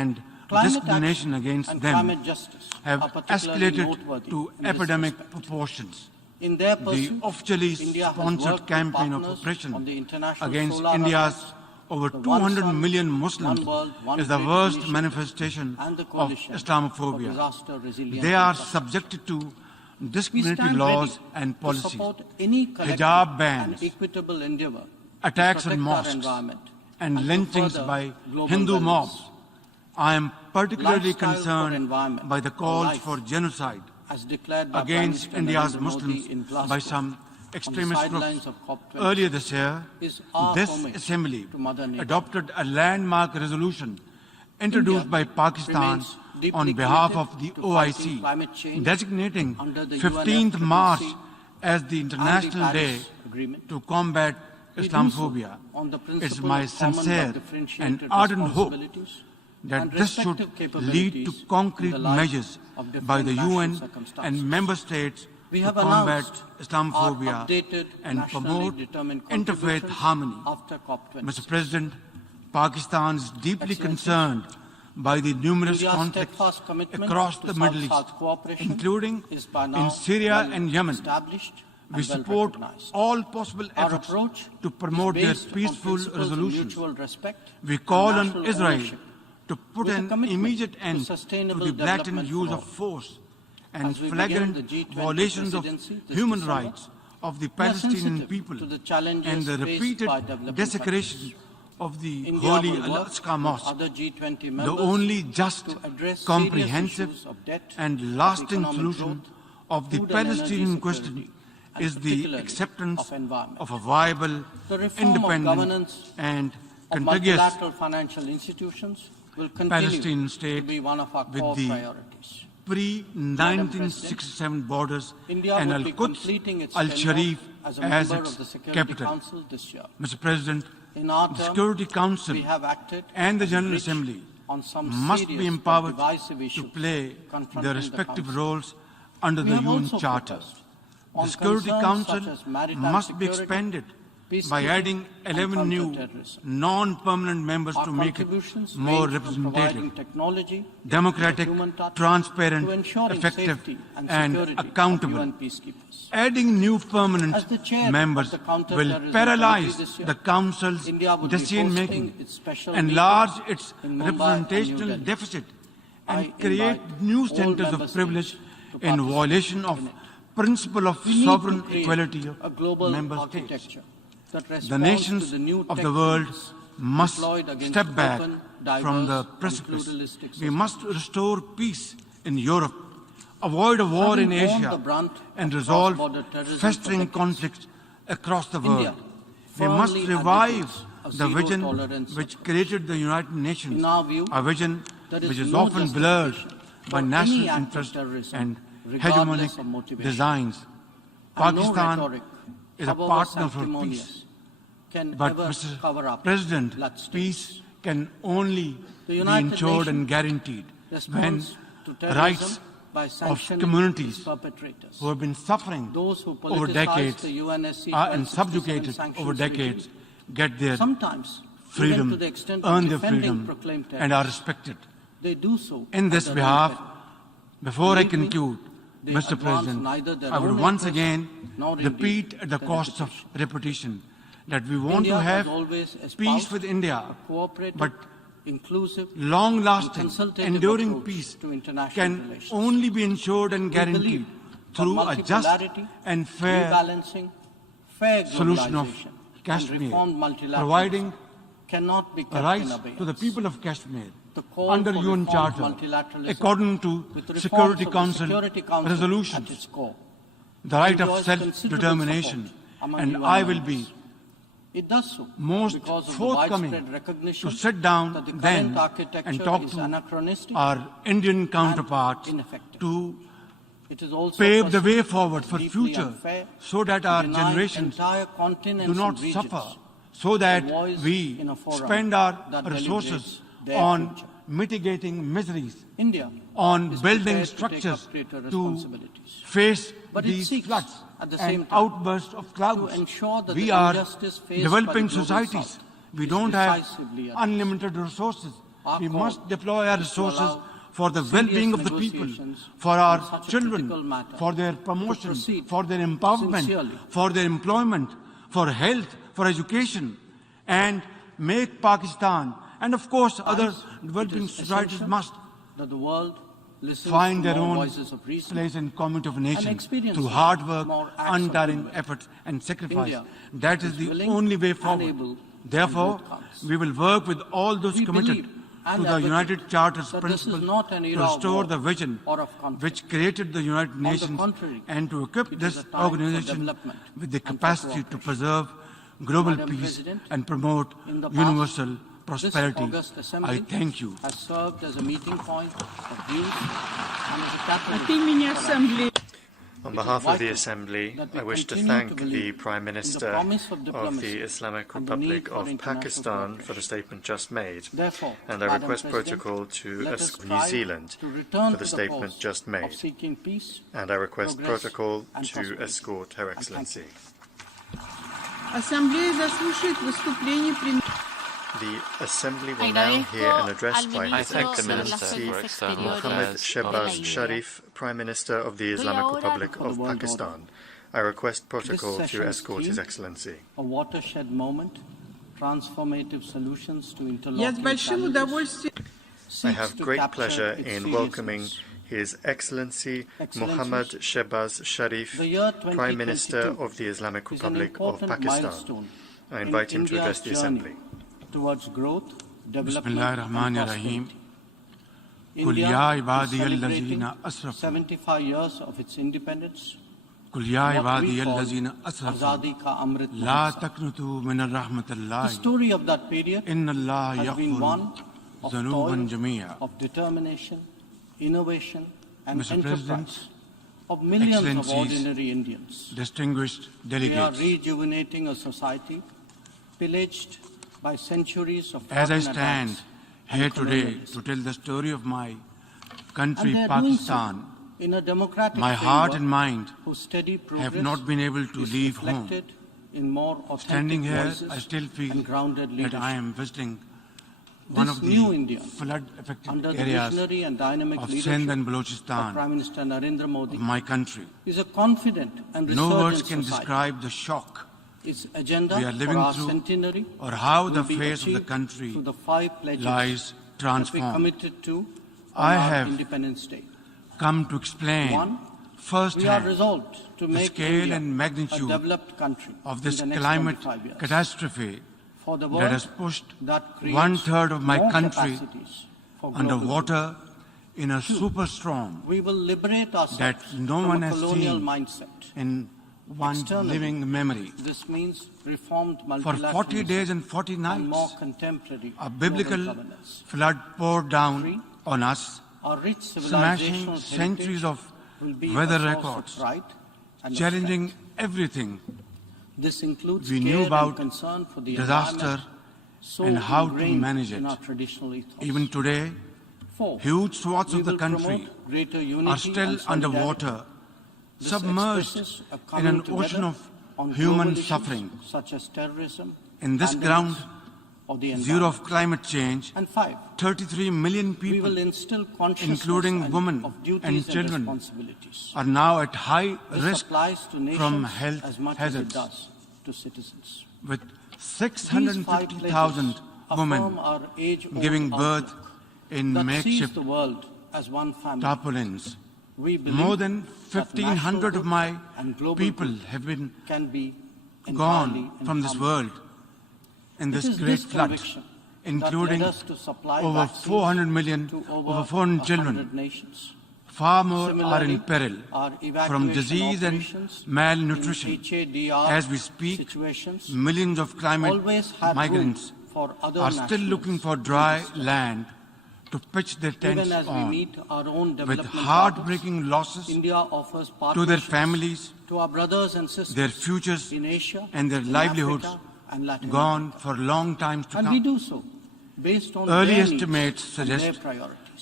and Climate discrimination action against and them climate justice have are particularly escalated noteworthy to in this epidemic respect. proportions. In their The pursuit, officially India has sponsored worked with campaign of partners oppression on the International against Solar India's Alliance, over the 200 One Sun, million Muslims One World, One is the Trade worst Initiative, manifestation and the of coalition Islamophobia. for disaster resilience They are infrastructure. subjected to We discriminatory stand laws ready and to policies, support any collective hijab and bans, equitable endeavor attacks to on protect our mosques, environment and to lynchings further by global Hindu wellness. mobs. I am particularly Lifestyle for concerned environment by the or calls life, for genocide as declared by against Prime Minister India's Narendra Modi Muslims in Glasgow by some on the extremist sidelines groups. of COP20 Earlier this year, is our this homage assembly to Mother Nature. adopted a landmark resolution introduced India by Pakistan remains deeply on behalf committed of the to fighting OIC, climate change designating under the 15th UNFCCC March as the and the International Day Paris Agreement. to combat We do Islamophobia. so on the It's principle my of common but sincere differentiated and ardent hope responsibilities that and this should respective lead to capabilities concrete in the light measures of different by the national UN circumstances. and member states We to have combat announced Islamophobia our updated and nationally promote determined interfaith contributions harmony. after COP20. Mr. President, Pakistan is deeply Excellencies, concerned by the numerous India's conflicts steadfast commitment across to the Middle East, South-South cooperation including is by now in Syria well and Yemen. established and We well support recognized. all possible Our efforts approach to promote is their based on peaceful principles of resolutions. mutual respect We call and on national Israel ownership, to put with a an commitment immediate to end to sustainable the blatant development use for of all. force and As we begin flagrant the G20 violations of presidency this human December, rights of the we are Palestinian sensitive people to the challenges and the faced repeated by developing desecration countries. of the India holy will work Al-Aqsa with Mosque, other G20 the members only just, to address comprehensive, serious issues of debt, and lasting economic solution growth, of the food and energy Palestinian question security, and is the particularly acceptance of environment. of a viable, The reform of independent, governance and of contiguous multilateral financial institutions will continue Palestinian to state be one of our with core the priorities. pre-1967 borders India and will be Al-Quds, completing its Al-Sharif tenure as a as member its of the Security capital. Council this year. Mr. President, In our the term, Security Council we have acted and the as a General bridge Assembly on some must serious be but empowered divisive to issues play confronting their the respective Council. roles under We the have UN also Charter. focused The on Security concerns Council such as maritime must be security, expanded by peacekeeping, adding and 11 new counter-terrorism. non-permanent members Our to make it contributions more range from providing representative, technology, democratic, human touch, transparent, to ensuring effective, safety and and security of accountable. UN peacekeepers. Adding new As permanent the chair members of the will Counter-Terrorism paralyze Committee this year, the Council's India will be decision-making, hosting its special enlarge meeting its in Mumbai and New representational Delhi. deficit, I and create invite new all centers member of privilege states to in participate violation of in it. principle of We need sovereign to create equality a of global member states. architecture that responds The nations to the new of the world techniques must deployed against step back open, from diverse, the and precipice. pluralistic We systems. must restore peace in Europe, avoid a war in Having borne the Asia, brunt and of resolve cross-border terrorism festering for decades, conflicts across the world. India We must firmly revive advocates a the vision zero-tolerance which created the United Nations, In our view, a vision there is which is no often blurred justification by for national any act of interest terrorism, and regardless of hegemonic motivation. designs. And no Pakistan rhetoric, is a however partner for sanctimonious, peace. can But, ever cover Mr. up President, bloodstains. peace can only The be United ensured and Nations guaranteed when responds to terrorism rights by of sanctioning communities its perpetrators. who have been suffering Those who over politicize decades the UNSC and 1267 subjugated sanctions over decades regime, get their sometimes even freedom, to the extent of earn their defending freedom, proclaimed and are terrorists. respected. They do so In this at their behalf, own peril. before I Believe me, conclude, they Mr. advance President, neither their I would own once interests again nor repeat indeed at the the cost of repetition that we want India to has have always peace espoused with India, a cooperative, but inclusive, long-lasting, consultative enduring approach peace to international can relations. only be ensured and We guaranteed believe through that a just multipolarity, and fair rebalancing, fair solution of globalization, Kashmir, providing cannot be a kept rights in abeyance. to the people of Kashmir The call under for UN reformed Charter, multilateralism according to with reforms Security of the Council Security Council resolutions, at its core. the right of enjoys self-determination, considerable support and among I UN will be members. It does so most because of the forthcoming widespread recognition to sit down that the current then architecture and talk is to anachronistic our Indian counterparts ineffective. to It is also pave the way perceived forward as for deeply future unfair so that to our deny generations entire continents do not and regions suffer, so that a voice we in a forum spend our that resources deliberates their on future. mitigating miseries, India on is building prepared to take structures up greater to responsibilities. face But it these seeks, floods at the and same time, outbursts of clouds. to ensure that We the are injustice faced developing by the global societies. South We is don't have decisively addressed. unlimited resources. Our We call must deploy our is to resources allow for the serious well-being of the people, negotiations for on our such a critical children, matter for their to promotion, proceed for their empowerment, sincerely. for their employment, for health, for education, and make Pakistan, and of course other developing it is societies essential must that the world listens find to their more own voices of reason place in community of nations experience through hard work, more acts of untiring goodwill. efforts and sacrifice. India That is is the willing only way and forward. able, Therefore, and both counts. we will work with all those We committed believe to and the advocate United Charter's that this is principles not an to era of restore war the vision or of conflict. which created the United the Nations contrary, and to equip it is this a time for organization development with the and for capacity to cooperation. preserve global Madam peace President, and promote in the past, universal This prosperity. August Assembly I thank you. has served as a meeting point of views and as a catalyst От имени for Ассамблеи. On It behalf is of the vital Assembly, that we I wish to continue to thank believe the Prime in the Minister promise of of diplomacy the Islamic and the need Republic for of international Pakistan for the cooperation. statement just made, Therefore, and I Madam request President, protocol to let us ask New strive Zealand to return for the to statement cause just of made, seeking peace, and I request progress, protocol and to prosperity. escort Her And thank Excellency. you. Ассамблея заслушает выступление премьера. The Assembly will now hear an address by His Excellency Mohammad Shehbaz Sharif, Prime Minister of the Islamic Republic of Pakistan. I request protocol to escort His Excellency. A watershed moment, transformative solutions to Я с interlocking большим challenges, удовольствием I seeks have to great capture pleasure its in welcoming seriousness. His Excellency Excellencies, Mohammad Shehbaz Sharif, The year Prime Minister 2022 of the Islamic is an Republic of important Pakistan. milestone I in invite him to address India's the Assembly. journey towards growth, development, Bismillahirrahmanirrahim. and prosperity. قل India يا is عبادي celebrating الذين أسرفوا 75 years of its independence. قل يا What we عبادي call الذين أسرفوا Azadi Ka Amrit لا Mahotsav. تقنطوا من رحمة The الله story of that period إن الله has been one يغفر of ذنوبا toil, جميعا. of determination, innovation, and Mr. President, enterprise of millions of Excellencies, ordinary Indians. distinguished We are delegates, rejuvenating a society pillaged by centuries of as I foreign stand attacks here and today colonialism. to tell the story of my And country, they are doing so Pakistan, in a democratic my heart and framework mind whose steady progress have not been able to is leave home. reflected in more authentic Standing here, voices I still feel and grounded that leadership. I am visiting one This of new the India, flood-affected under the areas visionary and dynamic of leadership Sindh and of Balochistan Prime Minister Narendra Modi, of my country. is a confident and No resurgent words can society. describe the shock Its agenda we are for living our through centenary or how will the be face of the achieved country through the 5 pledges lies that we transformed. committed to I on our have Independence Day. Come to explain One, we are firsthand resolved to the make scale India and magnitude a developed country of this in the next climate 25 years. catastrophe For the that world has pushed that creates 1/3 of my more country capacities for global underwater in a superstorm We will liberate ourselves that no from one a has colonial seen mindset. in one Externally, living memory. This means reformed For 40 multilateralism days and 40 and more nights, contemporary a global biblical governance. flood poured down Three, on us, Our rich smashing civilizational centuries heritage of will be weather a source records, of pride and of challenging strength. everything This includes we care knew about and concern for the disaster environment, so and how to ingrained manage in it. our traditional ethos. Even today, Four, huge swaths we of the will country promote greater unity are still and solidarity. underwater, This submerged expresses a in coming an together ocean of on human global issues suffering. such as terrorism, In this pandemics, ground or the zero environment. of climate change, And five, 33 million we will people instill consciousness including and women of duties and children, responsibilities. are now at high This risk applies to nations from health as much hazards. as it does to citizens. With These 5 650,000 pledges women affirm our age-old giving birth outlook in that sees makeshift the world as one family. tarpaulins. We believe More than that 1,500 national of my good and global people good have been can be gone from this world in this great flood, including over 400 million, over 400 children. Far more are in peril from disease and malnutrition. As we speak, millions of climate migrants are still looking for dry land to pitch their tents on, with heartbreaking losses to their families, their futures, and their livelihoods gone for long times to come. And we do so based on early estimates suggest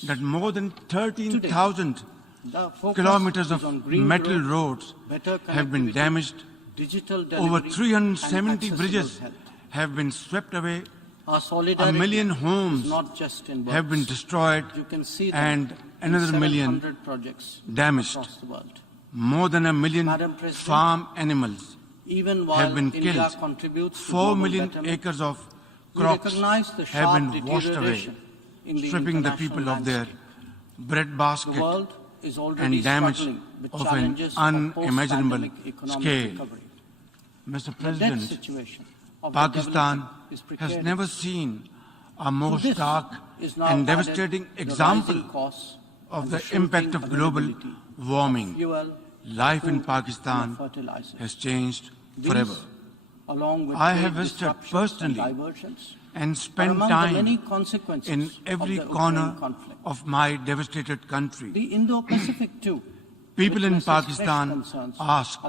that more than 13,000 kilometers of metal roads have been damaged. Over 370 bridges have been swept away. 1 million homes have been destroyed and another million damaged. More than 1 million farm animals have been killed. 4 million acres of crops have been washed away, stripping the people of their bread basket and damage of an unimaginable scale. Mr. President, Pakistan has never seen a more stark and devastating example of the impact of global warming. Life in Pakistan has changed forever. I have visited personally and spent time in every corner of my devastated country. People in Pakistan ask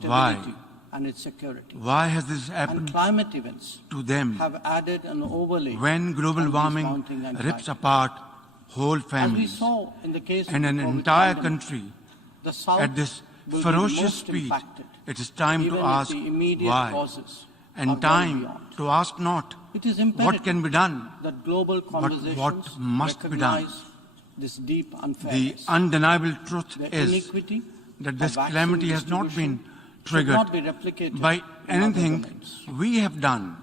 why. And its security. Why has this happened and climate events to them? Have added an overlay when global warming rips apart whole families and an entire country at this ferocious speed, it is time to ask why, and time to ask not what can be done, but what must be done. The undeniable truth is that this calamity has not been triggered by anything we have done.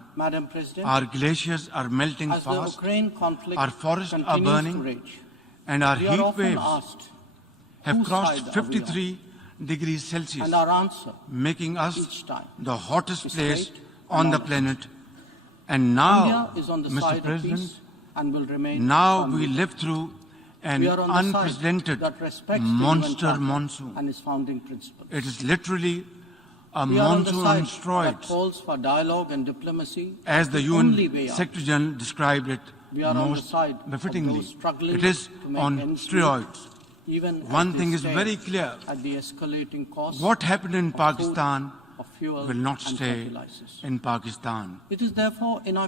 Our glaciers are melting fast, our forests are burning, and our heat waves have crossed 53 degrees Celsius, making us the hottest place on the planet. And now, Mr. President, now we live through an unprecedented monster monsoon. It is literally a monsoon on steroids, as the UN Secretary General described it most befittingly. It is on steroids. One thing is very clear. What happened in Pakistan will not stay in Pakistan.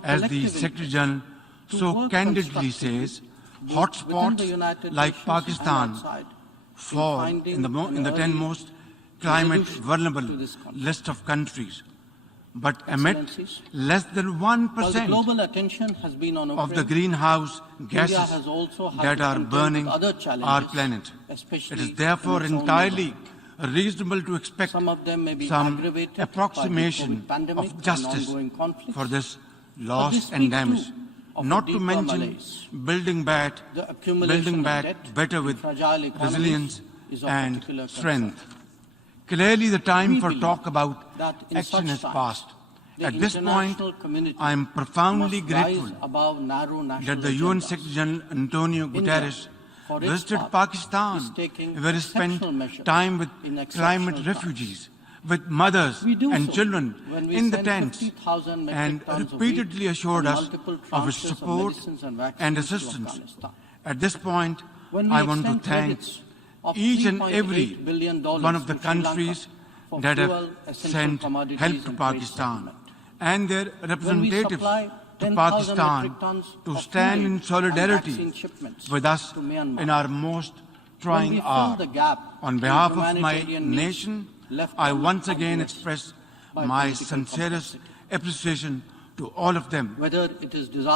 As the Secretary General so candidly says, hotspots like Pakistan fall in the 10 most climate vulnerable list of countries, but emit less than 1% of the greenhouse gases that are burning our planet. It is therefore entirely reasonable to expect some approximation of justice for this loss and damage, not to mention building back better with resilience and strength. Clearly, the time for talk about action is past. At this point, I am profoundly grateful that the UN Secretary General Antonio Guterres visited Pakistan, where he spent time with climate refugees, with mothers and children in the tents, and repeatedly assured us of his support and assistance. At this point, I want to thank each and every one of the countries that have sent help to Pakistan and their representatives to Pakistan to stand in solidarity with us in our most trying hour. On behalf of my nation, I once again express my sincerest appreciation to all of them.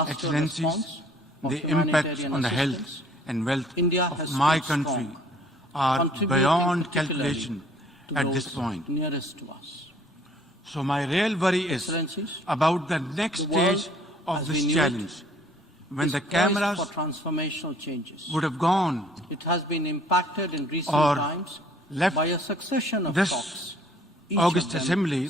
Excellencies, the impacts on the health and wealth of my country are beyond calculation at this point. So my real worry is about the next stage of this challenge, when the cameras would have gone it has been impacted in recent or times left by a succession of this shocks August Assembly,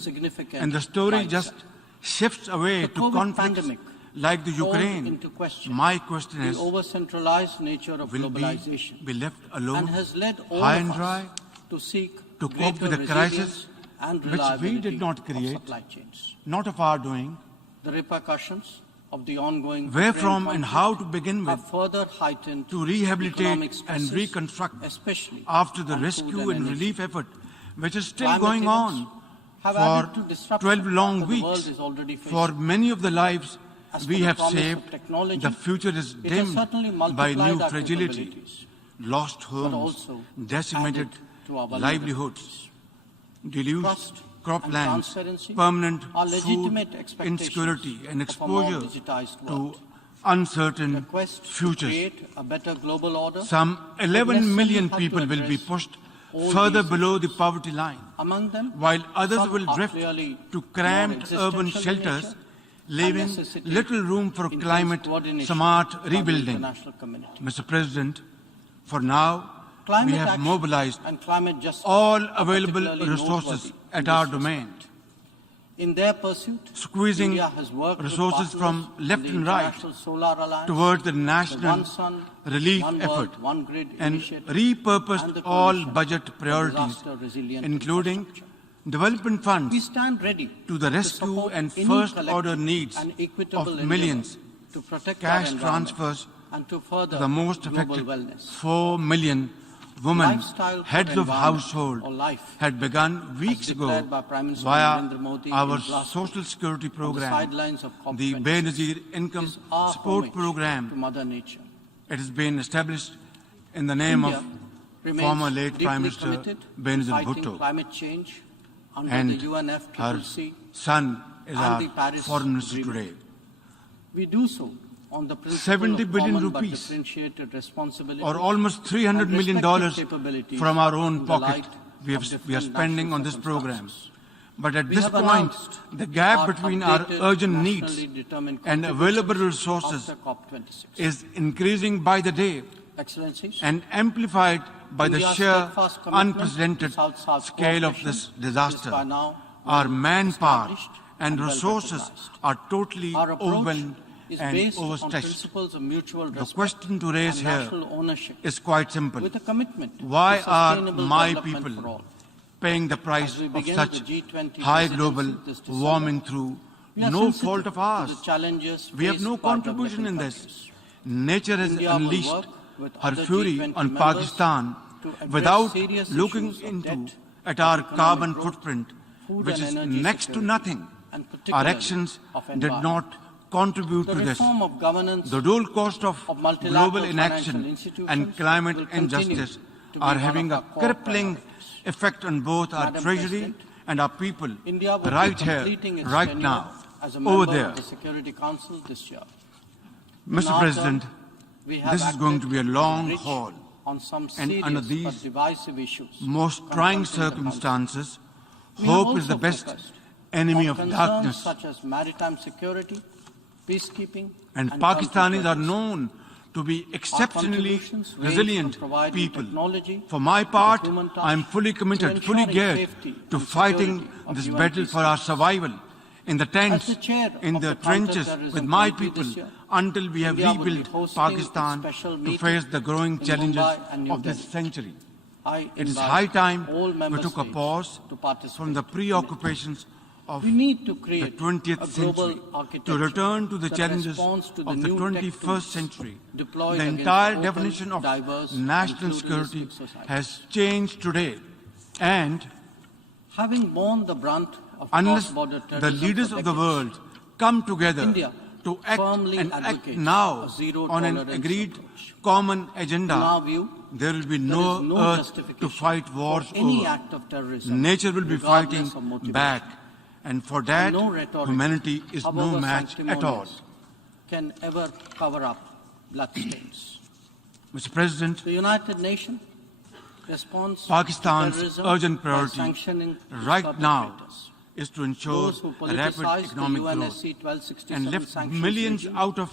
and the story just shifts away to conflicts like the Ukraine. My question is, the over-centralized nature of will globalization be left alone, and has led all high of and us dry, to seek to cope with the crisis and which we did not of create, supply chains. not of our doing? The repercussions of the ongoing Where Ukraine from and conflict how to begin with have further heightened to economic rehabilitate stresses, and reconstruct especially after the on food rescue and energy. relief effort, which is still Climate going events on have added to for disruption 12 long that the world weeks. is already facing. For many of the lives As we for the have promise of saved, technology, the future is it has dimmed certainly by multiplied new our fragility, capabilities, lost but homes, also decimated added to our livelihoods, deluge, Trust croplands, and transparency permanent are food legitimate expectations insecurity, and of a more exposure digitized to world. uncertain The quest to futures. create a better global order Some would 11 necessarily million have to people will be address pushed all further these below the issues. poverty line, Among them, while others some will are drift clearly to more cramped urban existential in shelters, nature leaving and necessitate little room for intense climate coordination smart by the rebuilding. international community. Mr. President, for now, Climate we have action mobilized and climate justice all are available particularly resources noteworthy at in our this domain, respect. In their pursuit, squeezing India has worked with resources partners from left in the and right International Solar Alliance, towards the the national One Sun, relief One effort World, One Grid and initiative, and repurposed the all Coalition budget for priorities, Disaster-Resilient including Infrastructure. development We funds stand ready to the to rescue support and any first-order collective needs and equitable of endeavor millions, to protect cash our environment transfers and to to further the most global affected wellness. 4 million women, Lifestyle for heads of environment, household, or life, had begun weeks ago declared by Prime Minister via Narendra Modi our in Glasgow social security on the program, sidelines of the COP26, Benazir Income is our Support homage to Program. Mother Nature. It has been established in the name India of remains former late deeply Prime Minister committed to Benazir fighting Bhutto, climate change under and the her UNFCCC, son is and our the Paris foreign minister Agreement. today. We do so on the principle 70 of billion common but rupees, differentiated responsibility, or almost $300 and million respective capabilities from our own in the pocket light we of are different spending on national this program. circumstances. But at We this have point, announced the gap our between our updated urgent nationally needs determined and available contributions resources after COP26. is increasing by the day Excellencies, and amplified by the India's sheer steadfast commitment unprecedented to South-South scale of cooperation this is disaster. by now Our well manpower established and well resources recognized. are totally Our approach overwhelmed is and based on overstretched. principles of mutual The respect question to raise and here national ownership is quite simple. with a commitment Why to are sustainable my development people for all. paying the price As we of begin such the G20 high presidency global this December, warming through We are no sensitive fault of to ours? the challenges We have faced no by contribution in developing this. countries. Nature has India will unleashed work with her other fury G20 on members Pakistan to address without serious looking issues of into debt, at our economic carbon growth, footprint, food which and is energy next to security, nothing. and Our particularly actions of did environment. not contribute The to this. reform of governance The dual cost of multilateral global inaction financial institutions and climate will continue injustice to be are one having of a our core crippling priorities. effect on both our Madam treasury President, and our people India will right be here, completing its right tenure now, as a over member there. of the Security Council this year. In Mr. our President, turn, we have this is going to acted be a as long bridge haul, on some and serious under but these divisive issues. most trying confronting the country. circumstances, We have hope is the also best focused enemy on of concerns darkness, such as maritime security, peacekeeping, and country Pakistanis are presence. known to be exceptionally contributions range resilient from providing people. technology For my to part, human touch I am fully committed, to fully ensuring geared safety to and fighting security of this UN battle for our peacekeepers. survival in the tents, As the chair in of the the trenches Counter-Terrorism with my Committee people this year, until we have India will be rebuilt hosting Pakistan a special to meeting face the growing in challenges Mumbai and New of this Delhi. century. I It is invite high time all member we took a states pause to participate from the in it. preoccupations of We need to the create 20th a global century to architecture return to the that challenges responds to of the new tech 21st tools century. deployed The against entire open, definition of diverse, national and security pluralistic society. has changed today, and Having borne the brunt of unless cross-border the terrorism leaders for of the decades, world come together India to act firmly and act advocates now a zero on an tolerance agreed approach. common In agenda, our view, there will be there no is no earth justification to fight wars for any over. act of terrorism, Nature will be fighting regardless of motivation. back, and for that, No rhetoric, humanity is no however match at all. sanctimonious, can ever cover up bloodstains. Mr. President, The United Nations responds Pakistan's to terrorism urgent by priority sanctioning its right now perpetrators. is to ensure Those who a rapid politicize economic the growth UNSC 1267 and lift sanctions millions regime out of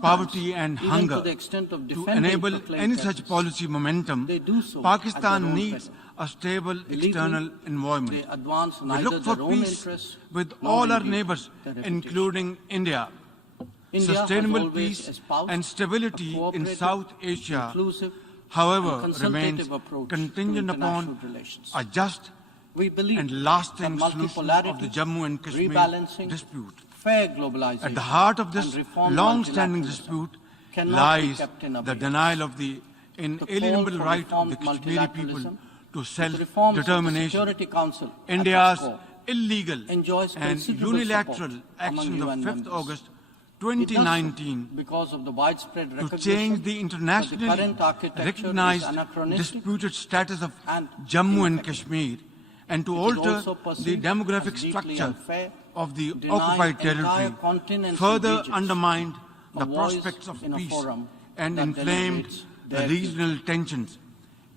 poverty and even hunger. to the extent of To defending enable proclaimed any such terrorists. policy momentum, They do so at Pakistan their own needs peril. a stable Believe external me, environment. they advance We neither look for their own peace interests with nor all our indeed neighbors, their reputation. including India. India Sustainable has always peace espoused and stability a in cooperative, South Asia, inclusive, however, and remains consultative approach contingent to upon international relations. a just We believe and lasting that solution multipolarity, of the Jammu and Kashmir rebalancing, dispute. fair globalization, At the heart of this and reform long-standing multilateralism dispute cannot be lies kept in the abeyance. denial of the inalienable for right of the reformed Kashmiri people multilateralism, to with reforms of the self-determination. Security Council at India's its core, illegal enjoys and considerable unilateral support actions among of UN 5th members. August It does so 2019 because of the widespread to recognition change the that internationally the current architecture recognized is anachronistic disputed status of and Jammu and ineffective. Kashmir and to It is alter also the perceived demographic as deeply structure unfair, of the denying occupied entire territory, continents and further regions undermined a the voice prospects of in a peace forum and that inflamed delegates the their regional tensions.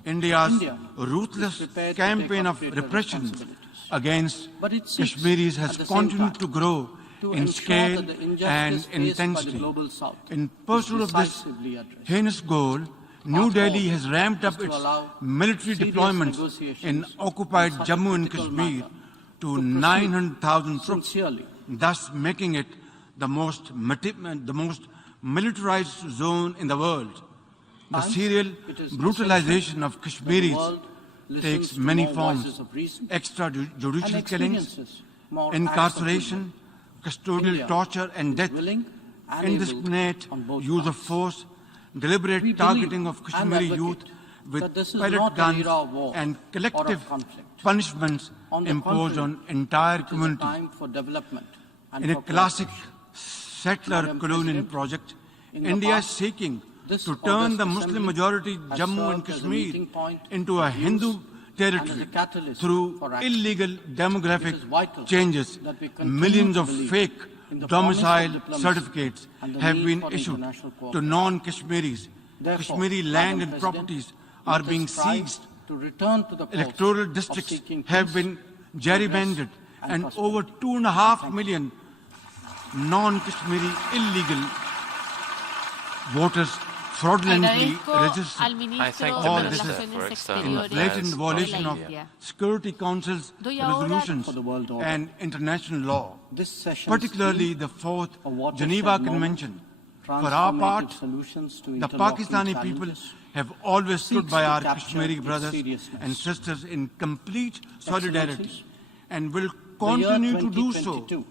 India's India ruthless is prepared to campaign take up of greater repression responsibilities. against But it seeks, Kashmiris has at the same continued time, to grow to in ensure scale that the injustice and faced by the intensity. global South In is pursuit of this decisively addressed. heinous goal, New Our Delhi goal has ramped is up to its allow military serious deployments negotiations in occupied on such a Jammu and critical Kashmir matter to proceed 900,000 troops, sincerely, thus making it the most militarized zone in the world. The Times, serial it is brutalization of the Kashmiris world listens takes to many more forms: voices of reason extrajudicial and killings, experiences more incarceration, custodial India torture and is death, willing and able indiscriminate on both use of parts. force, deliberate We targeting believe of and Kashmiri advocate youth with that this is pellet not an guns era of war and or of collective conflict. punishments On the imposed contrary, on entire It is a community. time for development and In a for classic cooperation. settler Madam colonial President, project, in the India is past, seeking this to turn August the Assembly Muslim majority has Jammu and served as a Kashmir meeting point into a of views Hindu and as territory a catalyst through for action. illegal demographic It is vital changes. that we continue Millions to of believe fake in the promise of domicile diplomacy certificates and the have need been for issued international to cooperation. non-Kashmiris. Therefore, Kashmiri Madam land and President, properties are let us being strive seized. to return to the Electoral course districts of seeking have peace, been gerrymandered and and prosperity. over 2.5 million non-Kashmiri illegal voters fraudulently registered. I thank the All Minister this is for in External blatant Affairs violation of India. Security Council's resolutions For the world order. and international law, This session's particularly theme the Fourth of Watershed Geneva Moment, Convention. For our transformative part, solutions to the interlocking Pakistani people challenges, have always stood seeks by to our capture Kashmiri its brothers seriousness. and sisters in complete solidarity Excellencies, and will the year continue to do so 2022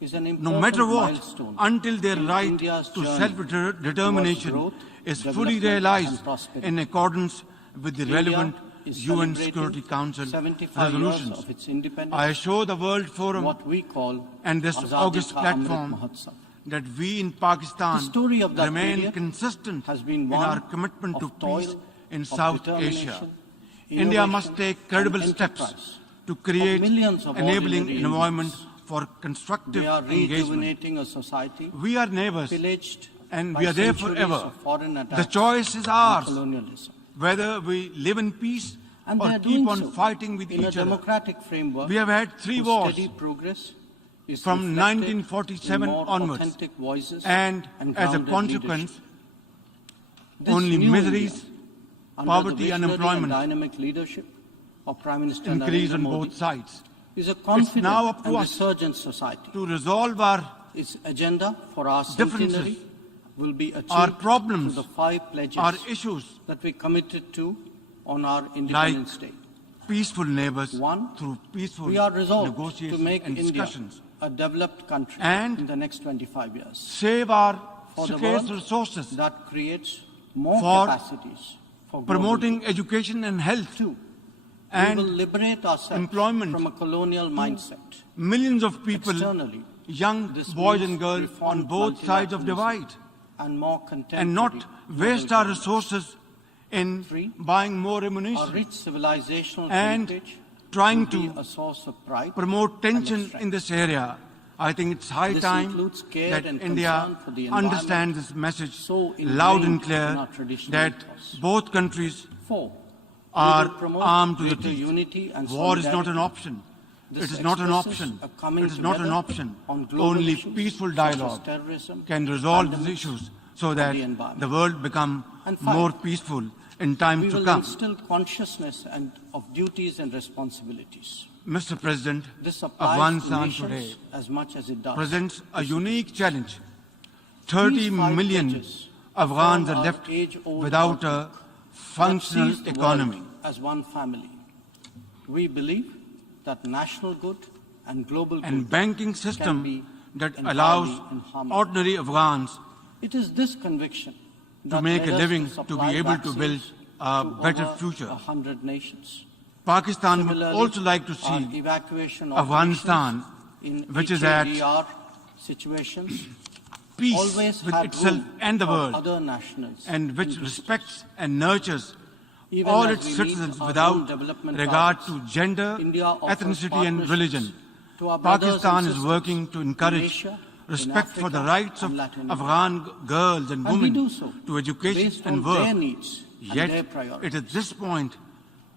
is an no important matter what, milestone until their in right India's to journey self-determination towards growth, is fully development, realized and prosperity. in accordance with the India relevant is UN celebrating Security Council 75 years resolutions. of its independence, I assure the World Forum what we call and this Azadi August Ka Amrit platform Mahotsav. that we in Pakistan The story of that remain period consistent has been in one our commitment to of toil, peace in of South determination, Asia. India innovation, must take credible and steps enterprise to create millions of enabling ordinary environment Indians. for constructive We are engagement. rejuvenating a society We are neighbors pillaged and by we are there centuries forever. of foreign The attacks choice is and ours, colonialism. whether we live in peace And they or are keep doing on so fighting with in a each other. democratic framework We have had 3 whose wars steady progress is from reflected 1947 in more onwards, authentic voices and as a grounded consequence, leadership. This only new miseries, India, under poverty, the visionary unemployment and dynamic leadership of Prime Minister increase Narendra on Modi, both sides. is a confident now up to and us resurgent society. To resolve our Its agenda for our differences, centenary will be achieved our problems, through the 5 pledges our issues, that we committed to on our Independence Day. peaceful neighbors, One, through peaceful we are resolved to negotiations make and India discussions, a developed country and in the next 25 years. save our For the scarce world, resources, that creates more for capacities for promoting education and health, Two, we and will liberate ourselves employment from a colonial mindset. millions of people, Externally, young this boys means and girls on reformed both sides of multilateralism divide, and more contemporary and not waste our global resources in Three, buying more Our ammunition rich civilizational and heritage trying will be to a source of pride promote and tension strength. in this area. I think it's high This time includes care that and India concern for the environment, understands this message so loud and ingrained clear in our traditional that ethos. both countries Four, we are will promote armed to the greater teeth. unity and War is not solidarity an option. It is not an option. It is not an option. Only peaceful dialogue can resolve these issues so that the world become more peaceful in times to come. Instill consciousness of duties and responsibilities. Mr. President, This applies to Afghanistan nations today as much as it does. presents a unique challenge. 30 These five million pledges Afghans are affirm our left age-old without a outlook functional that sees the economy. world as one family. We believe that national good and global And good banking can system be that entirely allows in harmony. ordinary Afghans It is this conviction to that make a led us living, to supply be able to build vaccines a to better over future. 100 nations. Pakistan would Similarly, also like to our see evacuation Afghanistan, operations in which is at HADR situations peace always with had itself room and the for world, other nationals and which in respects and nurtures Even all as its we meet citizens our own without development regard to targets, gender, India offers ethnicity and partnerships religion. to our brothers and Pakistan is sisters working to in encourage Asia, respect in for the Africa, rights of and Latin America. Afghan girls and And we women do so to education based and on work. their needs and Yet, their priorities. it is this point,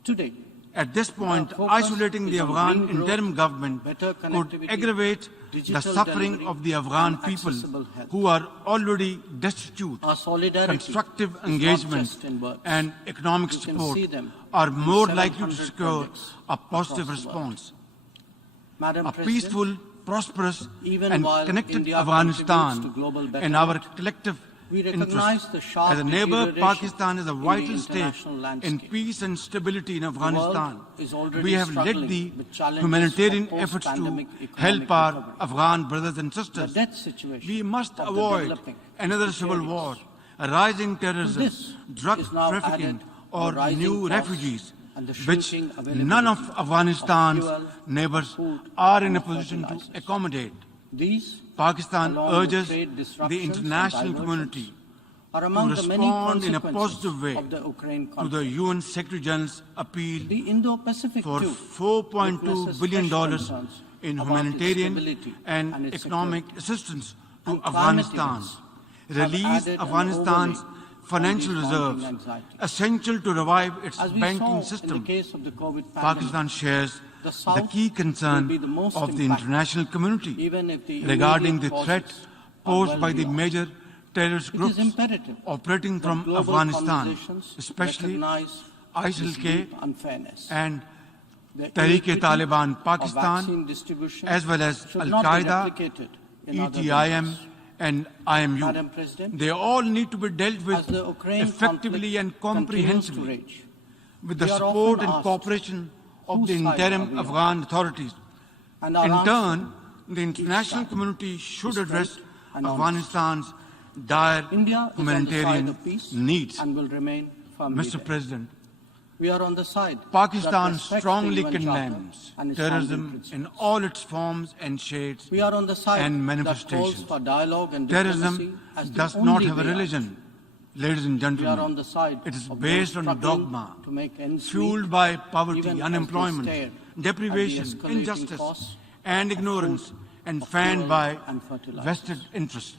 Today, at this point, focus isolating the is on Afghan green growth, interim government better could connectivity, aggravate the digital suffering delivery, of the Afghan and people accessible health. who are already destitute. our solidarity Constructive is not engagement just in words. and economic You can support see them are in more likely to 700 secure projects a positive across the world. response. Madam A President, peaceful, prosperous even and while connected India contributes to Afghanistan global and our betterment, collective we recognize the interests. sharp As a neighbor, deterioration Pakistan is a in the vital stake international in landscape. peace and stability in Afghanistan. is already We have led struggling the with challenges humanitarian of efforts to post-pandemic economic help our recovery. Afghan brothers and The sisters. death situation We must of the avoid developing another civil areas. war, a rising terrorism, this drug is now trafficking, added or the rising new costs refugees, and the which shrinking none of availability Afghanistan's of fuel, neighbors food, are in and a position to fertilizers. accommodate. These, Pakistan along with urges trade the disruptions and international diversions, community are to among the many respond in a consequences positive way of the Ukraine to conflict. the UN Secretary General's appeal The Indo-Pacific for too $4.2 witnesses billion fresh concerns in about its humanitarian stability and its economic security. assistance to And climate Afghanistan. events have Release added an Afghanistan's overlay financial on these mounting reserves, anxieties. essential to revive its As we banking saw in system. the case of the COVID pandemic, Pakistan shares the the South key will concern be the most of the impacted, international community even if the regarding the immediate threat causes are posed well by the beyond. major terrorist It is groups imperative operating that from global Afghanistan, conversations especially recognize ISIL-K this deep unfairness. and The Tehreek-e-Taliban inequity of Pakistan, vaccine distribution as well as should not be Al-Qaeda, replicated in other ETIM, regions. and IMU. Madam President, They all need to be dealt as with the Ukraine effectively and conflict continues to comprehensively rage, with the we are support often and asked, cooperation of whose the side interim are we on? Afghan authorities. and our In answer turn, the international time community should is address straight and honest. Afghanistan's dire India is on the side humanitarian of peace needs. and will remain firmly Mr. there. President, We are on the side Pakistan that respects the strongly UN Charter condemns and its terrorism founding in principles. all its forms and shades. We are on the side and that manifestations. calls for dialogue and diplomacy Terrorism as the does only not have a way out. religion, ladies and We are on gentlemen. the side It is of based those on struggling dogma, to make ends fueled meet, by even poverty, as they unemployment, stare at deprivation, the escalating injustice, costs and of ignorance, food, and of fanned fuel by and fertilizers. vested interests.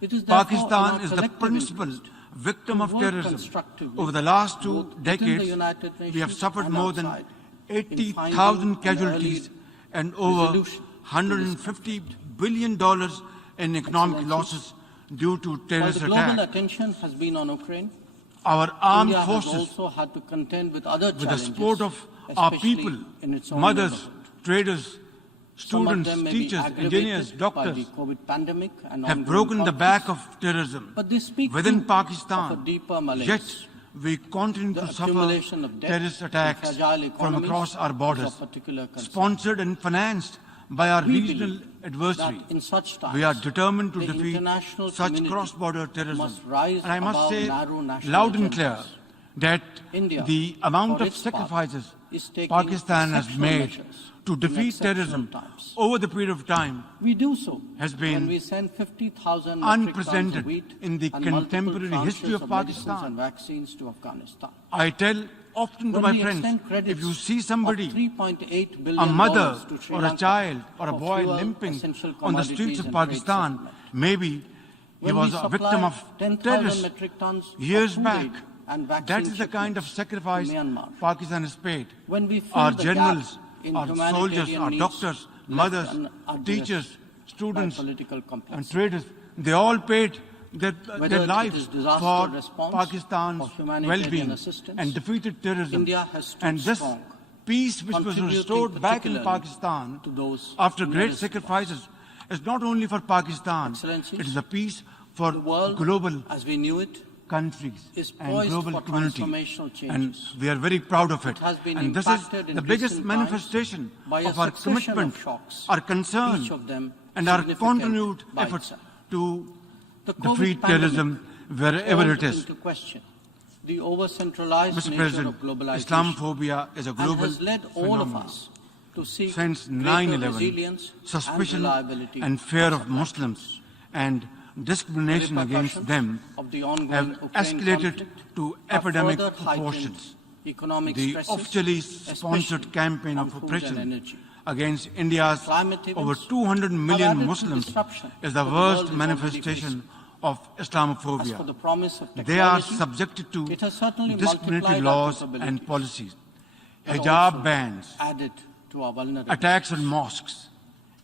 It is therefore in Pakistan our is the collective principal interest victim to of work terrorism. constructively, Over the last two both within the decades, United we have Nations suffered and more than outside, in 80,000 finding an casualties early and over resolution $150 billion in economic losses due to While terrorist the global attacks. attention has been on Ukraine, Our armed India has forces, also had to contend with other with the challenges, support of our especially people, in its own mothers, neighborhood. traders, Some of students, them may be teachers, aggravated engineers, by doctors, the COVID pandemic and have ongoing broken the conflicts, back of terrorism but they speak within too Pakistan. of a deeper malaise. Yet we continue The to suffer accumulation of debt terrorist in attacks fragile from economies across our is borders, of particular concern. sponsored and financed by our We regional believe adversary. that in such times, We are determined to the defeat international such community cross-border terrorism. must rise And I must above say narrow national loud and clear agendas. that India, the amount for of its part, sacrifices is taking Pakistan has exceptional made measures to in defeat exceptional terrorism times. over the period of time We do so has been when we send 50,000 metric tons unprecedented of wheat in the and multiple contemporary history tranches of medicines Pakistan. and vaccines to Afghanistan. I tell often to When my we friends, extend if credits you see of somebody, $3.8 billion a mother to Sri or a Lanka child or a for boy fuel, limping essential on the streets commodities of and trade Pakistan, settlement. maybe he When was we a victim supply of 10,000 terrorists metric tons of years food back. aid and vaccine That is the kind of shipments sacrifice to Myanmar. Pakistan has paid. When we fill Our the generals gap our soldiers, our doctors, mothers, teachers, students, and traders, they all paid their lives for Pakistan's well-being and defeated terrorism. And this peace which was restored back in Pakistan after great sacrifices is not only for Pakistan, it is a peace for global countries and global community. And we are very proud of it. And this is the biggest manifestation of our commitment, our concern, and our continued efforts to defeat terrorism wherever it is. Mr. President, Islamophobia is a global phenomenon. Since 9/11, suspicion and fear of Muslims and discrimination against them have escalated to epidemic proportions. The officially sponsored campaign of oppression against India's over 200 million Muslims is the worst manifestation of Islamophobia. They are subjected to discriminatory laws and policies, hijab bans, attacks on mosques,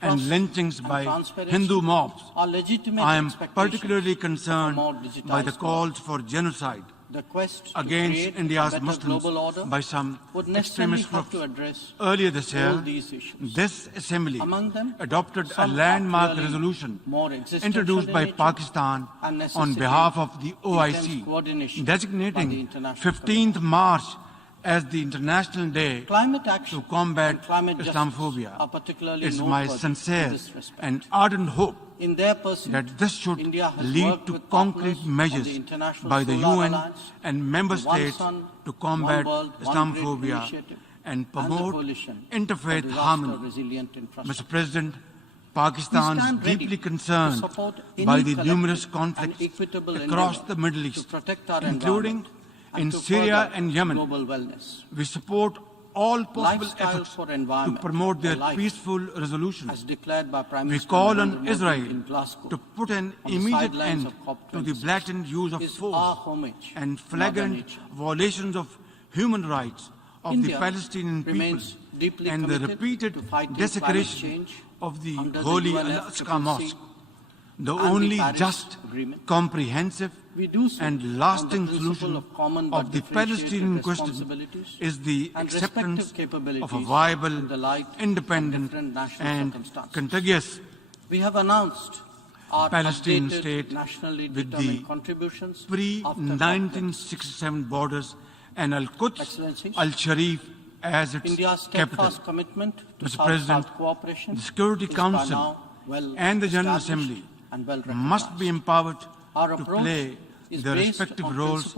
and lynchings by Hindu mobs. I am particularly concerned by the calls for genocide against India's Muslims by some extremist groups. Earlier this year, this Assembly adopted a landmark resolution introduced by Pakistan on behalf of the OIC, designating 15th March as the International Day to combat Islamophobia. It's my sincere and ardent hope that this should lead to concrete measures by the UN and member states to combat Islamophobia and promote interfaith harmony. Mr. President, Pakistan is deeply concerned by the numerous conflicts across the Middle East, including in Syria and Yemen. We support all possible efforts to promote their peaceful resolution. We call on Israel to put an immediate end to the blatant use of force and flagrant violations of human rights of the Palestinian people and the repeated desecration of the Holy Al-Aqsa Mosque. The only just, comprehensive, and lasting solution of the Palestinian question is the acceptance of a viable, independent, and contiguous Palestinian state with the pre-1967 borders and Al-Quds Al-Sharif as its capital. Mr. President, the Security Council and the General Assembly must be empowered to play their respective roles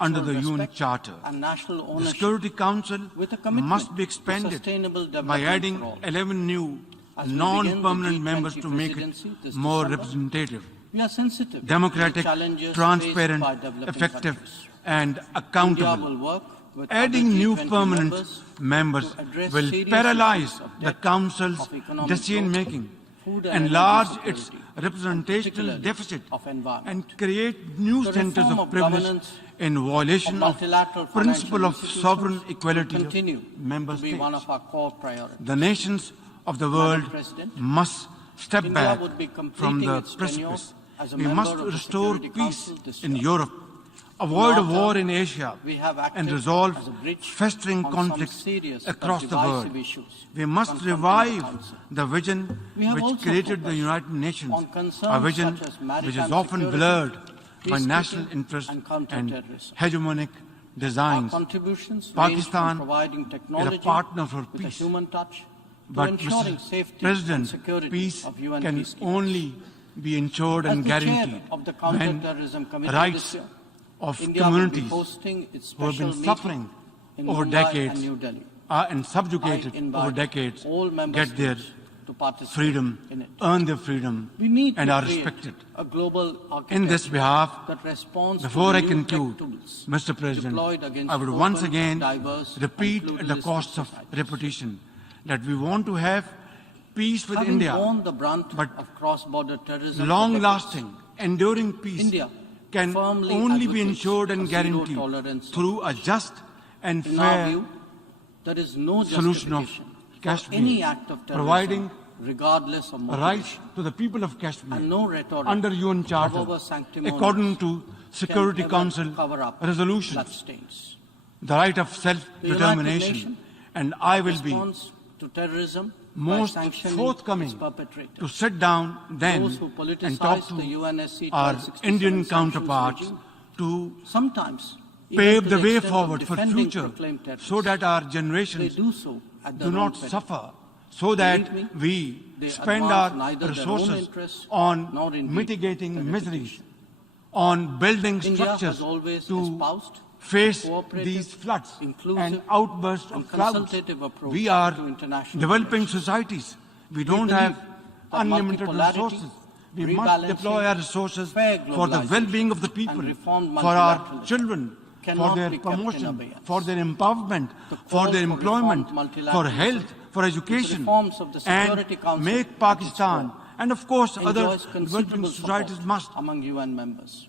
under the UN Charter. The Security Council must be expanded by adding 11 new non-permanent members to make it more representative, democratic, transparent, effective, and accountable. Adding new permanent members will paralyze the Council's decision-making, enlarge its representational deficit, and create new centers of privilege in violation of principle of sovereign equality of member states. The nations of the world must step back from the precipice. We must restore peace in Europe, avoid a war in Asia, and resolve festering conflicts across the world. We must revive the vision which created the United Nations, a vision which is often blurred by national interest and hegemonic designs. Pakistan is a partner for peace, but Mr. President, peace can only be ensured and guaranteed when rights of communities who have been suffering over decades and subjugated over decades get their freedom, earn their freedom, and are respected. In this behalf, before I conclude, Mr. President, I would once again repeat at the cost of repetition that we want to have peace with India, but long-lasting, enduring peace can only be ensured and guaranteed through a just and fair solution of Kashmir, providing regardless of a motivation, right to the people of Kashmir and no rhetoric, under UN Charter, however sanctimonious, according to Security can Council ever cover up resolutions, bloodstains. the right of The United self-determination, Nations and I will be response to terrorism most by sanctioning forthcoming its perpetrators. to sit down then Those who and talk politicize the to UNSC our 1267 Indian sanctions counterparts regime, to sometimes even pave to the way extent of forward for defending future proclaimed terrorists. so that our They generations do so at their do own not peril. suffer, so that Believe me, we they spend advance our neither their own resources interests on nor indeed mitigating their miseries, reputation. on building India structures has always to espoused face cooperative, these floods inclusive, and outbursts and of clouds. consultative approach We are to international developing relations. societies. We don't believe have that unlimited multipolarity, resources. We must rebalancing, deploy our resources fair for the globalization, well-being of the and people, reformed for our multilateralism children, for cannot their be kept in promotion, abeyance. for their empowerment, The for call their for employment, reformed for multilateralism, health, for education, reforms of the Security and Council make at its Pakistan, core, and of course other enjoys developing considerable societies support must among UN members.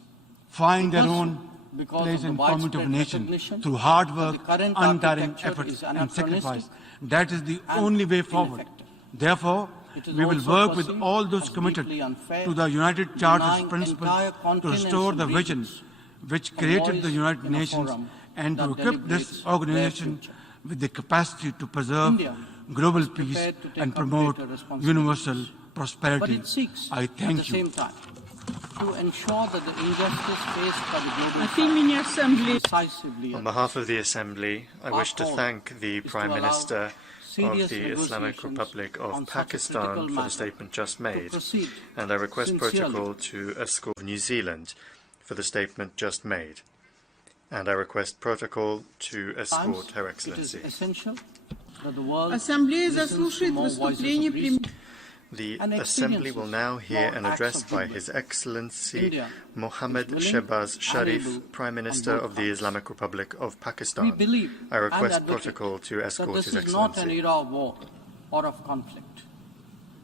find their Because- own because place of the in community of widespread nation recognition through hard that work, the current untiring architecture efforts is and anachronistic sacrifice. That is the and only way forward. ineffective. Therefore, It is we will also work with perceived all those as committed deeply unfair, to the United Charter's denying principles entire to continents restore and the vision regions which a created the voice United in a Nations forum and to that equip this deliberates their organization future. with the capacity to preserve India global is peace prepared to take and up promote greater responsibilities. universal But prosperity. it seeks, I at the thank you. same time, to ensure that the injustice faced by the global От имени Ассамблеи decisively On behalf of the Assembly, I wish to thank the Prime to allow Minister of serious the Islamic negotiations Republic on of such a Pakistan critical for the matter statement just to made, proceed and I request sincerely protocol to escort New Zealand for the statement just made. And I request protocol to escort Her It is Excellency. essential that the world Ассамблея listens to заслушает more voices выступление of reason. The and Assembly experiences will now hear more an acts address of by goodwill. His Excellency India Mohammad is willing Shehbaz and Sharif, able Prime on Minister both of the fronts. Islamic Republic of We Pakistan. believe I request and advocate protocol to that escort this His is not an Excellency. era of war or of conflict.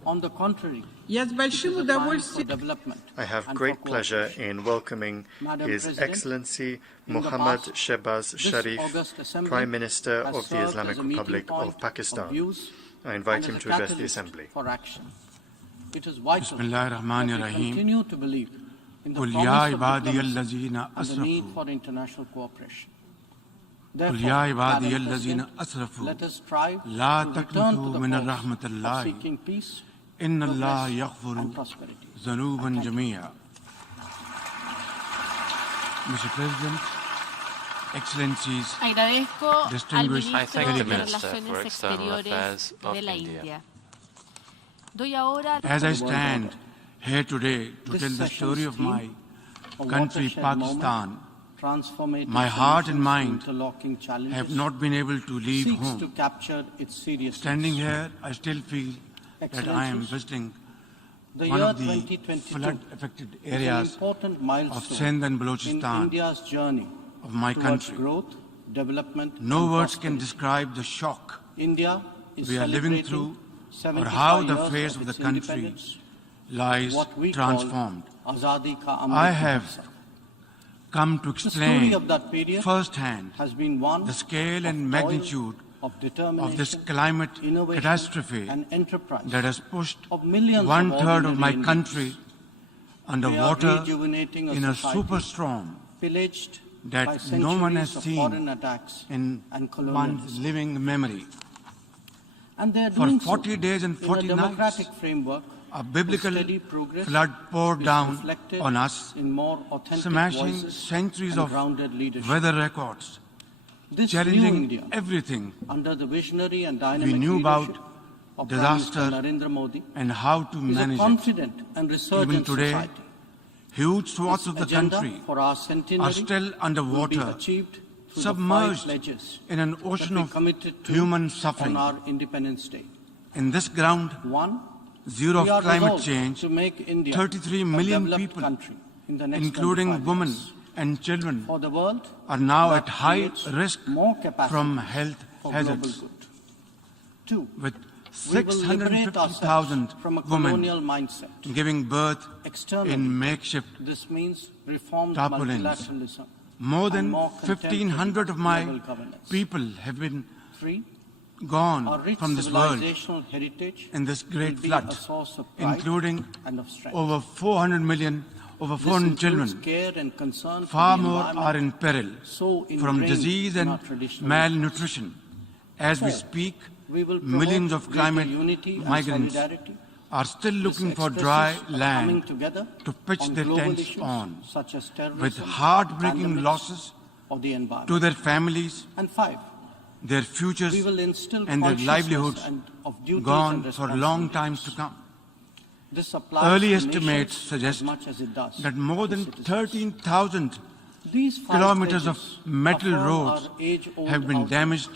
On the contrary, Я с большим it is a time for удовольствием development I have and great for pleasure cooperation. in welcoming Madam His President, Excellency in the Mohammad past, Shehbaz this Sharif, August Assembly Prime Minister has of the served Islamic as a meeting Republic point of Pakistan. views I invite and him as a to address the catalyst Assembly. for action. It is vital that Bismillahirrahmanirrahim. we continue to believe in the قل promise يا of عبادي diplomacy الذين and the need أسرفوا for international cooperation. قل يا عبادي Madam الذين President, أسرفوا let us strive لا to return to تقنطوا the من cause رحمة of الله seeking peace, إن الله progress, يغفر and prosperity. ذنوبا Thank you. جميعا. Mr. President, Excellencies, Agradezco al Distinguished ministro thank the de Minister Relaciones for External Affairs Exteriores of de la India. India. Doy ahora as I stand here today to This tell the session's story of theme, my a country, watershed Pakistan, transformative my heart and solutions to mind interlocking challenges, have not been able to leave seeks to home. capture its seriousness. Standing here, I still feel that I am Excellencies, visiting the one year of the 2022 flood-affected is an areas important milestone of Sindh and in Balochistan India's journey of my towards country. growth, development, No and words can prosperity. describe the shock India is we are living celebrating through or 75 how the years face of the its country independence, lies what we transformed. call Azadi Ka Amrit I have Mahotsav. come to The story explain of that period firsthand has been one the scale of and toil, magnitude of determination, of this climate innovation, catastrophe and enterprise that has pushed of millions of one-third of ordinary my Indians. country We are underwater rejuvenating in a society superstorm pillaged that by no one centuries has of seen foreign attacks in and one's colonialism. living memory. And they are For doing 40 so days and 40 in a nights, democratic framework. A biblical steady progress flood poured is down reflected on us, in more authentic smashing voices centuries and of grounded leadership. weather records, This new challenging India, everything under the visionary and dynamic we knew about leadership of Prime Minister disaster Narendra Modi, and how to is a manage it. confident and Even resurgent today, society. huge swaths This of the agenda country for our are centenary still will be underwater, achieved through submerged the 5 pledges in an that ocean we of committed to human suffering. on our Independence Day. In this ground, One, zero we of are climate resolved change, to make India 33 a million developed people, country in the next including 25 women years. and children, For the world, are now that at high creates risk more capacity from health for hazards. global good. Two, With we will liberate ourselves 650,000 from a women colonial mindset. giving birth Externally, in makeshift this means reformed tarpaulins. multilateralism. More and than more contemporary 1,500 of my global governance. people have been Three, gone Our rich from this world civilizational heritage in this great will be flood, a source of pride including and of strength. over 400 million, over This 400 includes children. care and concern for Far the more are environment, in peril so from ingrained disease in and our traditional malnutrition. As we Fourth, speak, we will promote millions of greater climate unity and migrants solidarity. are still This looking for expresses dry a coming land together to pitch on their global tents issues on, such as terrorism, with heartbreaking pandemics losses of the environment. to their families, And 5, their futures, we will instill and their consciousness livelihoods and of duties gone and for long responsibilities. times to come. This applies Early to estimates nations suggest as much as it does that more to than citizens. 13,000 These 5 kilometers of pledges metal affirm roads our age-old have been outlook damaged.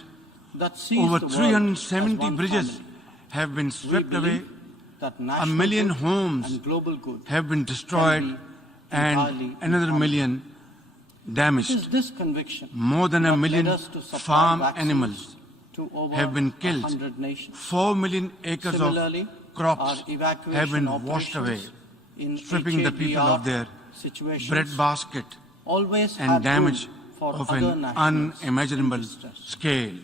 that sees Over the world 370 as one bridges family. have been We swept away. believe that A national million good homes and global good have been destroyed can be and entirely another informed. million It is damaged. this conviction More than a that million led us to supply farm vaccines animals to over have been killed. 100 nations. 4 million acres Similarly, of crops our evacuation have been washed away, operations in stripping the people HADR of their situations bread basket always and had damage room for of other an nationals unimaginable in distress. scale.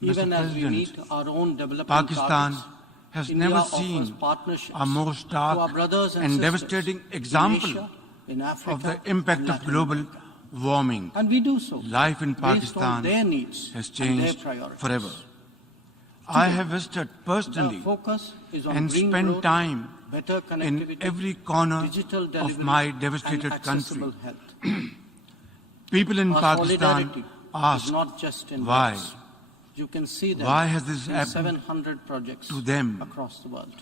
Even Mr. as we meet President, our own development Pakistan targets, has India never offers seen partnerships a more to our stark brothers and and sisters devastating in example Asia, in Africa, of the impact and of Latin global America. warming. And we do so Life in based on Pakistan their needs has and changed their priorities. forever. I have visited The personally focus is on and green spent growth, time better in connectivity, every corner digital of delivery, my and devastated country. accessible health. People in Our Pakistan solidarity is ask, not just in why? words. You can see that Why has this in happened 700 projects to them? across the world.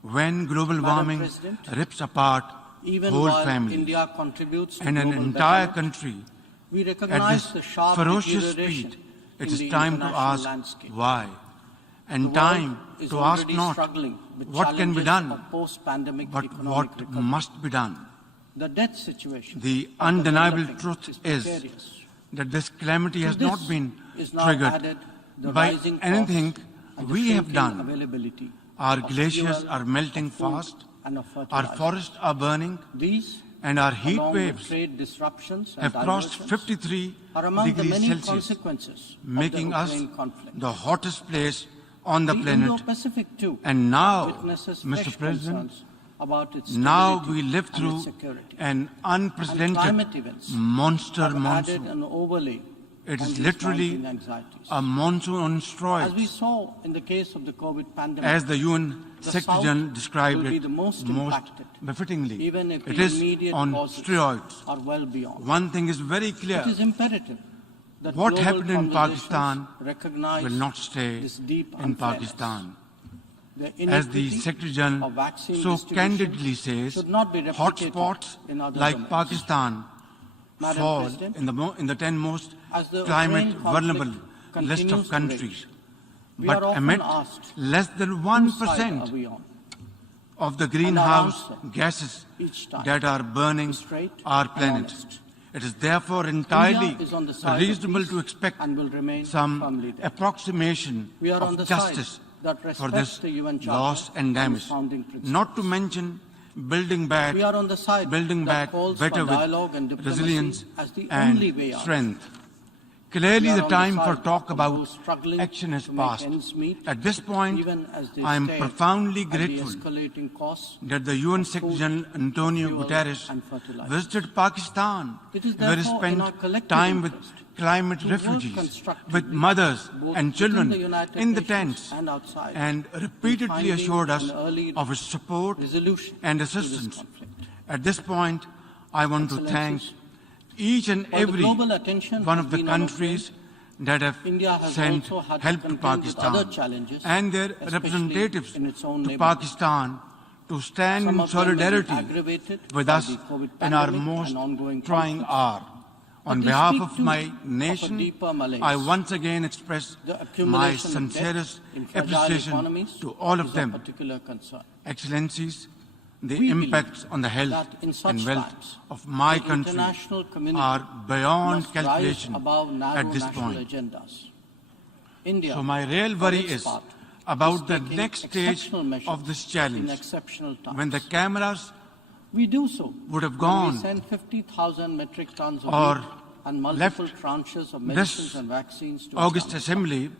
When global Madam warming President, rips apart Even whole while families India contributes to and an global entire betterment, country we at recognize the this sharp ferocious deterioration speed, in it is the time to international ask landscape. why. The And world time is to ask already not struggling with what can be challenges done, of post-pandemic but economic what recovery. must be done. The debt situation The of undeniable developing truth is is precarious. that this calamity To has this not been is now triggered added the by rising anything costs and the we have shrinking done. availability Our of glaciers fuel, are melting of food, fast, and of our fertilizer. forests are burning, These, and our heat along with waves trade disruptions and have crossed diversions, 53 are among the degrees many Celsius, consequences making of the us Ukraine conflict. the hottest place on the The planet. Indo-Pacific too And now, witnesses Mr. fresh President, concerns about its now stability we live and through its security. an And unprecedented climate events monster have added monsoon. an overlay It on is these literally mounting anxieties. a monsoon on As we steroids, saw in the case of the COVID pandemic, as the UN the Secretary South General described will be it the most impacted, befittingly. even if It the is immediate on causes steroids. are well beyond. One thing is very clear. It is imperative that What global happened in conversations Pakistan recognize will not stay this deep in unfairness. Pakistan. The As the inequity Secretary General of vaccine so distribution candidly says, should not be replicated hotspots in other like domains. Pakistan Madam fall President, in the 10 most as the climate Ukraine conflict vulnerable list continues of to countries. rage, we But are often emit asked, less than whose side are 1% we on? of the And greenhouse our answer gases each time that are burning is straight our and planet. honest. It is therefore entirely India is on the side of reasonable peace to expect and will remain some firmly there. approximation We are on of the side justice that for respects this the UN Charter loss and and damage. its founding principles. Not to mention building back, We are on the side that back calls better for dialogue and with diplomacy resilience as the and only way out. strength. We Clearly, are the on time side for talk of about those struggling action has to make passed. ends meet, At this point, even as they I am stare profoundly at the grateful escalating costs that the UN of Secretary food, General Antonio fuel, Guterres and fertilizer. visited Pakistan, It is where he therefore in our spent collective time with interest climate to work refugees, constructively, with mothers both and within children the United in the Nations tents, and outside, and repeatedly finding assured us an early of his support resolution and to this assistance. conflict. At this point, I want to thank Excellencies, each and while the every global attention one has of the been on countries that have India has sent also had to help to contend with other Pakistan challenges, and their especially representatives in its own to neighborhood. Pakistan to stand Some in of them have been solidarity aggravated with by us the COVID in our pandemic most and ongoing trying conflicts. hour. On But they behalf speak of too my of a nation, deeper malaise. I once again express The my accumulation of sincerest debt in fragile appreciation economies to all of is them. particular concern. Excellencies, the We impacts on the health that in such and wealth times, of my the country international community are beyond must rise calculation above narrow at this national point. agendas. India, So my real for worry its is part, about is the taking next stage exceptional measures of this in challenge, exceptional times. when the cameras We do so would have when gone we send 50,000 metric tons of or wheat and multiple left tranches of this medicines and vaccines to August Istanbul. Assembly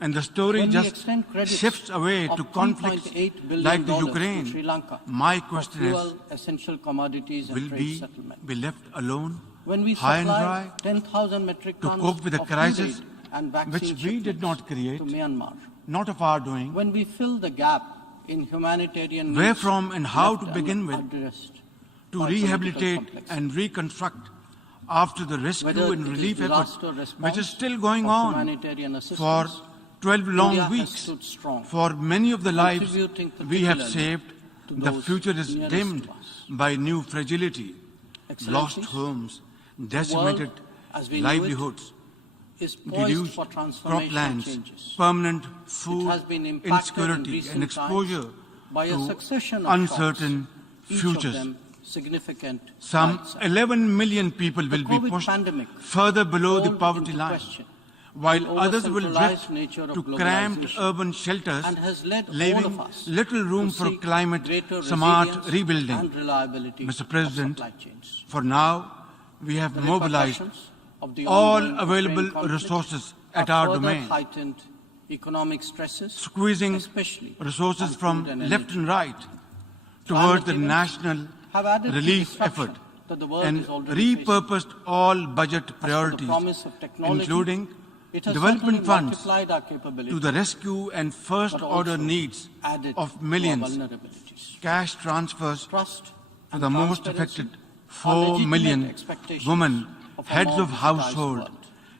And the story When we just extend credits shifts away of to conflicts $3.8 billion like the to Ukraine. Sri Lanka My for question fuel, is, essential commodities and will trade we settlement. be left alone, When we high and supply dry, 10,000 metric to tons cope with the of crisis food aid and which vaccine we did shipments not create, to Myanmar, not of our doing? when we fill the gap in humanitarian Where needs from and how left to begin with unaddressed to by rehabilitate political complexity. and reconstruct after the rescue Whether and it is relief effort, disaster response which is still going or on humanitarian for assistance, 12 long India has weeks. stood strong, For many of the lives contributing we have particularly saved, to the those future is nearest dimmed to us. by new fragility, lost Excellencies, homes, world decimated as we knew it livelihoods, is poised reduced for crop transformational lands, changes. permanent It food has been impacted in insecurity recent and exposure times by a to succession of uncertain shocks, each futures. of them significant Some by itself. 11 million people will be COVID pushed pandemic further below the called poverty into line, question while the others will over-centralized drift nature of to cramped globalization urban shelters, and has led all leaving of us little room to for seek climate greater smart resilience rebuilding. and reliability Mr. of President, supply chains. for now, we have The mobilized repercussions of the all ongoing available Ukraine conflict resources have at our further domain, heightened economic stresses, squeezing especially resources on from food and left energy. and right towards the Climate national have added to the relief disruption effort that the world and is already facing. repurposed all budget As for the priorities, promise of technology, including it has development certainly funds, multiplied our capabilities, to the rescue and first but order also needs added of to our millions, vulnerabilities. cash transfers Trust to and the most transparency affected are 4 legitimate million expectations women, of a heads more of digitized household, world.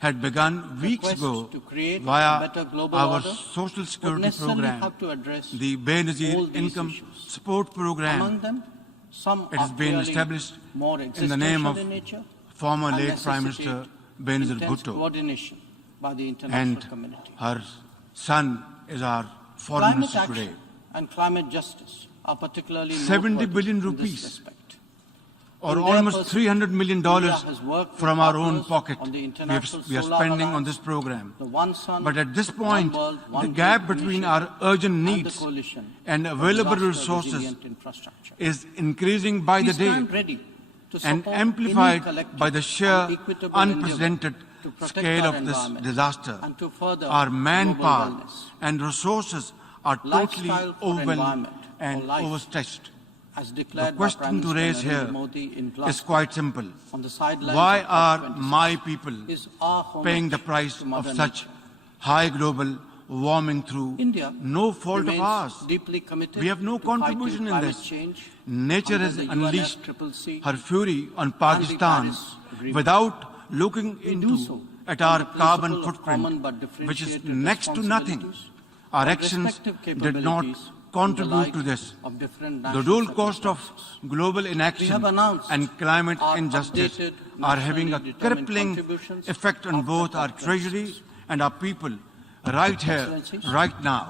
had begun The weeks quest ago to create a via better global our order social would security necessarily program, have to address the all Benazir these Income issues. Support Program. Among them, some It has are been clearly established more in the name existential of in nature former and late Prime necessitate Minister Benazir intense Bhutto, coordination by the international and community. her son is our foreign Climate minister action today. and climate justice are particularly 70 noteworthy billion in this rupees, respect. or In their almost pursuit, $300 million India has worked from with our own partners pocket on the we International are Solar spending on Alliance, this program. the One Sun, But at this One point, World, the One gap Dream between initiative, our urgent and the needs coalition and for available disaster resources resilient infrastructure. is increasing by We the day stand ready to and support amplified any collective by the sheer and equitable unprecedented endeavor to protect scale our of this environment disaster. and to further Our global manpower wellness. and resources are totally Lifestyle for overwhelmed environment, and for life, overstretched. as The declared by question Prime to Minister raise Narendra here Modi in is Glasgow, quite simple. on the sidelines Why of are COP26, my people is our homage paying the price to of Mother such Nature. high global warming through India no fault of remains ours? deeply committed We have no to fighting contribution in climate this. change Nature under has the unleashed UNFCCC her fury on the Pakistan Paris Agreement. without looking We do into so at on our the principle carbon of footprint, common but which is differentiated next to nothing. responsibilities Our and actions respective did not capabilities in contribute the light to this. of different The national dual cost of circumstances. global We inaction have announced and climate our injustice updated are having a nationally determined crippling contributions effect on after both our COP26. treasury and our people right here, Excellencies, right now,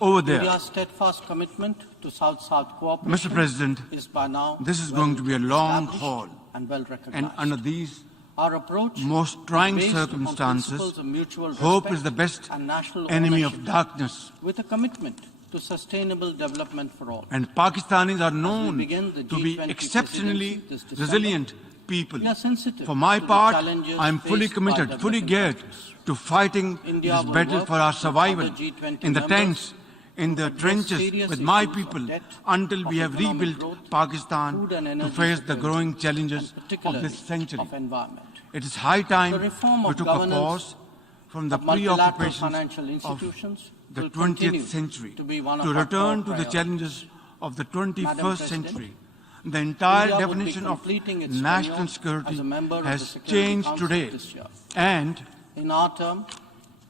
over there. India's steadfast commitment to South-South cooperation Mr. President, is by now this is well going to be a long established haul, and well and recognized. under these Our approach most trying is based upon circumstances, principles of mutual hope respect is the best and national enemy of ownership, darkness. with a commitment to sustainable development for all. And Pakistanis are known begin the to be G20 exceptionally presidency this December, resilient people. We are sensitive For my to the part, challenges I am fully faced by committed, fully developing geared countries. to fighting India this will battle work for our with survival other G20 in the members tents, in the address trenches serious with my issues of people debt, until we of have economic rebuilt growth, Pakistan food and to energy face the security, growing challenges and of particularly this century. of environment. It is high time The reform we of took a governance pause from the of multilateral preoccupations financial of institutions the will continue 20th century to be one of to our return core to the priorities. challenges of the 21st President, century. The entire India would be definition of completing its national tenure security as a member of the has Security changed Council today. this year. And In our term,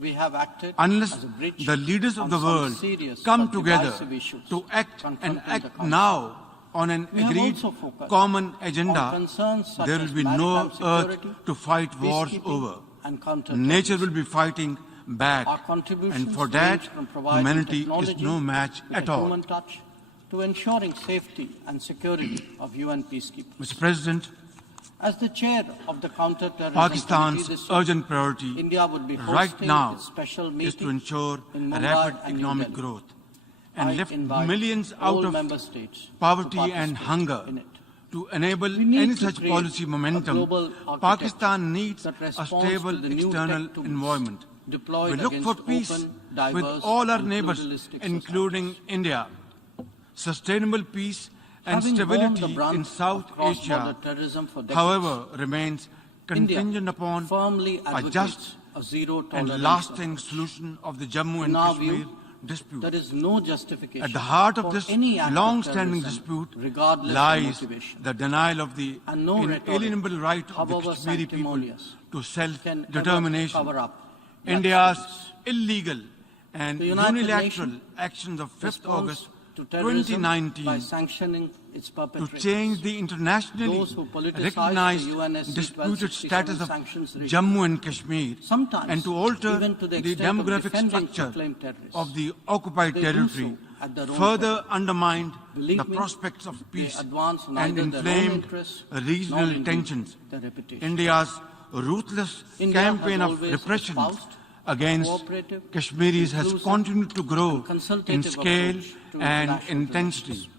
we have acted unless as a bridge the leaders of on the some world serious come but together divisive issues to act confronting and act the Council. now on an We have agreed also focused common on agenda, concerns such there as will be no maritime earth security, to fight wars peacekeeping, over. and Nature will counterterrorism. be fighting back, Our contributions and for range that, from providing humanity is technology no match with at a all. human touch to ensuring safety and security of UN peacekeepers. Mr. President, As the chair of the counter-terrorism Pakistan's committee this year, urgent priority India would be hosting right now its special is meeting to ensure in Mumbai rapid and New economic Delhi. growth I and lift invite millions all out of member states to poverty and participate hunger. in it. To enable We need any to such create policy a momentum, global architecture Pakistan needs that a responds stable to the new external tech tools environment. deployed We look for against peace open, with diverse, all our and neighbors, pluralistic including India. Sustainable peace and Having borne the stability brunt in of South cross-border Asia, terrorism for decades, however, remains India contingent upon firmly a advocates just a zero and tolerance lasting approach. solution of the Jammu and In our Kashmir view, dispute. there is no justification At the heart of for this any act of long-standing terrorism, dispute regardless of lies motivation. the denial of the And no rhetoric, inalienable right of the however Kashmiri people sanctimonious, to can self-determination. ever cover up India's blackface. illegal and The United unilateral Nations actions of 5th responds August to terrorism by 2019 sanctioning its to perpetrators. change the internationally Those who politicize recognized the UNSC disputed 1267 status of sanctions regime. Jammu and Kashmir Sometimes, and to alter even to the the extent of demographic defending structure proclaimed terrorists. of the occupied They do territory so at their own further peril. undermined Believe the me, prospects of they peace advance and neither their own inflamed interests nor regional indeed tensions. their reputation. India's ruthless India campaign has of always repression espoused against cooperative, Kashmiris has inclusive, continued to grow and consultative in scale approach to and international intensity. relations.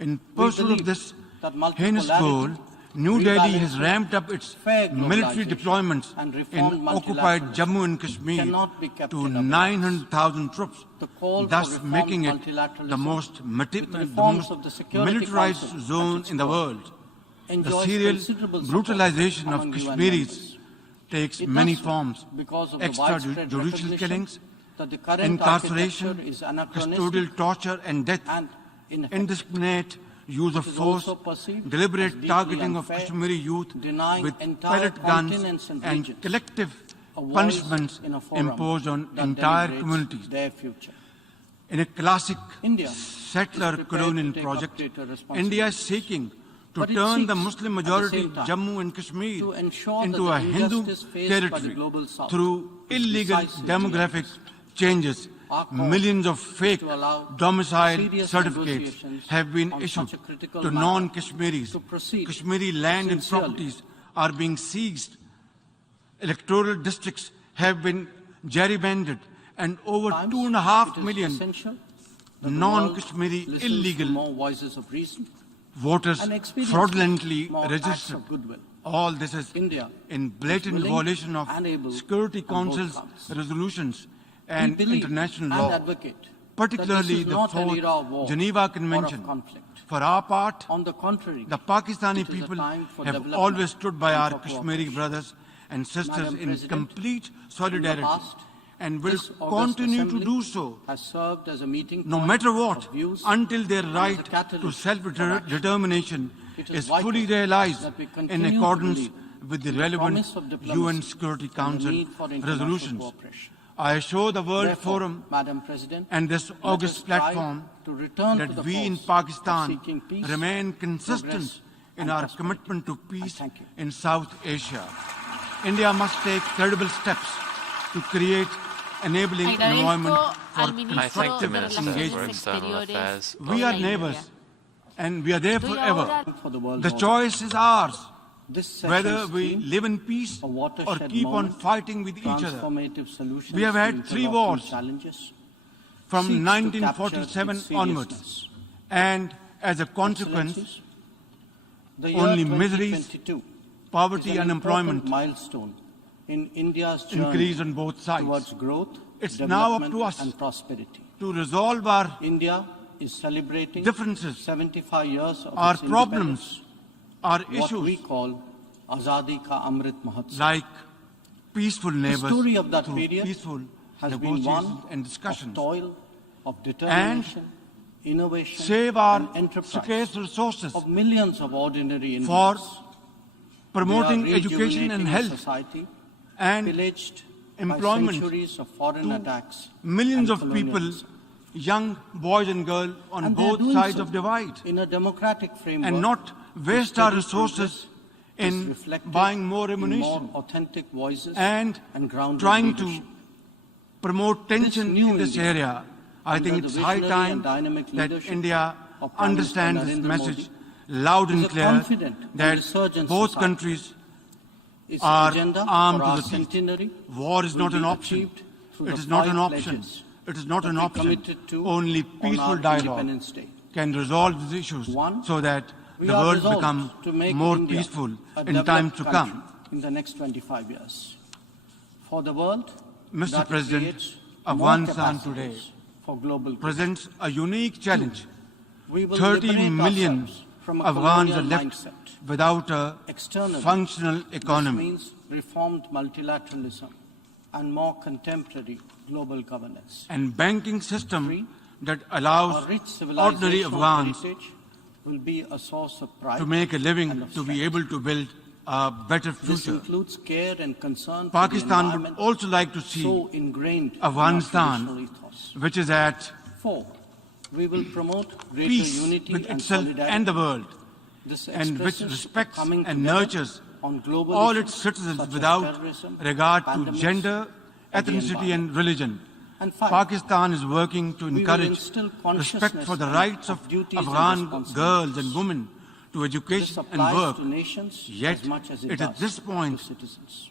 In We pursuit of believe this that heinous multipolarity, goal, New Delhi has rebalancing, ramped up its fair military globalization, deployments and reformed in occupied multilateralism Jammu and Kashmir cannot be kept to in abeyance. 900,000 troops, The call for thus reformed making it multilateralism the most with reforms of the Security militarized Council at zone its in the core world. The enjoys serial considerable support brutalization of among UN Kashmiris members. takes It many does so forms: because of the widespread extrajudicial recognition killings, that the current incarceration, architecture is anachronistic custodial torture and death, and ineffective. indiscriminate use of It is force, also perceived as deliberate deeply targeting of unfair, Kashmiri youth denying with entire pellet guns continents and and regions collective a voice punishments in a forum imposed on that entire deliberates communities. their future. In a classic India settler is prepared colonial to take up project, greater responsibility. India is seeking to But it turn the seeks, Muslim at the majority same time, Jammu and Kashmir to ensure into that a the Hindu injustice faced by the territory global South through is illegal precisely demographic changes. Our call Millions of fake to allow domicile serious certificates negotiations have been on issued such a critical to matter non-Kashmiris. to proceed Kashmiri land and sincerely. properties are being seized. Electoral districts have been gerrymandered, and over Times, 2.5 it is million essential that the non-Kashmiri world listens to illegal more voices of reason voters and experience fraudulently more acts registered. of goodwill. All this is India in blatant is willing violation of and able Security on both Council's counts. resolutions We and believe international and law, advocate particularly that this is the not an Fourth era of war Geneva or of Convention. conflict. For our part, On the contrary, the Pakistani it is a people time for have development always stood by and our for Kashmiri cooperation. brothers and sisters Madam in President, complete in the solidarity past, and will this August continue to Assembly do so has served as a meeting no point matter what, of views until their and right as a catalyst to for action. self-determination It is vital fully realized that we in continue to accordance believe with the in relevant promise of diplomacy UN Security and the Council need for international resolutions. cooperation. I assure the World Therefore, Forum Madam President, and this let us August strive platform to return to that the we in cause of Pakistan seeking peace, remain consistent progress, in and our prosperity. commitment to I peace thank you. in South Asia. India must take credible steps to create enabling environment Agradezco for al ministro I thank the de Minister Relaciones for External Exteriores Affairs. We de are la neighbors India. and we are there Doy forever. ahora For the world The order. choice is ours, This session whether we scheme, live in peace a or watershed keep on moment, fighting with each other. transformative solutions We have to had 3 interlocking wars challenges, from seeks to 1947 capture its onwards, seriousness. and as a consequence, Excellencies, the year only miseries, 2022 poverty is an and unemployment important milestone in India's journey increase on both sides. towards growth, It's now up development, to us and prosperity. to resolve our India is celebrating differences, 75 years of our its problems, our independence, what we issues, call Azadi Ka Amrit Mahotsav. like peaceful neighbors story of that through period peaceful has been negotiations one and of discussions, toil, of determination, innovation, save our and enterprise scarce resources of millions of ordinary for Indians. promoting They are education and rejuvenating a health society and pillaged by employment centuries of foreign to attacks millions and of people, colonialism. young boys and girls on And they are both doing sides so of divide, in a democratic framework, and not waste our steady resources progress is in reflected buying more in ammunition more authentic voices and grounded trying to leadership. promote tension new in this India, area. I think under it's the high visionary time and dynamic that leadership India of Prime Minister understands this Narendra message Modi, loud is and a clear confident and that resurgent both society. countries Its are agenda armed for to our the teeth. centenary War is will not be an option. achieved through It the is not an 5 option. pledges It is not that an we option. committed to Only on peaceful our dialogue Independence Day. can resolve these issues One, so that we the are world resolved become to make more India peaceful a in developed times to country come. in the next 25 years. For the world, Mr. President, Afghanistan today presents a unique challenge. 30 million Afghans are left without a functional economy. This means reformed multilateralism and more contemporary global governance. And banking system that allows ordinary Afghans will be a source of pride to make a living, to be able to build a better This future. includes care and concern Pakistan for the would also like to see so ingrained Afghanistan, in our traditional ethos. which is at 4. We will promote greater peace unity with and itself solidarity. and the world, This and which expresses respects coming and together nurtures on global all issues its citizens such as without terrorism, regard to pandemics, gender, and the ethnicity and religion. And 5. Pakistan is working to will encourage instill respect consciousness for the and rights of of duties and Afghan responsibilities. girls and women to This education and applies work. to nations Yet, as much as it it does at this point, to citizens.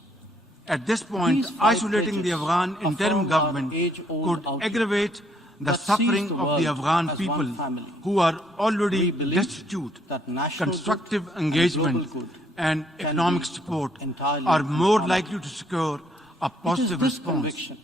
At this point, These 5 isolating the pledges Afghan interim affirm our government age-old could outlook aggravate the that sees suffering the of the world Afghan as people one family. who are already We believe destitute. that national Constructive good and engagement global good and can economic be support entirely are more combined. likely to secure a It is positive this response. conviction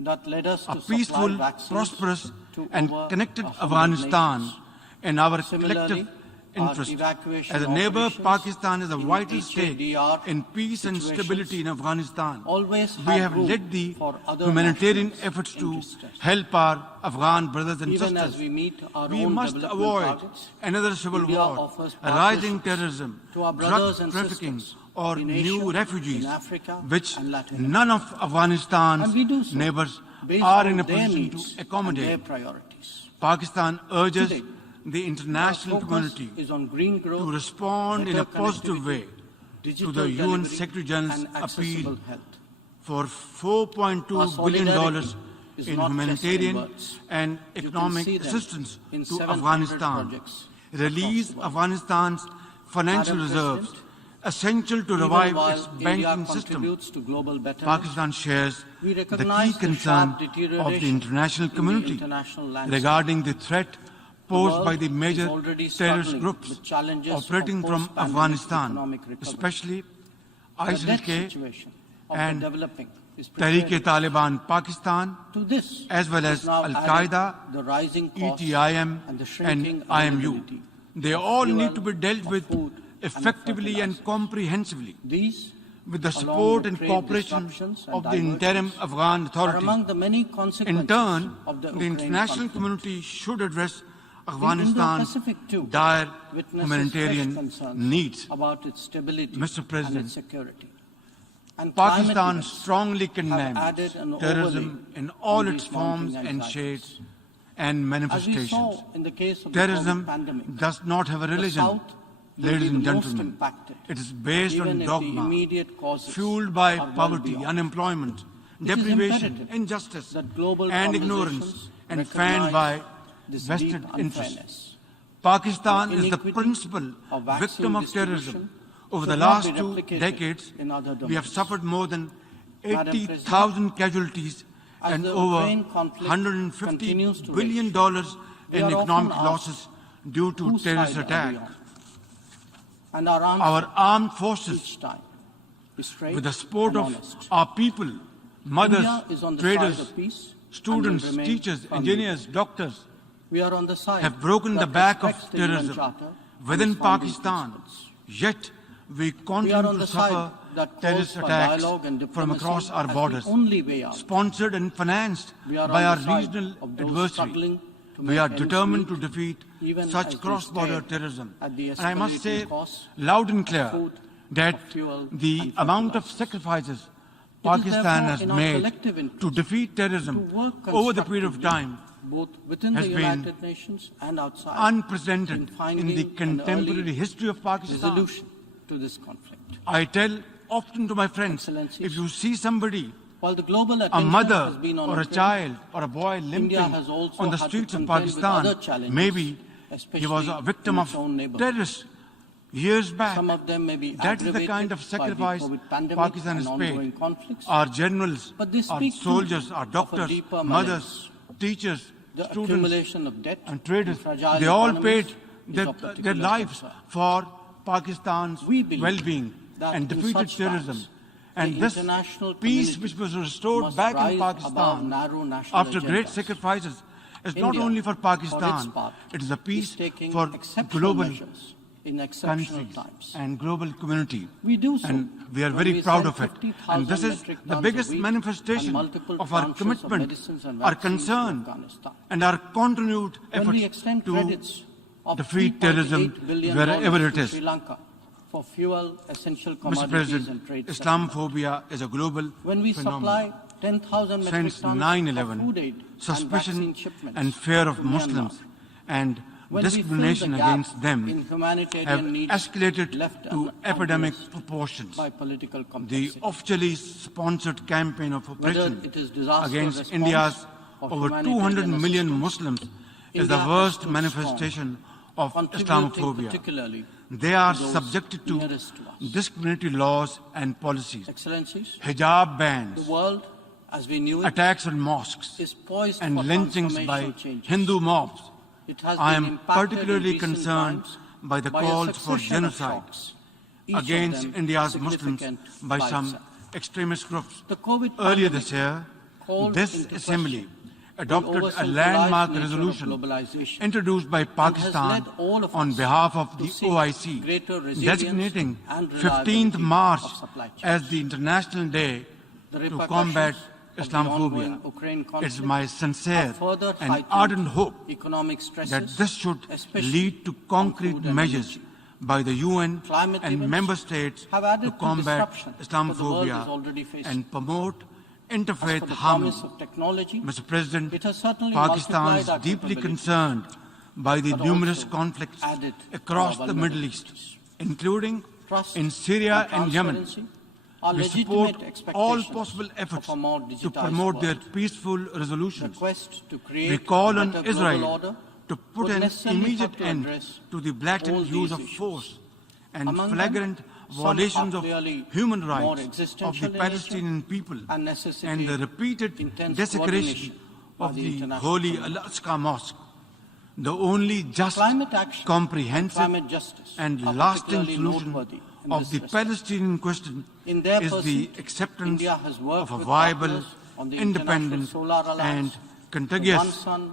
that led us A to supply peaceful, vaccines prosperous to and over connected 100 Afghanistan nations. in our Similarly, collective our interest. evacuation As a neighbor, operations Pakistan has a in vital stake HADR in peace and situations stability in Afghanistan. always We had have room led the for other humanitarian nationals efforts in to distress. help our Afghan brothers and Even as sisters. we meet our We own must development avoid targets, another civil India war, offers rising partnerships terrorism, to our drug brothers and trafficking, sisters or in new Asia, refugees, in Africa, which and Latin none of Afghanistan's And we do so neighbors based are on in a their position needs to and accommodate. their priorities. Pakistan urges Today, the international Our focus community is on green growth, to respond in a better positive connectivity, way digital to the UN delivery, Secretary General's and accessible appeal health. for $4.2 Our billion solidarity is in not just humanitarian in words. and You can economic see them assistance in to 700 Afghanistan. projects Release across the world. Afghanistan's financial Madam reserves, President, essential to Even revive while its India banking system. contributes to global betterment, Pakistan shares we the recognize key the concern sharp of deterioration the international in the community international landscape. regarding the threat posed world by the is major already terrorist struggling groups with challenges operating of from post-pandemic Afghanistan, economic recovery. especially The debt ISIL-K situation of and the developing is Tehreek-e-Taliban Pakistan, to this as well is as now Al-Qaeda, added the rising costs ETIM, and the shrinking and IMU. availability They of all fuel, need to be dealt of with food, effectively and fertilizers. comprehensively These, with the along support with and trade cooperation disruptions and of the interim diversions, Afghan are authorities. among the many In consequences turn, of the the Ukraine international conflict. community should address The Afghanistan's Indo-Pacific, too, dire witnesses humanitarian fresh concerns needs. about its stability Mr. President, and its security. And climate Pakistan events strongly have condemns added an terrorism overlay in all on its these forms mounting and anxieties. shades and As we manifestations. saw in the case of the Terrorism COVID pandemic, does not have a the religion, South will ladies be and the most gentlemen. impacted, It is based even on if the dogma, immediate causes fueled by are well poverty, beyond. unemployment, It is deprivation, imperative injustice, that global and conversations ignorance, and recognize fanned by this vested deep interests. unfairness. Pakistan The is the inequity principal of vaccine victim of distribution terrorism. Over should the not last be 2 replicated decades, in other we have domains. suffered more than Madam 80,000 casualties as and the over Ukraine conflict $150 continues to billion rage, we in are often economic asked, losses due to whose terrorist side are attack. we on? And our answer Our armed forces, each time is straight with the support and of honest. our people, mothers, India is on the traders, side of peace students, and will remain teachers, firmly engineers, doctors, We are on the side have broken the that back of respects the UN terrorism Charter and within its founding Pakistan. principles. Yet we We are continue on to the suffer side that calls terrorist for attacks dialogue and from diplomacy across our as borders, the only way out. sponsored and financed We are by on our the side regional of those adversary. struggling to We make are ends determined to meet, defeat even such as they cross-border stare terrorism. at the And I must say escalating costs loud and clear food, that of fuel, the and amount of fertilizers. sacrifices It is Pakistan therefore has in our made collective interest to defeat terrorism to work over the period of constructively, time both within the has been United Nations and outside, unprecedented in in finding the an contemporary early history of Pakistan. resolution to this conflict. I tell often to my friends, Excellencies, if you see somebody, While the global a attention mother has been on or a Ukraine, child or a boy limping has also on the had to streets of contend with Pakistan, other challenges, maybe he was especially a victim in of its own neighborhood. terrorists years back. Some of them may be That is the kind aggravated of by the sacrifice COVID pandemic Pakistan and has ongoing paid. conflicts. Our generals, But they our speak too soldiers, our of a doctors, deeper mothers, teachers, The students, accumulation of debt and traders, in fragile they all economies paid is their, of particular their lives concern. for Pakistan's We believe well-being that and in defeated such terrorism. times, And this peace which was restored back in Pakistan after great sacrifices is not only for Pakistan, it is a peace for global countries and global community. And we are very proud of it. And this is the biggest manifestation of our commitment, our concern, and our continued efforts to defeat terrorism wherever it is. For fuel, essential Mr. commodities President, and trade. Islamophobia is a global When we supply phenomenon. 10,000 metric Since tons of 9/11, food aid suspicion and vaccine shipments and fear of to Muslims Myanmar, and when we fill discrimination the gap against them in humanitarian have needs escalated left to epidemic unaddressed proportions. by political The complexity. officially sponsored campaign of Whether oppression it is disaster against response India's or over humanitarian 200 million assistance, Muslims is India the has worst stood manifestation of contributing Islamophobia. particularly They are to those subjected to nearest to us. discriminatory laws and policies, Excellencies, hijab the bans, world as we knew it attacks on mosques, is poised and for lynchings by transformational changes. Hindu mobs. It has I been am impacted in particularly recent concerned times by the a calls for succession of genocide shocks, each of against them India's Muslims significant by some itself. extremist groups. The COVID Earlier pandemic this year, called this into Assembly question adopted the a over-centralized landmark nature of resolution globalization introduced by Pakistan led all of on us behalf of to the seek OIC, greater resilience designating and 15th reliability March of supply chains. as the International Day The to repercussions combat of the ongoing Islamophobia. Ukraine It's conflict my sincere have further and heightened ardent hope economic stresses, that this should especially lead to on concrete food and measures energy. by the UN Climate and events member states have added to to combat disruption that the world Islamophobia is already facing. and promote As interfaith for the harmony. promise of technology, Mr. President, it has certainly Pakistan multiplied is our deeply capabilities, concerned by the but numerous also conflicts added across to our the Middle East, vulnerabilities. including Trust in Syria and Yemen. transparency are We legitimate support all expectations possible efforts of a more to digitized promote their world. peaceful The resolutions. quest to create We call a on better global Israel order to put would an necessarily immediate have to end address to the blatant all use these of issues. force and Among them, flagrant some violations are of clearly human more rights of existential the in nature Palestinian people and necessitate and the repeated intense desecration coordination by of the the international holy community. Al-Aqsa Mosque. The only just, Climate action comprehensive, and climate justice and are lasting particularly solution noteworthy in of this the respect. Palestinian question In their is the pursuit, acceptance India has worked of a with viable, partners on the independent, International Solar Alliance, and the contiguous One Sun,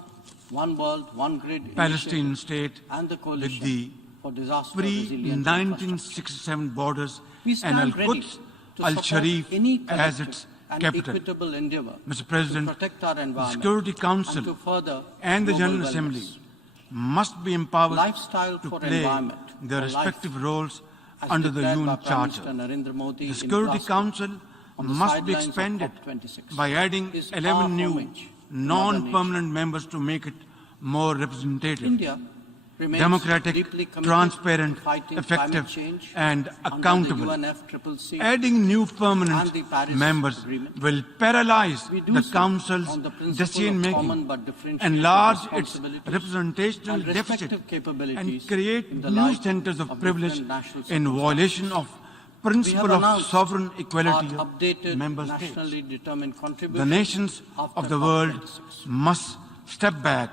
One World, One Grid Palestinian initiative, state and the with coalition the for disaster resilient infrastructure. pre-1967 borders We and stand ready Al-Quds, to Al-Sharif support any as collective its and capital. equitable endeavor Mr. President, to protect our the environment Security and Council to further and the global General wellness. Assembly must be empowered Lifestyle to for play environment, their for life, respective roles as under the declared by UN Prime Charter. Minister Narendra Modi The in Security Glasgow Council on the must be sidelines of expanded COP26 by adding is 11 our new homage to Mother Nature. non-permanent members to make it more representative. India remains Democratic, deeply committed transparent, to fighting effective, climate change and under accountable. the UNFCCC Adding new and permanent the Paris members Agreement. will paralyze We do the so Council's on the principle of decision-making, common but differentiated enlarge its responsibilities representational and deficit, respective capabilities and create in the new light centers of of privilege different national in violation of principle of announced sovereign our equality of updated member states. nationally determined The contribution nations after of the world COP26. must step back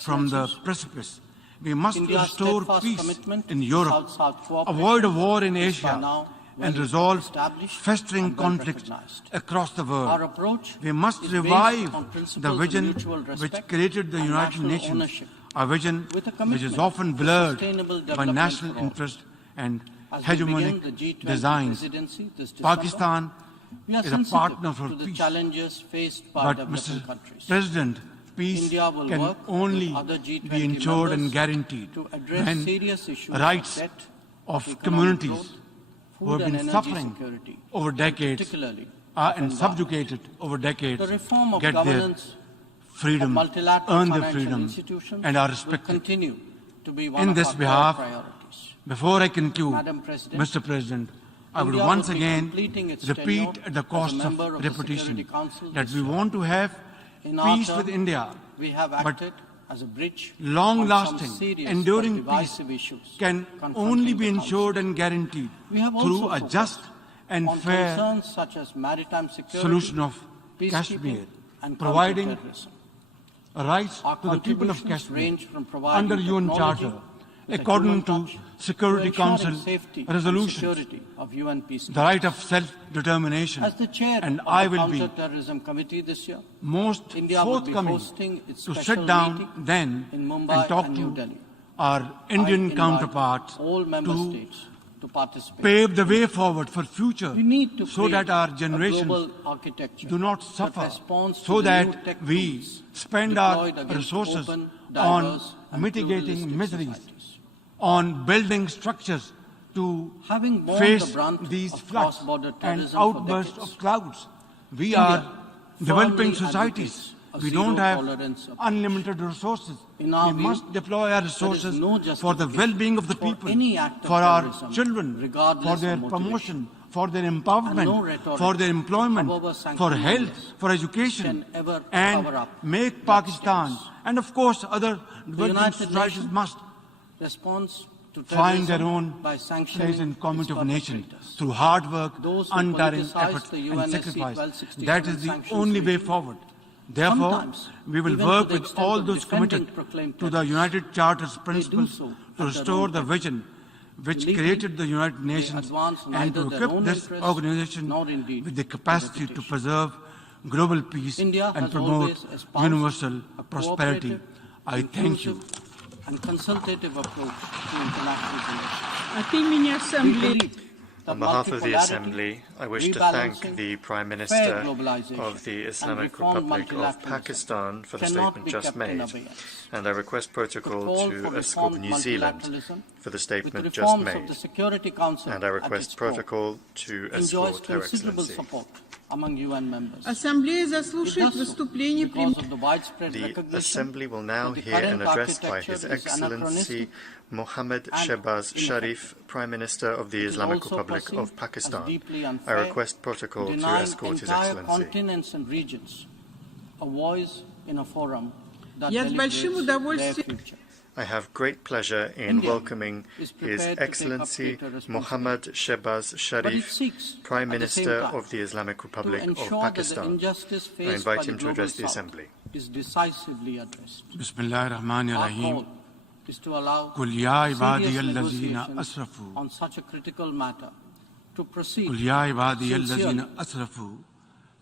from the Excellencies, precipice. We must India's restore steadfast peace commitment in to Europe, South-South cooperation avoid a war in is by Asia, now and well resolve established festering and well conflicts recognized. across the world. Our approach We must is based revive on principles the of vision mutual which respect created the and United national Nations, ownership, a vision with a which is commitment often to blurred sustainable by development national for all. interest and As we begin the hegemonic G20 designs. presidency this December, Pakistan we are is a sensitive partner for to the peace. challenges faced by But, developing Mr. countries. President, peace India will can work only with other G20 be ensured and members guaranteed to address when serious issues rights debt, of economic communities growth, who have food and been energy suffering security, over decades particularly and environment. subjugated over decades The reform of get their governance freedom, of multilateral earn their financial freedom, institutions and are will respected. continue to be one In of this our core behalf, priorities. Before I conclude, Madam President, Mr. President, I would India once would be again completing its repeat tenure at the as a cost member of of the repetition Security Council that this we year. want to have In our peace turn, with India, we have but acted as a bridge long-lasting, on some serious enduring but peace divisive issues can confronting only the be Council. ensured and guaranteed We have through also a focused just and on fair concerns such as maritime security, solution of peacekeeping, Kashmir, and providing counterterrorism. rights Our to the people of contributions Kashmir range from providing under UN technology Charter according to Security Council resolutions, the right of self-determination, and I will be most forthcoming to sit down then and talk to our Indian counterparts to pave the way forward for future so that our generations do not suffer, so that we spend our resources on mitigating miseries, on building structures to face these floods and outbursts of clouds. We are developing societies. We don't have unlimited resources. We must deploy our resources for the well-being of the people, for our children, for their promotion, for their empowerment, for their employment, for health, for education, and make Pakistan, and of course other developing societies must find their own place in community of nations through hard work, untiring effort and sacrifice. That is the only way forward. Therefore, we will work with all those committed to the United Charter's principles to restore the vision which created the United Nations and to equip this organization with the capacity to preserve global peace and promote universal prosperity. I thank you. And consultative approach to international relations. От имени Ассамблеи. On behalf of the Assembly, I wish to thank the Prime Minister of the Islamic Republic of Pakistan for the statement just made, and I request protocol to escort New Zealand for the statement just made, and I request protocol to escort Her Excellency. Among UN members. Ассамблея заслушает выступление The Assembly will now hear an address by His Excellency Mohammad Shehbaz Sharif, Prime Minister of the Islamic Republic of Pakistan. I request protocol to escort His Excellency. Continents and regions, a voice in a forum that Я с большим deliberates their удовольствием future. I have great pleasure in welcoming His Excellency Mohammad Shehbaz Sharif, Prime Minister of the Islamic Republic of Pakistan. I invite him to address the Assembly. Is decisively addressed. Bismillahir Rahmanir Our Rahim. goal is to allow قل يا serious عبادي الذين negotiations أسرفوا on such a critical matter to proceed قل يا عبادي sincerely. الذين أسرفوا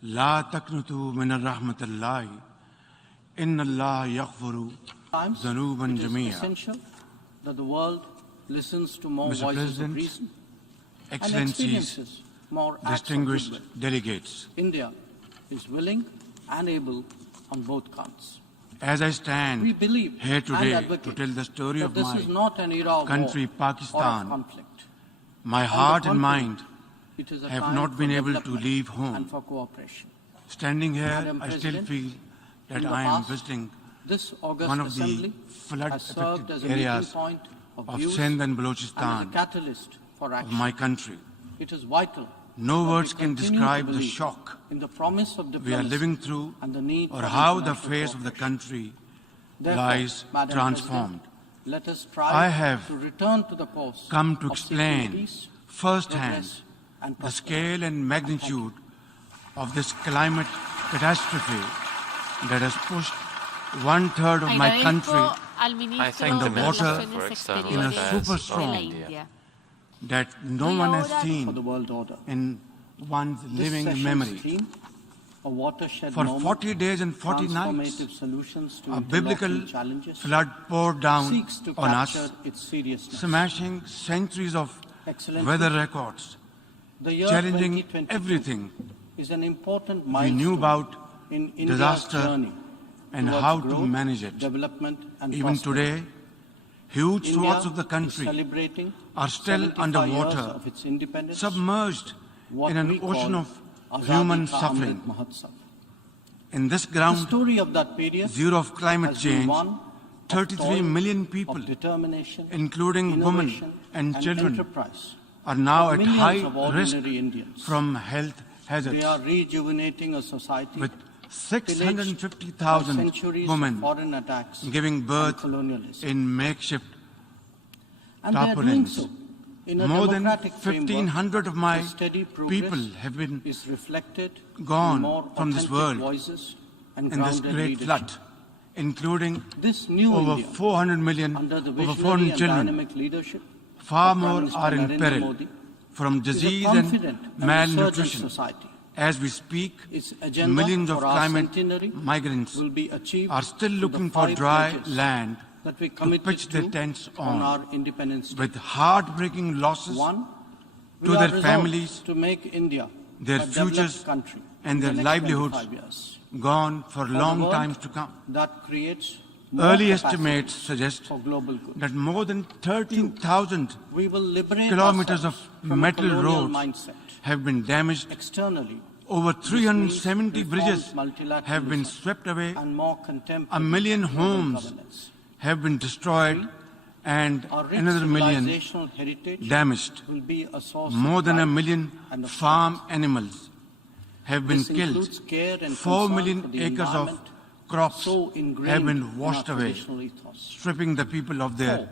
لا تقنطوا من رحمة الله إن الله يغفر ذنوبا It is جميعا. essential that the world listens to more Mr. voices President, of reason and Excellencies, experiences more acts of distinguished goodwill. delegates, India is willing and able on both counts. as I We stand believe here and today to advocate tell the story that of this is my not an era of country, war or of Pakistan, conflict. my On the heart and contrary, mind it is a have time not for been able to development leave and home. for cooperation. Standing here, Madam I still President, feel that in the I am past, visiting This August one of the Assembly has served as flood-affected a meeting areas point of of views Sindh and and as a Balochistan catalyst for of action. my country. It is vital No that words we can continue to describe the believe shock in the promise of we are diplomacy living through and the need or for how the international face of the cooperation. country Therefore, lies Madam transformed. President, let us I try have to return to the course come to of seeking explain peace, firsthand progress, and the prosperity. scale and magnitude of this climate catastrophe that has pushed 1/3 of my country al ministro in the de water Relaciones in a Exteriores superstorm de la India. that no one has For the seen world order. in one's This living session's memory. theme, a watershed For moment, 40 days and 40 nights, transformative solutions to a biblical interlocking challenges, flood poured down seeks to on us, capture its seriousness. smashing centuries of Excellencies, weather records, the year challenging 2022 everything is an important we milestone knew about in India's disaster journey and towards how to growth, manage it. development, and Even prosperity. today, huge India swaths of the is country celebrating are still 75 underwater, years of its independence, submerged what in an we ocean call of Azadi human Ka suffering. Amrit Mahotsav. In this The ground story of that period zero of climate has been change, one of 33 toil, million people, of determination, including women innovation, and children, enterprise, are now of at millions high of risk ordinary Indians. from health hazards. We are rejuvenating a society With pillaged by 650,000 centuries of women foreign attacks giving and birth colonialism. in makeshift And they are doing tarpaulins. so in a More than democratic 1,500 of my framework. Steady progress people have been is reflected gone in more from this authentic world voices and in this grounded great leadership. flood. including This new over India, 400 million, under the over visionary 400 and children. dynamic leadership Far of Prime more Minister are in Narendra peril Modi, from is a disease confident and and resurgent malnutrition. society. As we speak, Its agenda millions of for our climate centenary migrants will be achieved are still through looking the for 5 dry pledges land that we to committed pitch their to tents on on, our Independence Day. with heartbreaking losses 1. to We are their resolved families, to make India their a developed futures, country and in their the next livelihoods 25 years. gone for the long world, times to come. That creates more Early capacity estimates suggest for global good. that more than 13,000 We will liberate kilometers of ourselves from metal a colonial roads mindset. have been damaged. Externally, Over means 370 reformed bridges have been multilateralism swept away. and more contempt A for million global homes governance. have been destroyed and Our rich another million civilizational heritage damaged. will be a source More of than a pride million and of farm animals have been This includes killed. care and 4 concern million for the acres of environment, crops so ingrained have in been our washed away, traditional ethos. stripping the people of their 4.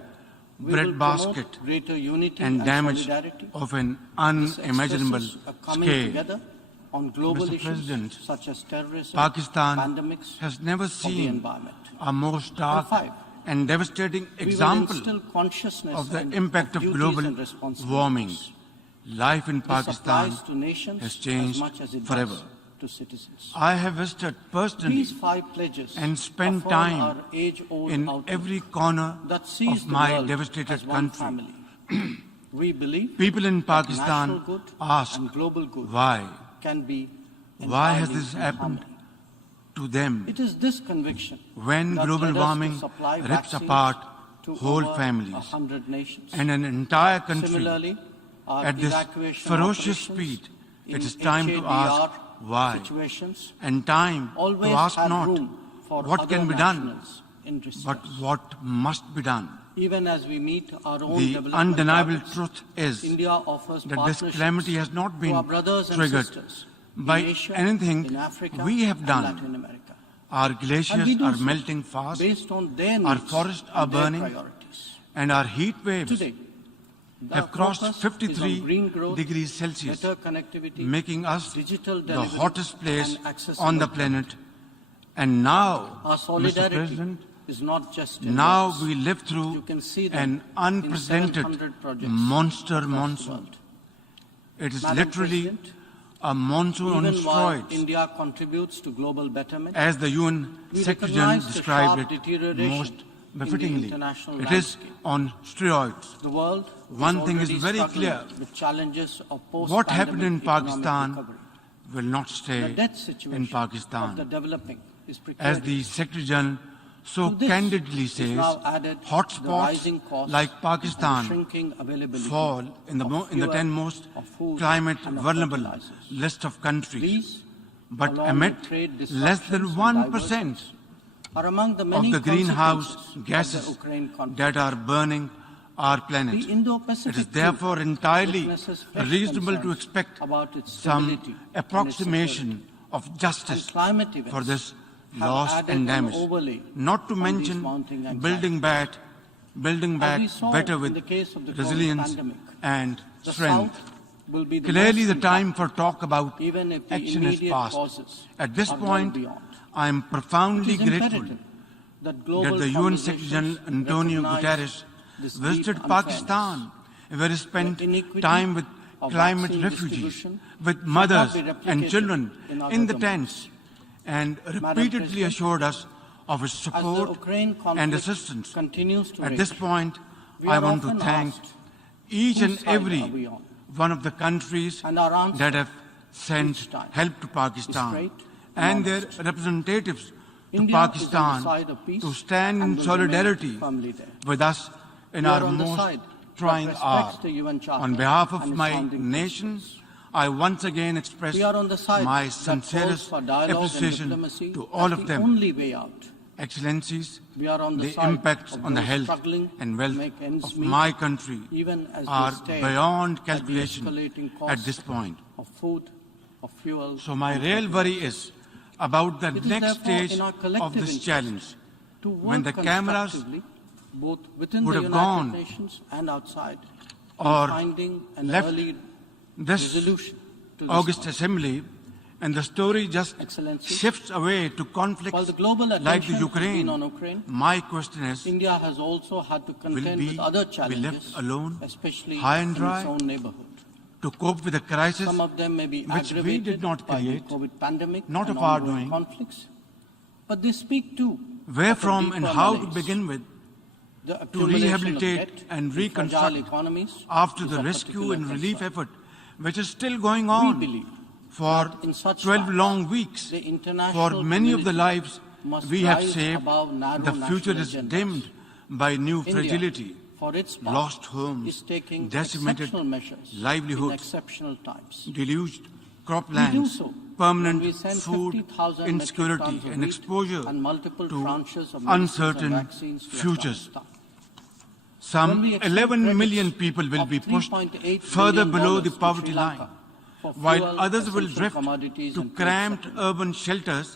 We bread will promote basket greater unity and damage solidarity. of an This unimaginable expresses a coming scale. together on global Mr. issues President, such as terrorism, Pakistan pandemics, has never or the seen environment. a more stark 5. and devastating We will example instill consciousness of the and impact of duties global and responsibilities. warming. Life in This Pakistan applies to nations has changed as much as it forever. does to citizens. I have visited personally These 5 pledges and spent affirm time our age-old in outlook every corner that sees of the my world devastated as one country. family. We believe People in that Pakistan national good ask, and global good why? can be Why has entirely this in happened harmony. to them It is this conviction when that global led us to warming supply rips vaccines apart to whole over families 100 nations. and an entire country Similarly, our at this evacuation ferocious operations speed? It in is time to ask HADR why, situations and time to always ask had not room for what other can be done, nationals in distress. but what must be done. Even as we meet our own The development undeniable targets, truth is India offers that this partnerships calamity has not to our been brothers and triggered sisters by in Asia, anything in Africa, we have and done. Latin America. Our And we glaciers do are so melting fast, based on their needs our forests are and their burning, priorities. and our heat waves Today, have crossed focus is on 53 green growth, degrees Celsius, better connectivity, making us digital the delivery, hottest place and accessible on the planet. And now, Our Mr. solidarity President, is not just in now words. we live You through can see them an in unprecedented 700 projects monster across the monsoon. world. It is Madam literally President, a monsoon on even while steroids, India contributes to global betterment, as the UN we Secretary recognize General the described sharp it deterioration most in the befittingly. international It is landscape. on steroids. the world One thing is already very struggling clear. with challenges of What happened in post-pandemic economic Pakistan recovery. will not The stay debt situation in of the Pakistan. developing is As precarious. the Secretary General so To this candidly is says, now added the hotspots rising costs like and Pakistan shrinking availability fall in the, of in the fuel, 10 most of food, climate and of vulnerable fertilizers. list of countries. These, But along emit with trade less than disruptions 1% and divergence, are among the of many the greenhouse consequences of gases the Ukraine conflict. that are burning our planet. The Indo-Pacific It is too therefore entirely witnesses fresh reasonable to concerns expect about its some stability and its approximation of And justice climate events for this have loss added and an damage. overlay Not to on these mention mounting anxieties. building As back we saw better in with the case of the COVID resilience pandemic, and the strength. South will be the Clearly, most the time impacted, for talk about even if the action is immediate past. causes At this are well point, beyond. I am It profoundly is grateful imperative that global that the UN Secretary General conversations Antonio recognize Guterres this visited deep Pakistan, where he spent The inequity time with of climate vaccine refugees, distribution with should mothers not be and replicated children in other in the domains. tents, and repeatedly President, assured us of his As the support Ukraine and conflict assistance. continues to At rage, this point, we I are want to often thank asked, each whose and side every are we on? one of the countries And our answer that have sent each time help to is Pakistan straight and and their honest. representatives to India is on the Pakistan side of peace to stand and in will solidarity remain firmly there. with us in We are our on the most side trying that hour. respects the UN Charter On behalf of and its my founding nation, principles. I once again express We are on the side my that calls sincerest for dialogue and appreciation diplomacy to all as of the them. only way out. Excellencies, We are on the the side impacts of on the those health struggling and to wealth make ends of meet, my country even as are we stare beyond at the calculation escalating at costs this point. of food, of fuel. So my and real worry fertilizers. is about the It is next therefore stage in our of collective this interest challenge, to work when the cameras constructively, both within would the have United gone Nations and outside, or in finding an left early this resolution to this August conflict. Assembly And the story just Excellency, shifts away to conflicts while the global like attention the has been Ukraine. on Ukraine, My question is, India has also had to will contend we with other be challenges, left alone, especially high and in dry, its own neighborhood. to cope with a crisis Some of them may be which we aggravated did not by the create, COVID pandemic not and of our ongoing doing? conflicts, but they speak too where of a from and deeper how to malaise. begin with The to accumulation of rehabilitate debt and in fragile reconstruct economies after is the of rescue particular and relief concern. effort, which is still going We on believe for that in such 12 times, long weeks. the international For many of the community lives must we have rise saved, above narrow the future national is agendas. dimmed by new India, fragility, for its part, lost homes, is taking decimated exceptional measures in livelihoods, exceptional times. deluged We do croplands, so when we permanent send food 50,000 insecurity metric tons of and wheat exposure and multiple to tranches of medicines uncertain and vaccines to futures. Afghanistan. When Some we extend 11 credits million people will of be pushed $3.8 further billion below the to poverty Sri Lanka line, for while fuel, others will essential drift commodities to and trade cramped settlements. urban shelters,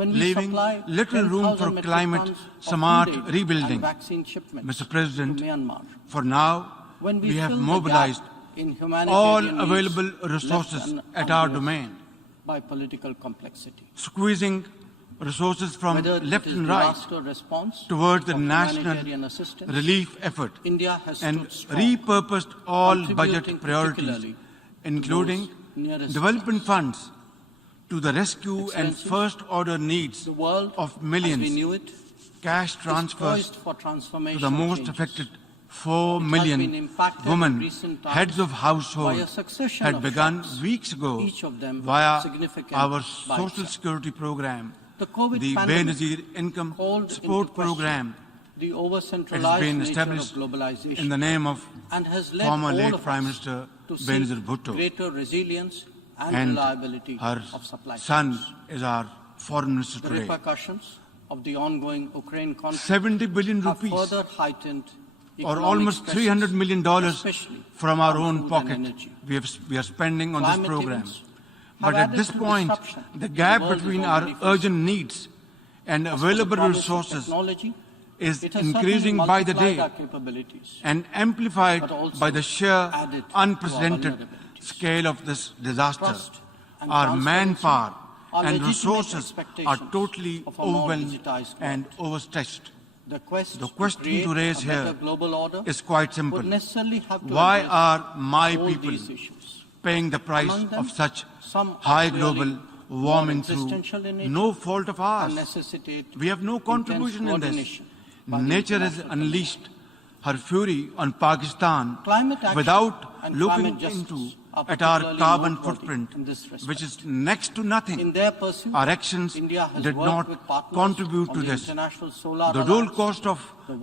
When we leaving supply little room 10,000 for metric climate tons of smart food aid rebuilding. and vaccine shipments Mr. President, to Myanmar. for now, When we have fill the mobilized gap in humanitarian all needs available left resources at our unaddressed domain, by political complexity. squeezing resources from Whether left it is and right disaster response towards the or national humanitarian assistance, relief effort India has and stood strong, repurposed all contributing budget priorities, particularly including those nearest development us. funds, to the rescue and Excellencies, first-order needs The world, of as millions, we knew it, cash is transfers poised for to transformation the most changes. affected 4 It has been million impacted in women, recent times heads of by household, a succession had of begun shocks, weeks ago each of them via significant our by social itself. security program, The COVID the pandemic Benazir Income called Support into question Program. the It has over-centralized been nature of established globalization in the name of and has led former all late of Prime us Minister to seek Benazir Bhutto, greater resilience and and reliability her of supply son chains. is our foreign minister The today. repercussions of the ongoing Ukraine conflict 70 billion have rupees, further heightened or economic almost stresses, $300 million especially from our on own food and pocket energy. we are spending on this Climate program. events But have at added this to point, disruption the that gap the world is between our already facing. urgent needs and As for the available promise of resources technology, is it has increasing certainly by the multiplied day our capabilities, and amplified but also by the sheer added to our unprecedented vulnerabilities. scale of this disaster. Trust and Our transparency manpower are and legitimate resources are expectations totally of a more overwhelmed digitized and world. overstretched. The quest The question create to raise a better here global order is quite would simple. necessarily have to Why address are my all people these issues. paying the price Among them, of such some are high clearly global warming more through existential in nature no fault of and ours? necessitate We have no intense contribution in this. coordination by the Nature has international unleashed her fury on Pakistan Climate action without and looking climate justice into are at our particularly carbon noteworthy footprint, in this respect. which is next to nothing. In their pursuit, Our actions India has did worked not with partners contribute on to the this. International Solar The dual Alliance, cost of the